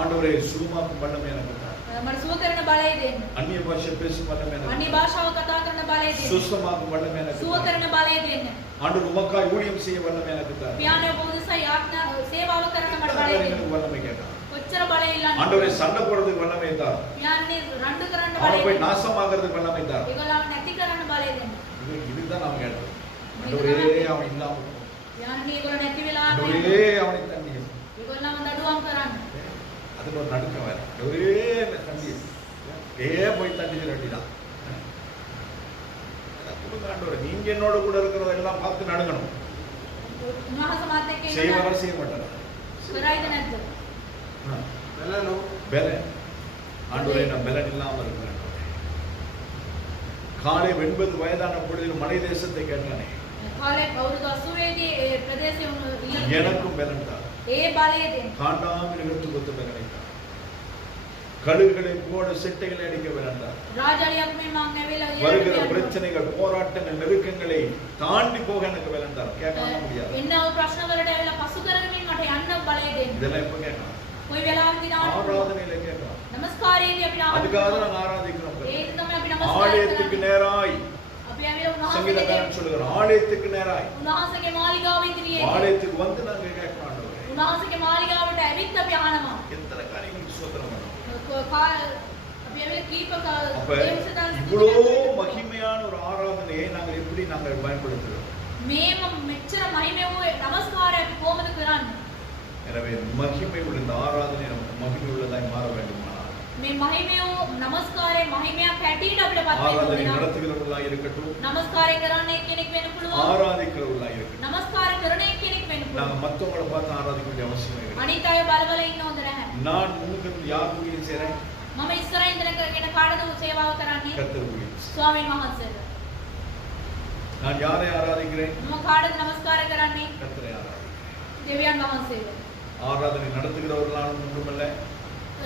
ஆண்டவரே சுகமாக்கும் வல்லமை எனக்கு தார். මට සුව කරන බලය දෙන්න. அந்நிய பாஷை பேசும் வல்லமை எனக்கு අන්‍ය தார். භාෂාව කතා කරන බලය දෙන්න. சுஸ்தமாக்கும் வல்லமை எனக்கு සුව தார். කරන බලය දෙන්න. ஆண்டவர் உமக்காய் ஊழியம் செய்ய வல்லமை எனக்கு தார். පියාණය පොදුසයි ආඥා සේවාව කරන මට බලය දෙන්න. எனக்கு வல்லமை கேட்டான். කොච්චර බලය ඉල්ලන්නේ. ஆண்டவரே சண்டை போடுறதுக்கு வல்லமை தார். පියාණනේ රණ්ඩු කරන්න அவனை බලය போய் දෙන්න. நாசமாக்குறதுக்கு வல்லமை தார். ඒගොල්ලන්ව නැති කරන්න බලය දෙන්න. இதுதான் நாம் கேட்டோம். ஆண்டவரே அவன் இல்லாம போ. පියාණනේ ඒගොල්ලෝ නැති වෙලා ஆண்டவரே அவனை தண்ணி. ඒගොල්ලන්ව දඩුවම් කරන්න. அதுல ஒரு நடுக்கம் வேற. ஒரே தண்ணி. போய் தண்ணி வேண்டிதான். கொடுங்க ஆண்டவரே, நீங்க என்னோட கூட இருக்கிறதெல்லாம் பார்த்து நடுங்கணும். උන්වහන්සේ මාත් එක්ක செய்வாரா ඉන්න. செய்ய மாட்டாரா? කරයිද නැද්ද? பலனும் பலன். ஆண்டவரே நான் பலன் இல்லாம இருக்கிறேன். காலை 80 வயதான பொழுதில் மலை தேசத்தை கேட்டானே, කාලේ අවුරුදු 80 දී ඒ ප්‍රදේශයේ எனக்கும் பலன் தான். ඒ බලය දෙන්න. காண்டாமிருகத்துக்கு ஒத்த பலனை தான். கழுகுகளை போல செட்டைகளை அடிக்க வேண்டாம். රාජාලියක් මේ මං ඇවිල්ලා வருகிற பிரச்சனைகள் போராட்டங்கள் நெருக்கங்களை தாண்டி போக எனக்கு வேண்டாம். கேட்க முடியாது. එන්නව ප්‍රශ්න වලට ඇවිල්ලා පසු කරගමින් මට යන්න බලය දෙන්න. இதெல்லாம் எப்ப கேட்கலாம்? කොයි වෙලාවෙදී ஆராதனையில கேட்கலாம். නමස්කාරයේදී අපි அதுக்காக தான் ஆராதிக்கிறோம். ඒක තමයි අපි නමස්කාර ஆலயத்துக்கு நேராய் අපි ඇවිල්ලා சங்கீதக்காரன் சொல்லுகிறார், ஆலயத்துக்கு நேராய் උන්වහන්සේගේ මාලිගාව ඉදිරියේ ஆலயத்துக்கு வந்து நாங்க கேட்கணும் ஆண்டவரே. උන්වහන්සේගේ මාලිගාවට ඇවිත් අපි අහනවා. எத்தனை காரியங்களுக்கு ஸ்தோத்திரம் பண்ணணும். අපි ඇවිල්ලා කීප அப்ப දේවසතන් இவ்வளோ மகிமையான ஒரு ஆராதனையை நாங்கள் எப்படி நாங்கள் பயன்படுத்துகிறோம்? මේම මෙච්චර මහිම වූ නමස්කාරය අපි කොහොමද කරන්නේ? எனவே மகிமை உள்ள இந்த ஆராதனை நமக்கு மகிமை உள்ளதாய் மாற வேண்டுமானால் මේ මහිම වූ නමස්කාරය මහිමයක් හැටියට අපිට පත් ஆராதனை වෙන්න ඕන. நடத்துகிறவர்களாய் இருக்கட்டும், නමස්කාරය කරන්න එක්කෙනෙක් වෙන්න පුළුවන්. ஆராதிக்கிறவர்களாய் இருக்கட்டும். නමස්කාර කරන එක්කෙනෙක් වෙන්න நாங்க පුළුවන්. மத்தவங்களை பார்த்து ஆராதிக்க வேண்டிய அவசியம் இல்லை. අනිත් අය බලබල ඉන්න හොඳ නැහැ. நான் முன்னுக்கு யார் ஊழியம் செய்றேன்? මම ඉස්සරහින් ඉඳලා කරගෙන කාටද සේවාව කරන්නේ? கர்த்தர் ஊழியம். ස්වාමීන් වහන්සේට. நான் யாரை ஆராதிக்கிறேன்? මම කාටද නමස්කාර කරන්නේ? கர்த்தரை ஆராதிக்கிறேன். දෙවියන් වහන්සේට. ஆராதனை நடத்துகிறவர்களாலும் ஒன்றுமல்ல,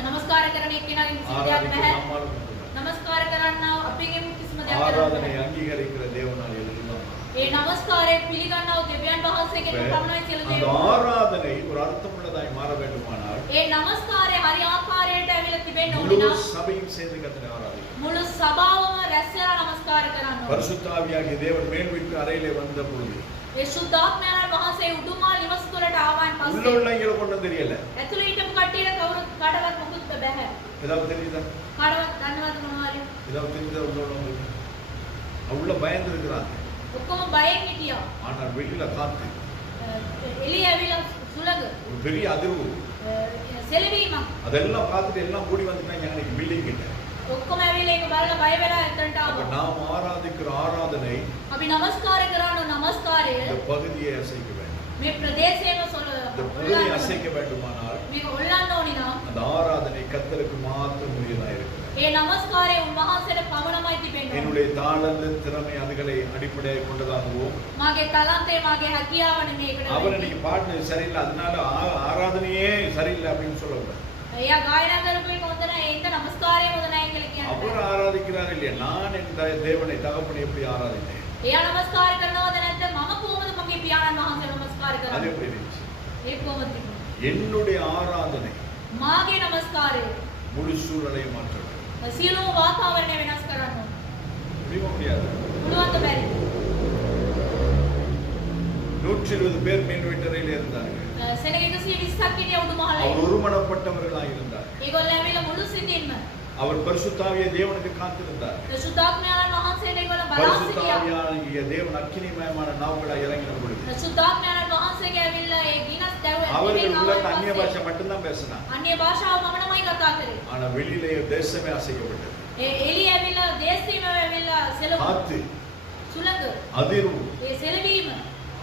නමස්කාර කරන එක්කෙනාගෙන් සිද්ධියක් ஆராதிக்கிற නැහැ. நம்மாலும் ஒன்றுமல்ல. නමස්කාර කරන්නව අපේගෙන් කිසිම දෙයක් ஆராதனை කරන්නේ නැහැ. அங்கீகரிக்கிற தேவனால் எல்லாம். ඒ නමස්කාරය පිළිගන්නව දෙවියන් වහන්සේගෙන් පමණයි සියලු அந்த දේ. ஆராதனை ஒரு அர்த்தமுள்ளதாய் மாற வேண்டுமானால் ඒ නමස්කාරය හරි ආකාරයට ඇවිල්ලා තිබෙන්න ඕනේ முழு නම් சபையும் சேர்ந்து கர்த்தரை ஆராதிக்கும். මුළු සභාවම රැස් වෙලා නමස්කාර කරන්න ඕනේ. பரிசுத்தாவியாகிய தேவன் மேல் வீட்டு அறையிலே வந்த பொழுது ඒ සුද්ධාත්මයන් වහන්සේ උඩුමහල් නිවස තුළට ආවන් உள்ள පස්සේ உள்ளவங்களை கொண்டு தெரியல. ඇතුළේ හිටපු කට්ටියට කවුරුත් කාටවත් මොකුත් බැහැ. ஏதாவது தெரியுதா? කාටවත් දන්නවද මොනවාරි? ஏதாவது தெரியுதா உள்ள உள்ளவங்களுக்கு? உள்ள பயந்து இருக்கிறாங்க. ඔක්කොම බයෙන් හිටියා. ஆனால் வெளியில காத்து එළිය ඇවිල්ලා සුළඟ ஒரு பெரிய அதிர்வு. සෙලවීමක්. அதெல்லாம் பார்த்துட்டு எல்லாம் கூடி வந்துட்டாங்க அன்னைக்கு பில்டிங் கிட்ட. ඔක්කොම ඇවිල්ලා ඒක බලලා බය වෙලා එතනට அப்ப ආවා. நாம் ஆராதிக்கிற ஆராதனை අපි නමස්කාර කරන නමස්කාරය இந்த பகுதியை அசைக்க வேண்டும். මේ ප්‍රදේශයේම இந்த பகுதியை அசைக்க வேண்டுமானால் මේක ඔල්ලන්න ඕනි නම් அந்த ஆராதனை கர்த்தருக்கு மாத்திரம் உரியதா இருக்கிறது. ඒ නමස්කාරය උන්වහන්සේට පමණමයි තිබෙන්නේ. என்னுடைய தாளந்து திறமை அதுகளை அடிப்படையாக கொண்டதாகவும் මාගේ තලන්තේ මාගේ හැකියාව නෙමේකට. அவர் இன்னைக்கு பாட்டு சரியில்லை அதனால ஆராதனையே சரியில்லை அப்படின்னு சொல்லக்கூடாது. එයා ගායනා කරපු එක හොඳ නැහැ. ඒකට නමස්කාරය හොඳ නැහැ කියලා කියන්නේ. அவர் ஆராதிக்கிறார் இல்லையா? நான் என் தேவனை தகப்பனை எப்படி ஆராதித்தேன்? එයා නමස්කාර කරනවද නැද්ද? මම කොහොමද මගේ පියාණන් වහන්සේ නමස්කාර அது කරන්නේ? எப்படி இருந்துச்சு? ඒක කොහොමද තිබුණේ? என்னுடைய ஆராதனை මාගේ නමස්කාරය முழு சூழலை மாற்றம் සියලුම වාතාවරණය වෙනස් කරන්න ඕන. முடியாது. පුළුවන් ද බැරිද? 120 பேர் மேல் வீட்டறையில் இருந்தார்கள். සෙනග 120ක් හිටියා උඩුමහලේ. அவர் ஒருமனப்பட்டவர்களாக இருந்தார். ඒගොල්ලෝ ඇවිල්ලා මුළු සිටින්ම அவர் பரிசுத்தாவிய தேவனுக்கு காத்திருந்தார். සුද්ධාත්මයන් වහන්සේට ඒගොල්ලෝ බලා සිටියා. பரிசுத்தாவியாகிய தேவன் அக்கினிமயமான நாவுகளாய் இறங்கின பொழுது සුද්ධාත්මයන් වහන්සේගේ ඇවිල්ලා ඒ ගිනස් දැවුවේ. அவர்கள் உள்ள அந்நிய பாஷை மட்டும்தான் பேசினார். අන්‍ය භාෂාව පමණමයි කතා කරේ. ஆனா வெளியிலே தேசமே அசைக்கப்பட்டது. ඒ එළිය ඇවිල්ලා දේශීයම ඇවිල්ලා සෙලව காத்து සුළඟ அதிர்வு ඒ සෙලවීම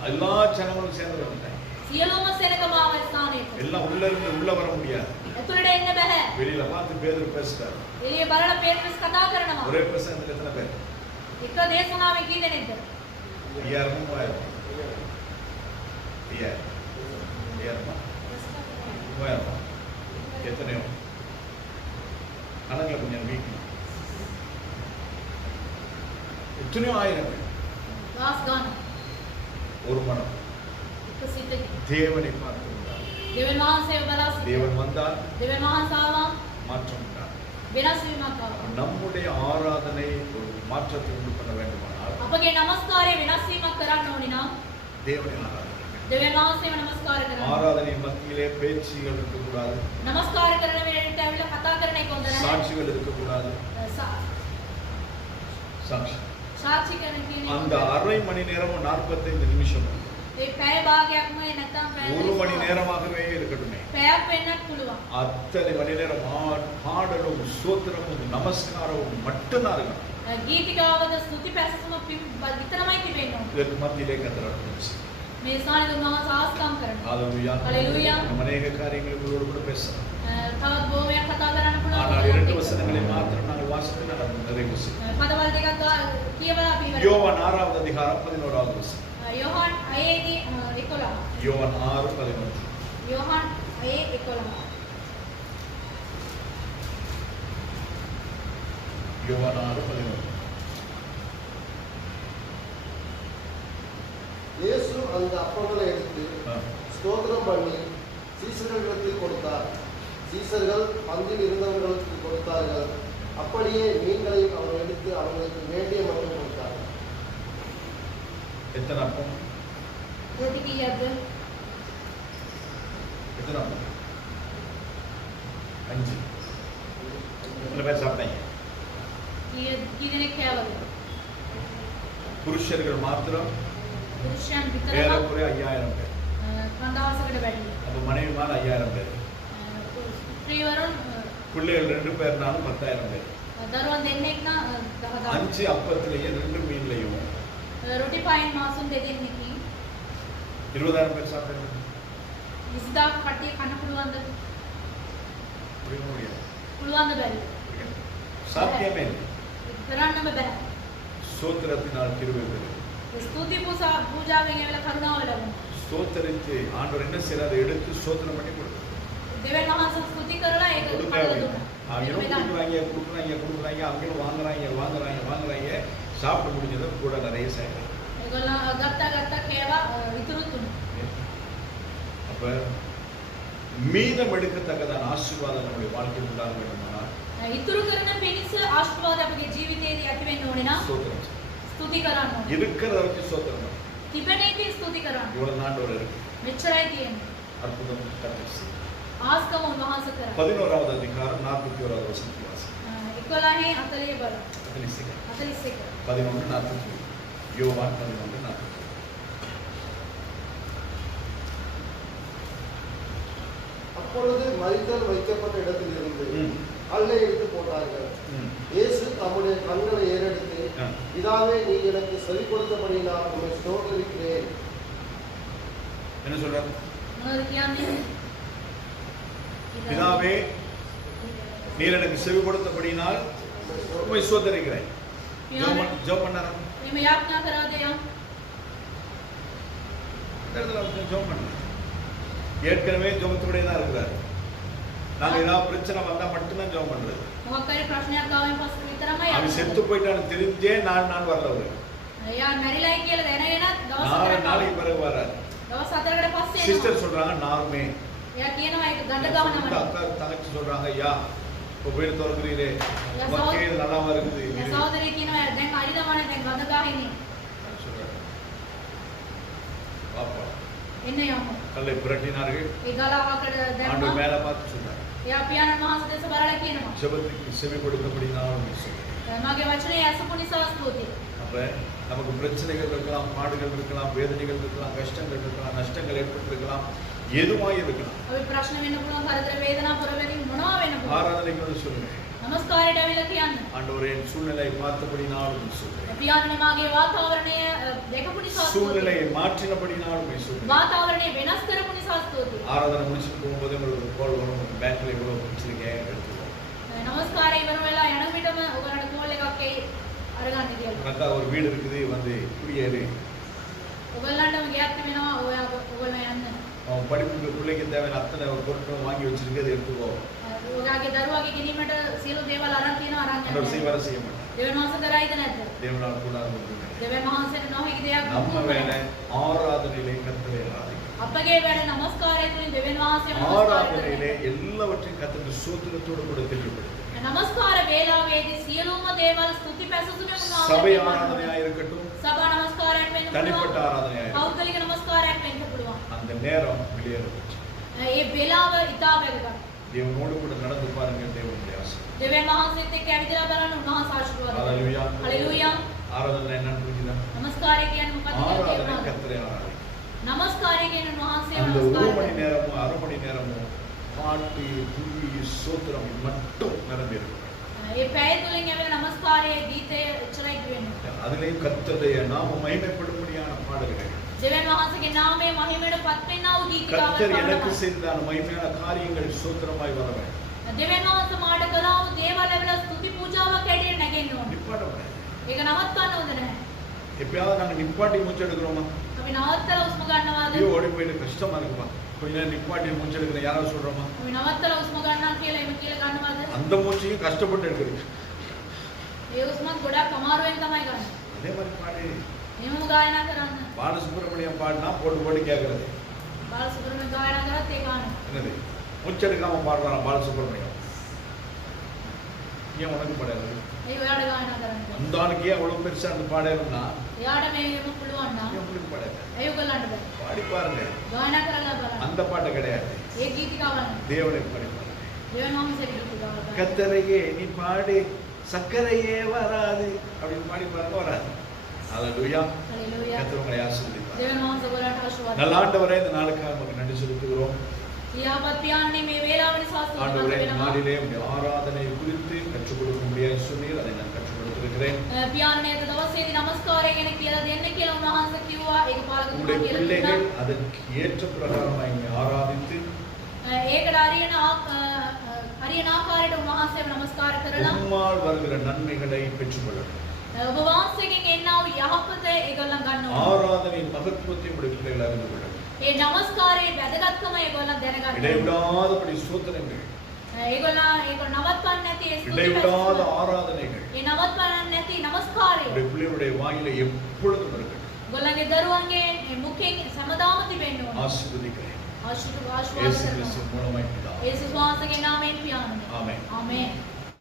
எல்லா ஜனங்களும் சேர்ந்து வந்துட்டாங்க. සියලුම සෙනගම ආව ස්ථානයට. எல்லாம் உள்ள இருந்து உள்ள வர முடியாது. ඇතුළට එන්න බෑ. வெளியில பார்த்து பேதுரு பேசிட்டார். එළිය බලලා පේත්‍රස් කතා කරනවා. ஒரே பிரசங்கத்துல எத்தனை பேர்? එක දේශනාවේ කී දෙනෙක්ද? 5000 3000 எத்தனையோ கணக்கில் கொஞ்சம் வீக் எத்தனையோ ஆயிரம் பேர். වාස් ගන්න. ஒரு மனம் එක සිතකින්. தேவனை பார்த்து வந்தார். දෙවියන් වහන්සේව බලා සිටියා. தேவன் வந்தார், දෙවියන් වහන්සේ ආවා. மாற்றம் உண்டார். වෙනස් වීමක් ආවා. நம்முடைய ஆராதனை ஒரு மாற்றத்தை உண்டு பண்ண வேண்டுமானால் අපගේ නමස්කාරය වෙනස් වීමක් කරන්න ඕනි නම් தேவனை ஆராதிக்க வேண்டும். දෙවියන් වහන්සේව නමස්කාර කරන්න. ஆராதனை மத்தியிலே பேச்சுகள் இருக்கக்கூடாது, නමස්කාර කරන වෙලට ඇවිල්ලා කතා කරන එක හොඳ නැහැ. சாட்சிகள் இருக்கக்கூடாது. சாட்சி සාක්ෂි කරන කියන அந்த அரை மணி நேரமும் 45 நிமிஷமும் ඒ පැය භාගයක්ම නැත්නම් පැය ஒரு மணி நேரமாகவே இருக்கட்டுமே. පැයක් වෙන්නත් පුළුවන්. அத்தனை மணி நேரம் பாடலும் சோத்திரமும் நமஸ்காரமும் மட்டும்தான் இருக்கணும். ගීතිකාවද ස්තුති පැසසුම විතරමයි තිබෙන්නේ. இதற்கு மத்தியிலே கர்த்தர் මේ ස්ථානයේ උන්වහන්සේ ආස්කම් කරනවා. ஹalleluya. ஹalleluya. நம்ம அநேக காரியங்களை உங்களோடு கூட பேசலாம். තවත් බොහොමයක් කතා කරන්න පුළුවන්. ஆனால் 2 வசனங்களை மாத்திரம் நாங்கள் வாசித்து நடந்து நிறைவு செய்வோம். පදවල් දෙකක් කියවලා අපි ඉවරයි. யோவான் 6வது அதிகாரம் 11வது வசனம். යෝහන් 6දී 11. யோவான் 6:11. යෝහන් 6:11. யோவான் 6:11. இயேசு அந்த அப்பங்களை எடுத்து ஸ்தோத்திரம் பண்ணி சீசர்களிடத்தில் கொடுத்தார். சீசர்கள் பந்தில் இருந்தவர்களுக்கு கொடுத்தார்கள். அப்படியே மீன்களையும் அவர் எடுத்து அவர்களுக்கு வேண்டிய மட்டும் கொடுத்தார். எத்தனை அப்பம்? रोटी की याद எத்தனை அப்பம்? 5. எத்தனை பேர் சாப்பிட்டாங்க? कितने क्या वाले புருஷர்கள் மாத்திரம் पुरुषान वितरण ஏறக்குறைய 5000 பேர். कंदावसकड़े बैठी அப்ப மனைவிமார் 5000 பேர். स्त्रीवरून பிள்ளைகள் 2 பேர்னாலும் 10000 பேர். दररोज देने एक ना 5 அப்பத்திலேயே 2 மீன்லையும் रोटी पाइन मासूम दे देने की 20000 பேர் சாப்பிட்டாங்க. इसदा खट्टी खाना पुलवांद முடியாது. पुलवांद बैठी சாத்தியமே இல்லை. करना में बैठ ஸ்தோத்திரத்தினால் கிருபை பெறும். स्तुति पूजा पूजा में ये वाला करुणा वाला ஸ்தோத்திரித்து ஆண்டவர் என்ன செய்யறாரு? எடுத்து ஸ்தோத்திரம் பண்ணி கொடுக்குறாரு. देवेन महा स्तुति करला एक கொடுக்குறாங்க அவங்க வாங்குறாங்க சாப்பிட முடிஞ்சதை கூட நிறைய செய்யறாங்க. அப்ப மீதம் எடுக்கத்தக்கதான ஆசீர்வாதம் நம்முடைய வாழ்க்கையில் உண்டாக வேண்டுமானால் இருக்கிறத வச்சு ஸ்தோத்திரம் இவ்வளவு நாண்டோட இருக்கு. அற்புதம் கர்த்தர். 11வது அதிகாரம் 41வது வசனத்தை வாசிக்கிறேன். 11:41. யோவான் 11:41. அப்பொழுது மரித்தல் வைக்கப்பட்ட இடத்திலிருந்து கல்லை எடுத்து போட்டார்கள். இயேசு தம்முடைய கண்களை ஏறெடுத்து, பிதாவே, நீ எனக்கு செவி கொடுத்தபடியினால் உம்மை ஸ்தோத்திரிக்கிறேன். என்ன சொல்றாரு? பிதாவே, நீர் எனக்கு செவி கொடுத்தபடியினால் உம்மை ஸ்தோத்திரிக்கிறேன். ஜெபம் பண்ணாரா? ஜெபம் பண்ண ஏற்கனவே ஜெபத்தோடே தான் இருக்கிறார். நாங்க ஏதாவது பிரச்சனை வந்தா மட்டும்தான் ஜெபம் பண்றது. அவன் செத்து போயிட்டான்னு தெரிஞ்சே நான் வரல. அவரு 4 நாளைக்கு பிறகு வர்றாரு. சிஸ்டர் சொல்றாங்க நார்மே. அக்கா தங்கச்சி சொல்றாங்க, ஐயா இப்போ போயிட்டு திறக்கிறீரே நல்லாவா இருக்குது. கல்லை புரட்டினார்கள். ஆண்டவர் மேல பார்த்து சொன்னார், ஜெபத்துக்கு செவி கொடுத்தபடினால் அப்ப நமக்கு பிரச்சனைகள் இருக்கலாம், பாடுகள் இருக்கலாம், வேதனைகள் இருக்கலாம், கஷ்டங்கள் இருக்கலாம், நஷ்டங்கள் ஏற்பட்டிருக்கலாம், எதுவாய் இருக்கலாம். ஆராதனைகள் சொல்லுங்க, ஆண்டவரே என் சூழ்நிலை பார்த்தபடினாலும் சூழ்நிலையை மாற்றினபடினாலும் ஆராதனை முடிச்சுட்டு போகும்போது உங்களுக்கு கோல் வரும், பேங்க்ல இவ்வளவு பிடிச்சிருக்கேன் எடுத்துக்கோ. அக்கா ஒரு வீடு இருக்குது, வந்து குடியேறு. அவன் படிப்புக்கு பிள்ளைக்கு தேவையான அத்தனை பொருட்களும் வாங்கி வச்சிருக்கு, எடுத்துக்கோ. செய்வார செய்ய மாட்டான். தேவனால் கூடாது. நம்ம வேலை ஆராதனையிலே கர்த்தரை ஆராதனையிலே எல்லாவற்றையும் கர்த்தருக்கு ஸ்தோத்திரத்தோடு கூட தெரியப்படுது. நமஸ்கார வேளாவேதி සියලුම දේවල් ස්තුති පැසසුමෙන් சபை ஆராதனையா இருக்கட்டும், සභා නමස්කාරයක් වෙන්න පුළුවන්, தனிப்பட்ட ஆராதனையா පෞද්ගලික නමස්කාරයක් වෙන්න පුළුවන්. அந்த நேரம் வெளியேறும். ඒ වේලාව ඉතා වැදගත්. தேவனோடு கூட நடந்து பாருங்க, தேவனுடைய ஆசை. දෙවියන් වහන්සේත් එක්ක ඇවිදලා බලන්න උන්වහන්සේ ආශිර්වාද. ஹalleluya. ஹalleluya. ஆராதனை என்னன்னு புரியுதா? நமஸ்காரය කියන්නේ මොකක්ද කියලා ஆராதனை கர்த்தரை ஆராதனை. நமஸ்காரය කියන්නේ උන්වහන්සේ அந்த ஒரு நமஸ்කාරය. மணி நேரமும் அரை மணி நேரமும் பாட்டு துதி ஸ்தோத்திரம் மட்டும் நிரம்பி இருக்கும். ඒ පැය තුලින් ඇවිල්ලා நமஸ்காரයේ ගීතය එච්චරයි වෙන්නේ. அதுலயும் கர்த்தருடைய நாம மகிமைப்படும்படியான பாடல்கள். දෙවියන් වහන්සේගේ නාමය මහිමයට පත් වෙනා වූ ගීතිකාවන් கர்த்தர் எனக்கு පාඩම. செய்த மகிமையான காரியங்கள் ஸ்தோத்திரமாய் வர வேண்டும். දෙවියන් වහන්සේ මාට කළා වූ දේවල් ඇවිල්ලා ස්තුති පූජාවක් ඇටියට නැගෙන්න ඕනේ. நிப்பாட்ட முடியாது. ඒක නවත්තන්න හොඳ නැහැ. எப்பயாவது நாங்க நிப்பாட்டி மூச்சு எடுக்கிறோமா? අපි නවත්තලා උස්ම ගන්නවාද? ஐயோ ஓடி போயிட்டு கஷ்டமா இருக்குப்பா, கொஞ்ச நேரம் நிப்பாட்டி மூச்சு எடுக்கிறேன் யாராவது சொல்றோமா? අපි නවත්තලා උස්ම ගන්නවා කියලා එහෙම කියලා ගන්නවාද? அந்த மூச்சையும் கஷ்டப்பட்டு எடுக்கிறீங்க. ඒ උස්මත් ගොඩක් අමාරුවෙන් තමයි ගන්න. அதே மாதிரி பாடு. එහෙමම ගායනා කරන්න. பாலசுப்ரமணியம் பாடினா போட்டு போட்டு கேட்கறது. பாலசுப்ரமணியம் ගායනා කරත් ඒ ගාන. என்னது முச்செடுக்காம பாடுறான் பாலசுப்ரமணியம். ஏன் உனக்கு பாடாது? ඒ ඔයාට ගායනා කරන්න. அந்த ஆளுக்கே அவ்வளவு பெருசா அந்த பாடணும்னா එයාට මේක පුළුවන් නම් ஏன் உங்களுக்கு பாடாது? ඒ උගලන්ට බෑ. பாடி பாருங்க. ගායනා කරලා බලන්න. அந்த பாட்டு கிடையாது. ඒ ගීතිකාවන් தேவனுக்கு பாடி பாருங்க. දෙවියන් වහන්සේට ගීතිකාවන්. கத்தரையே நீ பாடு சக்கரையே வராது அப்படின்னு பாடி பாருங்க வராது. ஹalleluya. ஹalleluya. கர்த்தர் உங்களை ஆசீர்வதிப்பார். දෙවියන් වහන්සේ ඔයාලට ආශිර්වාද. நல்ல ஆண்டவரே இந்த நாளுக்காக நமக்கு நன்றி செலுத்துகிறோம். යාපත් පියාණනේ මේ වේලාව නිසා ஆண்டவரே இந்த ස්තුතිවන්ත වෙනවා. நாளிலே உம்முடைய ஆராதனை குறித்து கற்றுக் கொடுக்க முடியாது சொன்னீர். அதை நான் கற்றுக் கொடுத்திருக்கிறேன். පියාණනේ අද දවසේදී নমස්කාරය ගැන කියලා දෙන්න කියලා උන්වහන්සේ කිව්වා. ඒක පාලකතුමා உம்முடைய කියලා பிள்ளைகள் දුන්නා. அதற்கு ஏற்ற பிரகாரமாய் இங்கே ஆராதித்து ඒකට හරියන ආකාරයට උන්වහන්සේව নমස්කාර කරලා உம்மால் வருகிற நன்மைகளை பெற்றுக்கொள்ளட்டும். ඔබ වහන්සේගෙන් එන්නා වූ යහපත ඒගොල්ලන් ගන්න ඕනේ. ஆராதனையின் மகத்துவத்தை உம்முடைய பிள்ளைகள் அறிந்து கொள்ளட்டும். ඒ নমස්කාරයේ වැදගත්කම ඒගොල්ලன் දැනගන්න ඕනේ. இடைவிடாதபடி ஸ்தோத்திரங்கள், ඒගොල්ලන් නවත්වන්නේ නැති ඒ இடைவிடாத ස්තුති ஆராதனைகள் ඒ නවත්වන්නේ නැති නමස්කාරය உம்முடைய பிள்ளைகளுடைய வாயில எப்பொழுதும் இருக்கட்டும். ගොල්ලන්ගේ දරුවන්ගේ මුඛයෙන් සමදාම තිබෙන්න ඕනේ. ஆசீர்வதிக்கிறேன். ආශිර්වාද இயேசு කරනවා. கிறிஸ்துவின் மூலமாய் பிதாவே. යේසුස් වහන්සේගේ නාමයෙන් පියාණනේ. ஆமென். ආමේන්.